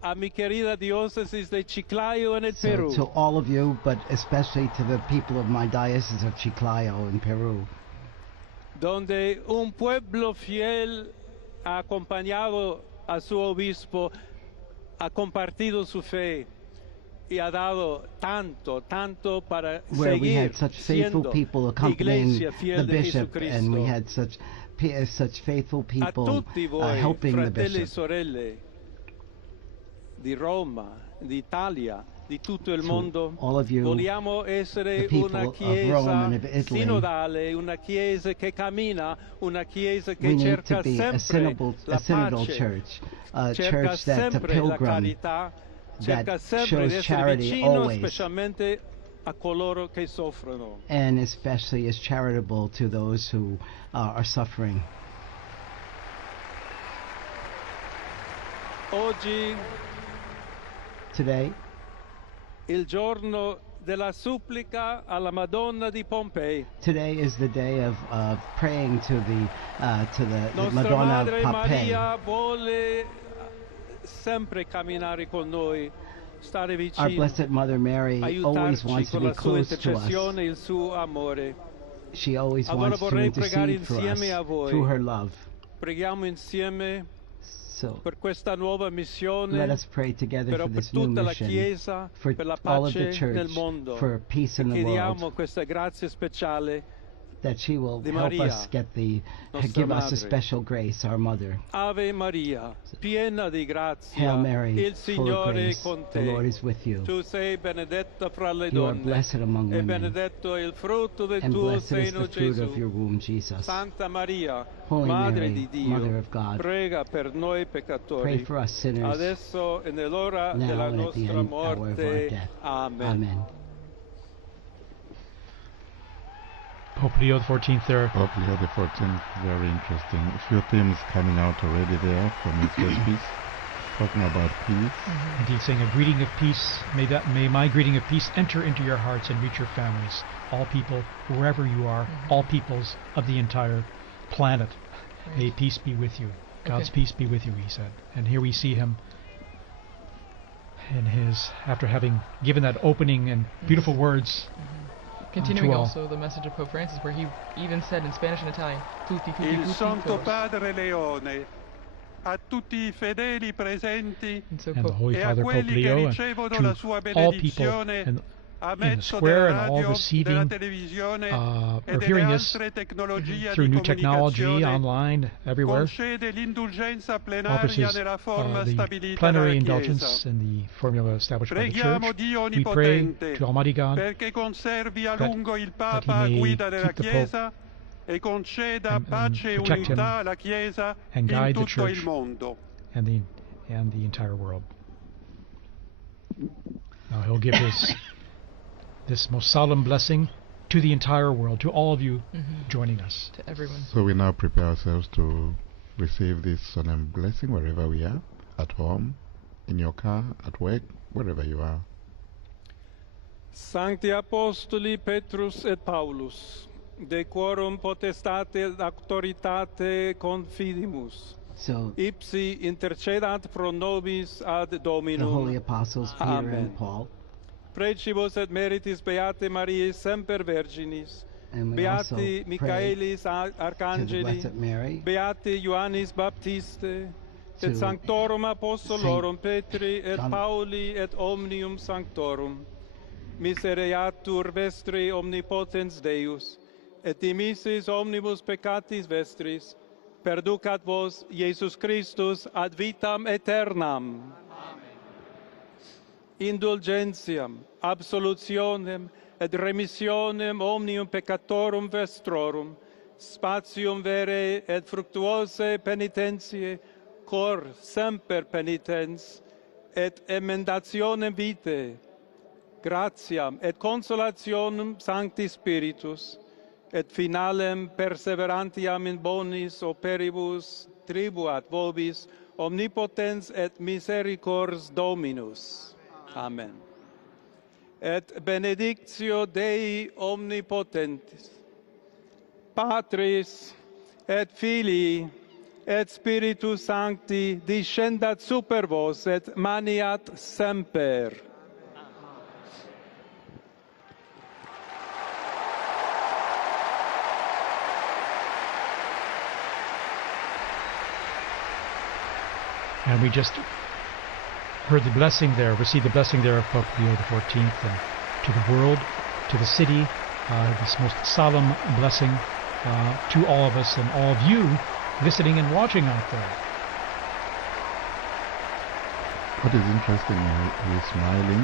a mi querida diócesis de Chiclayo en el So Perú, to all of you, but especially to the people of my diocese of Chiclayo in Peru, donde un pueblo fiel ha acompañado a su obispo, ha compartido su fe y ha dado tanto, tanto para where we seguir had such faithful siendo people accompanying iglesia fiel the de bishop, and we Jesucristo. had such faithful A people tutti voi, helping the fratelli e bishop. sorelle di Roma, d'Italia, di tutto il To mondo, all of you, vogliamo essere the people una of chiesa Rome and of Italy, sinodale, una chiesa che cammina, una chiesa che we need to cerca be a sempre la synodal pace, church, a cerca church that's a sempre la pilgrim, carità, cerca that sempre di shows essere charity vicino always, specialmente a coloro che soffrono. and especially is charitable to those who are suffering. Oggi Today, il giorno della supplica alla Madonna di Pompei. today is the day of praying to the Nostra Madonna Madre of Pompeii. Maria vuole sempre camminare con noi, stare Our vicino, Blessed Mother Mary always aiutarci wants to con be la sua close to us. intercessione e il suo amore. She always Allora wants to vorrei pregare intercede for insieme a us voi. through her love. Preghiamo insieme So per questa nuova missione, let us pray together però for per this new tutta la mission, Chiesa, for per la all of the pace nel church, mondo. for peace E in the chiediamo world, questa grazia speciale that she will di help Maria, us get nostra give us a madre. special grace, our mother. Ave Maria, piena di grazia, Hail Mary, il full of Signore è grace, con the te. Lord is with you. Tu sei benedetta fra le You are donne, blessed among e women, benedetto è il frutto del and tuo blessed is seno, the fruit Gesù. of your womb, Jesus. Santa Maria, Holy Madre Mary, di Dio, Mother of God, prega per noi pray peccatori, for us sinners, adesso e nell'ora now della and at the nostra hour of our morte. death. Amen. Amen. Pope Leo XIV there. Pope Leo XIV, very interesting. A few themes coming out already there from his first piece, talking about peace. Indeed, saying a greeting of peace. May my greeting of peace enter into your hearts and reach your families. All people, wherever you are, all peoples of the entire planet. May peace be with you. God's peace be with you, he said. And here we see him in his, after having given that opening and beautiful words. Continuing to all. also the message of Pope Francis, where he even said in Spanish and Italian, tutti, tutti, Il tutti, Santo todos. Padre Leone, a tutti I fedeli presenti And so And the Pope, Holy e a Father Pope quelli che Leo, and ricevono la sua to all people benedizione a in the mezzo square della and all radio, della receiving televisione e or delle hearing this altre tecnologie through di new technology, comunicazione, online, everywhere. concede l'indulgenza Offers plenaria his, nella forma the stabilita plenary dalla indulgence Chiesa. in the formula established by the Preghiamo Church. Dio We pray Onnipotente to Almighty God perché conservi a that- lungo il that Papa a he may guida della keep the Pope Chiesa e conceda and pace e protect him unità alla Chiesa and in guide the tutto il Church mondo. and the entire world. Now he'll give this most solemn blessing to the entire world, to all of you joining us. to everyone. So we now prepare ourselves to receive this solemn blessing wherever we are, at home, in your car, at work, wherever you are. Sancti Apostoli Petrus et Paulus, de quorum potestate et auctoritate confidimus, So ipsi intercedat pro nobis ad the Dominum. holy apostles Peter Amen. and Paul, Precibus et meritis Beate Mariae semper Virginis, and we also Beati pray Michaelis to the Arcangeli, Blessed Mary, Beati Ioannis Baptiste, et to Sanctorum Apostolorum Saint Petri et John- Pauli et omnium Sanctorum, misereatur vestri omnipotens Deus, et dimissis omnibus peccatis vestris, perducat vos Iesus Christus ad vitam aeternam. Indulgentiam, absolutionem et remissionem omnium peccatorum vestrorum, spatium vere et fructuose penitentiae, cor semper penitens, et emendationem vitae, gratiam et consolationem Sancti Spiritus, et finalem perseverantiam in bonis operibus tribuat vobis omnipotens et misericords Dominus. Amen. Et benedictio Dei omnipotentis, Patris et Filii et Spiritus Sancti descendat super vos et maniat semper. And we just heard the blessing there, received the blessing there of Pope Leo XIV, and to the world, to the city, this most solemn blessing to all of us and all of you listening and watching out there. What is interesting, he's smiling,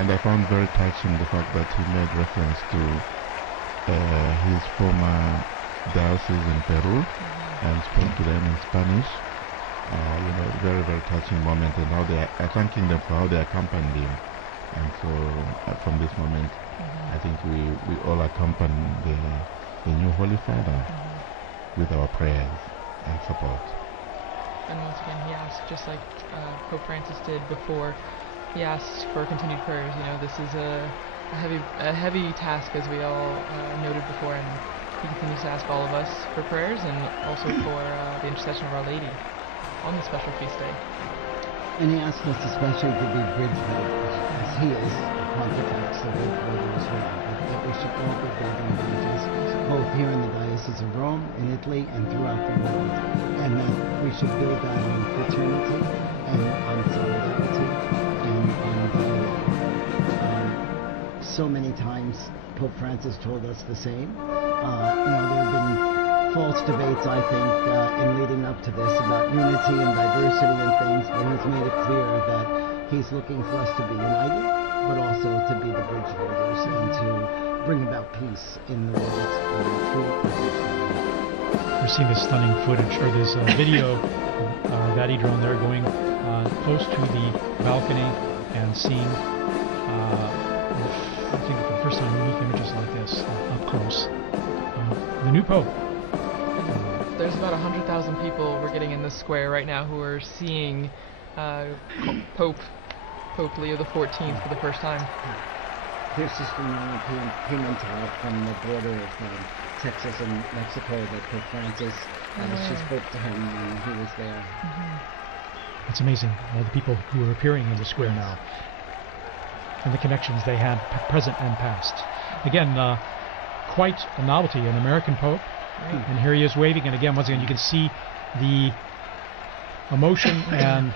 and I found very touching the fact that he made reference to his former diocese in Peru and spoke to them in Spanish. Very, very touching moment, and how they are thanking them for how they accompanied him. And so, from this moment, I think we all accompany the new Holy Father with our prayers and support. And once again, he asked, just like Pope Francis did before, he asked for continued prayers. You know, this is a heavy task, as we all noted before, and he continues to ask all of us for prayers and also for the intercession of Our Lady on the special feast day. And he asked us especially to be bridge builders, as he is the pontifex, the bridge builder as well, that we should all be building bridges, both here in the Diocese of Rome, in Italy, and throughout the world, and that we should build that on fraternity, and on solidarity, and on dialogue. So many times Pope Francis told us the same. There have been false debates, I think, in leading up to this about unity and diversity and things, but he's made it clear that he's looking for us to be united, but also to be the bridge builders and to bring about peace in the world through peace. We're seeing this stunning footage, or this video, Vati drone there going close to the balcony and seeing, I think for the first time, unique images like this up close. The new Pope. There's about 100,000 people we're getting in this square right now who are seeing Pope Leo XIV for the first time. Here's just from Pimentel from the border of Texas and Mexico that Pope Francis she spoke to him when he was there. It's amazing, all the people who are appearing in the square now, and the connections they had present and past. Again, quite a novelty, an American Pope, and here he is waving, and again, once again, you can see the emotion and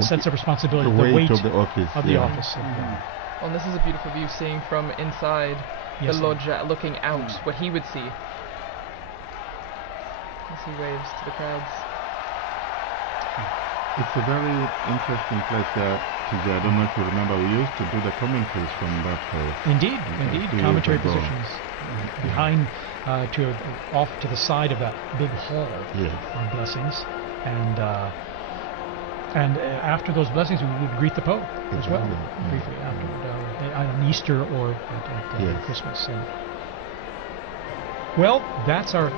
sense of responsibility, the weight of the office. Well, and this is a beautiful view, seeing from inside the loggia, looking out, what he would see as he waves to the crowds. It's a very interesting place there. I don't know if you remember, we used to do the commentaries from that place. Indeed, commentary positions behind, off to the side of that big hall of blessings, and after those blessings, we would greet the Pope as well, briefly after on Easter or at Christmas. Well, that's our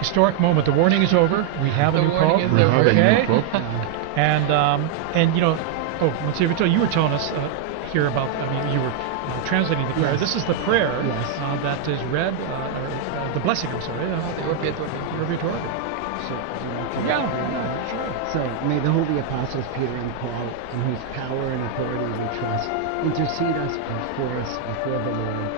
historic moment. The warning is over. We have a new Pope. And you know, Monsignor Vitello, you were telling us here about. You were translating the prayer. This is the prayer that is read. The blessing. I'm sorry. The Orviator. So may the holy apostles Peter and Paul, in whose power and authority we trust, intercede for us before the Lord.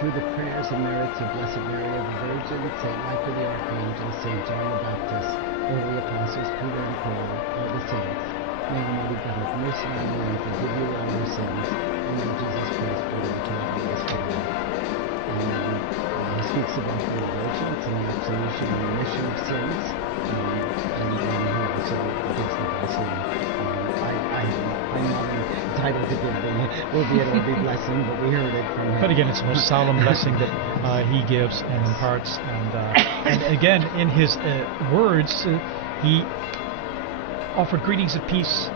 Through the prayers and merits of Blessed Mary of the Virgin, St. Michael the Archangel, St. John the Baptist, the holy apostles Peter and Paul, all the saints, may Almighty God have mercy on you and forgive you all your sins, and may Jesus Christ bring you to happiness forever. He speaks about the indulgence and the absolution and remission of sins, and he also gives the blessing. I'm not entitled to give the blessing, but we heard it from him. But again, it's a most solemn blessing that he gives and imparts. And again, in his words, he offered greetings of peace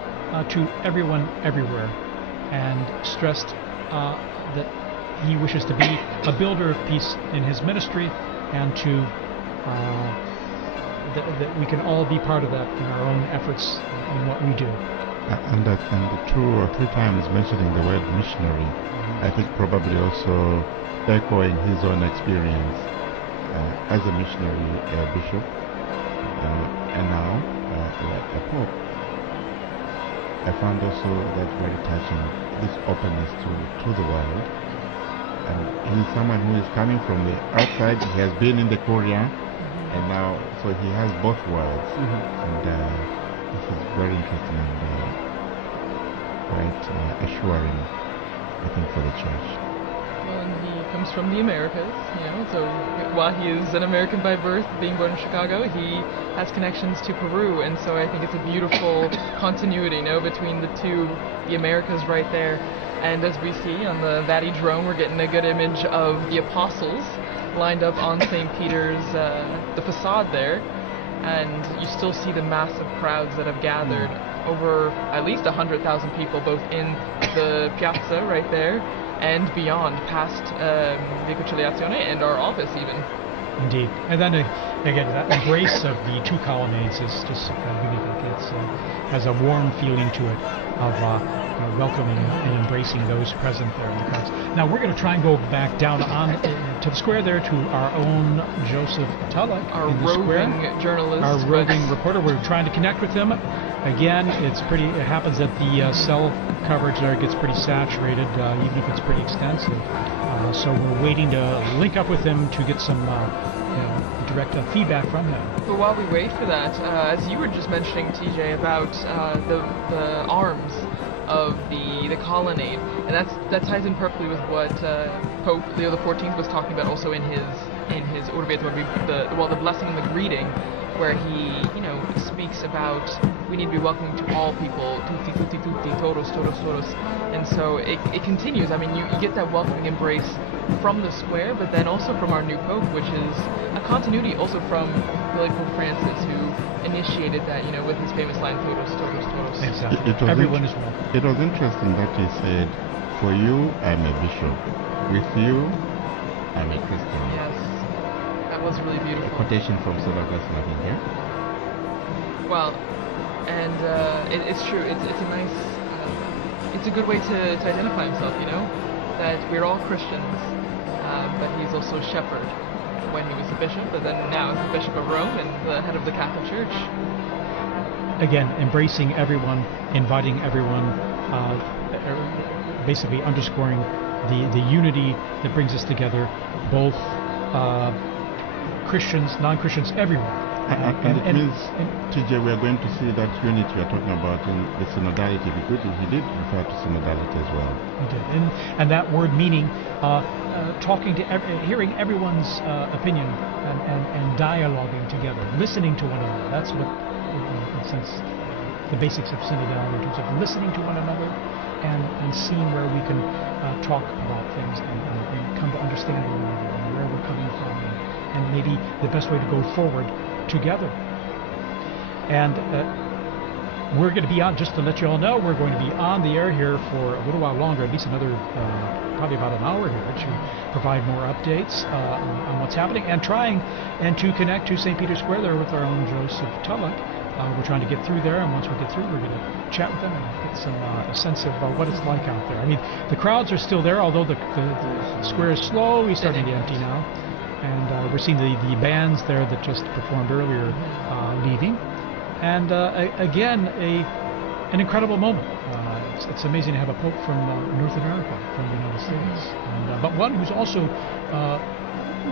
to everyone everywhere, and stressed that he wishes to be a builder of peace in his ministry, and to that we can all be part of that in our own efforts in what we do. And 2 or 3 times mentioning the word missionary, I think probably also echoing his own experience as a missionary bishop, and now like a pope. I found also that very touching, this openness to the world. And he's someone who is coming from the outside. He has been in the Korea, and now, so he has both worlds. And this is very interesting and quite assuring, I think, for the Church. Well, and he comes from the Americas, so while he is an American by birth, being born in Chicago, he has connections to Peru, and so I think it's a beautiful continuity, between the two, the Americas right there. And as we see on the Vati drone, we're getting a good image of the apostles lined up on St. Peter's, the facade there, and you still see the massive crowds that have gathered, over at least 100,000 people, both in the piazza right there and beyond, past the Conciliazione and our office even. Indeed. And then again, that embrace of the 2 colonnades is just unique. It has a warm feeling to it of welcoming and embracing those present there in the crowds. Now we're going to try and go back down on to the square there to our own Joseph Tulloch Our in the roving square. journalist. Our roving reporter. We're trying to connect with him. Again, it happens that the cell coverage there gets pretty saturated, even if it's pretty extensive. So we're waiting to link up with him to get some direct feedback from him. But while we wait for that, as you were just mentioning, TJ, about the arms of the colonnade, and that ties in perfectly with what Pope Leo XIV was talking about also in his Urbi et Orbi, the blessing and the greeting, where he speaks about we need to be welcoming to all people, tutti tutti tutti, todos todos todos, and so it continues. I mean, you get that welcoming embrace from the square, but then also from our new Pope, which is a continuity also from really Pope Francis, who initiated that, with his famous line, todos todos todos. Exactly. Everyone is welcome. It was interesting that he said, "For you, I'm a bishop. With you, I'm a Christian." Yes, that was really beautiful. A quotation from St. Augustine, I think, yeah? Well, and it's true. It's a nice, it's a good way to identify himself. That we're all Christians, but he's also a shepherd when he was a bishop, and then now as the Bishop of Rome and the head of the Catholic Church. Again, embracing everyone, inviting everyone, basically underscoring the unity that brings us together, both Christians, non-Christians, everyone. And it means, TJ, we are going to see that unity we are talking about in the synodality. He did refer to synodality as well. He did. And that word meaning talking to, hearing everyone's opinion and dialoguing together, listening to one another. That's what, in a sense, the basics of synodality, in terms of listening to one another and seeing where we can talk about things and come to understand one another and where we're coming from and maybe the best way to go forward together. And we're going to be on, just to let you all know, we're going to be on the air here for a little while longer, at least another, probably about an hour here, to provide more updates on what's happening and trying and to connect to St. Peter's Square there with our own Joseph Tulloch. We're trying to get through there, and once we get through, we're going to chat with them and get some a sense of what it's like out there. I mean, the crowds are still there, although the square is slowly starting to empty now. And we're seeing the bands there that just performed earlier leaving. And again, an incredible moment. It's amazing to have a pope from North America, from the United States, but one who's also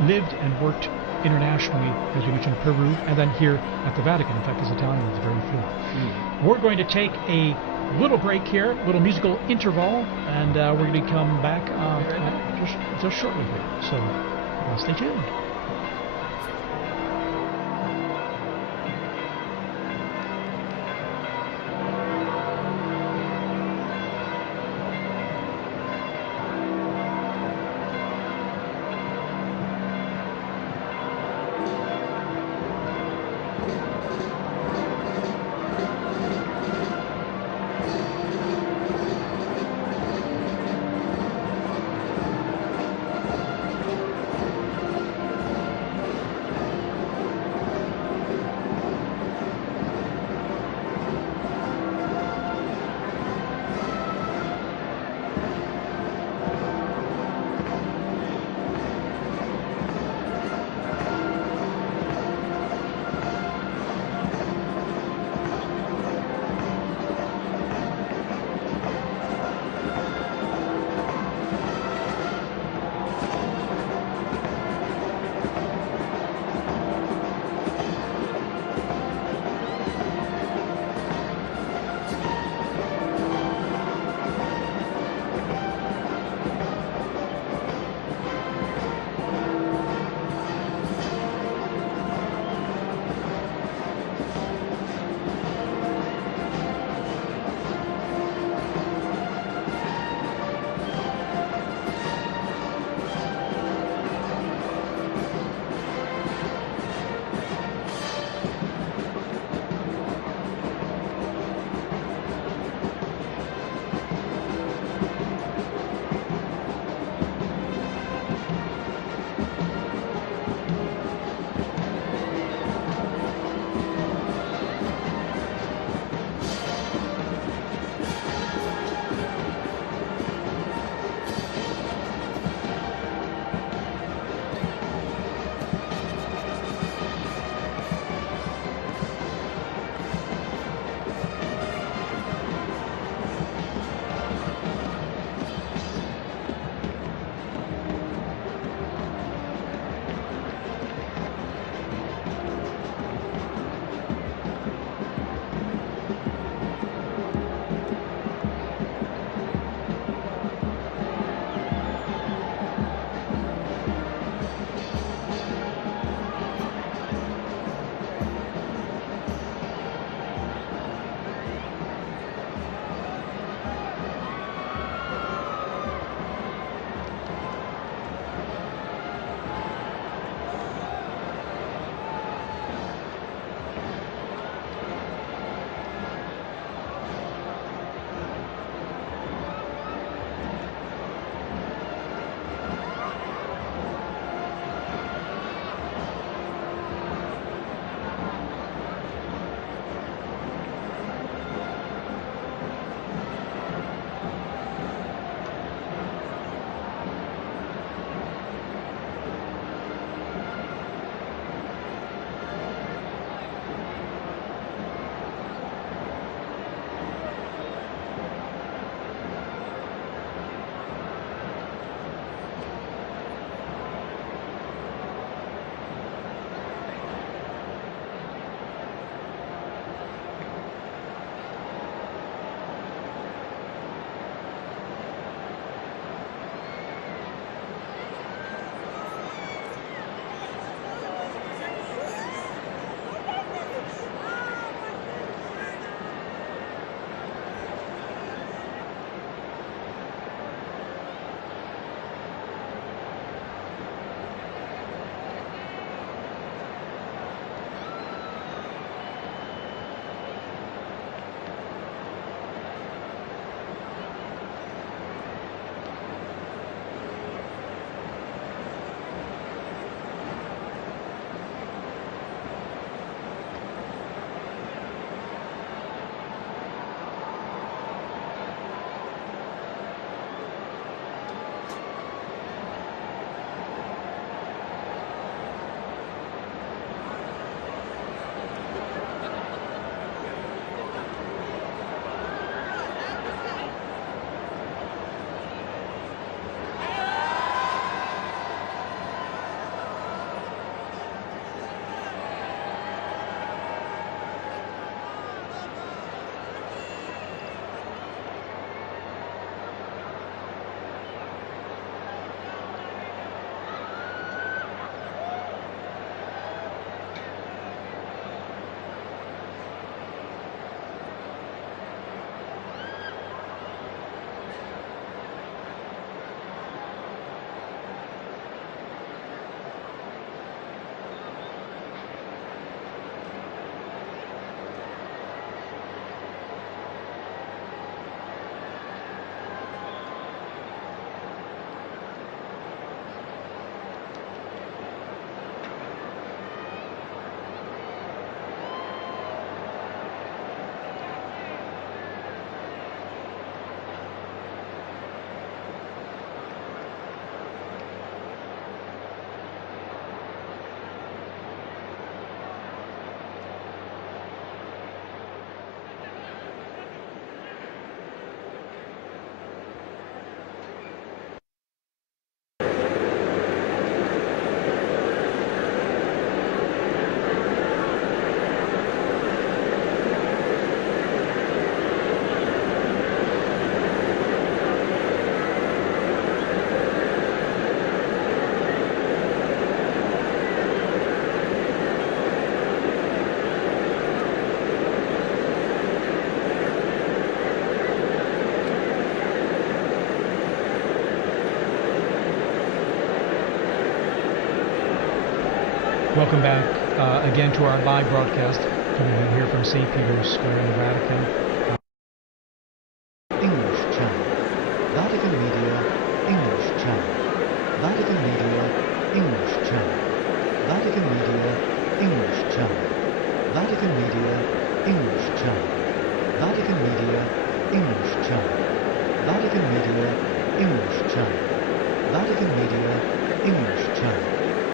lived and worked internationally, as you mentioned, Peru, and then here at the Vatican. In fact, his Italian is very fluent. We're going to take a little break here, little musical interval, and we're going to come back just shortly here. So stay tuned. Welcome back again to our live broadcast coming here from St. Peter's Square in the Vatican. English Channel. Vatican Media, English Channel. Vatican Media, English Channel. Vatican Media, English Channel. Vatican Media, English Channel. Vatican Media, English Channel. Vatican Media, English Channel. Vatican Media, English Channel.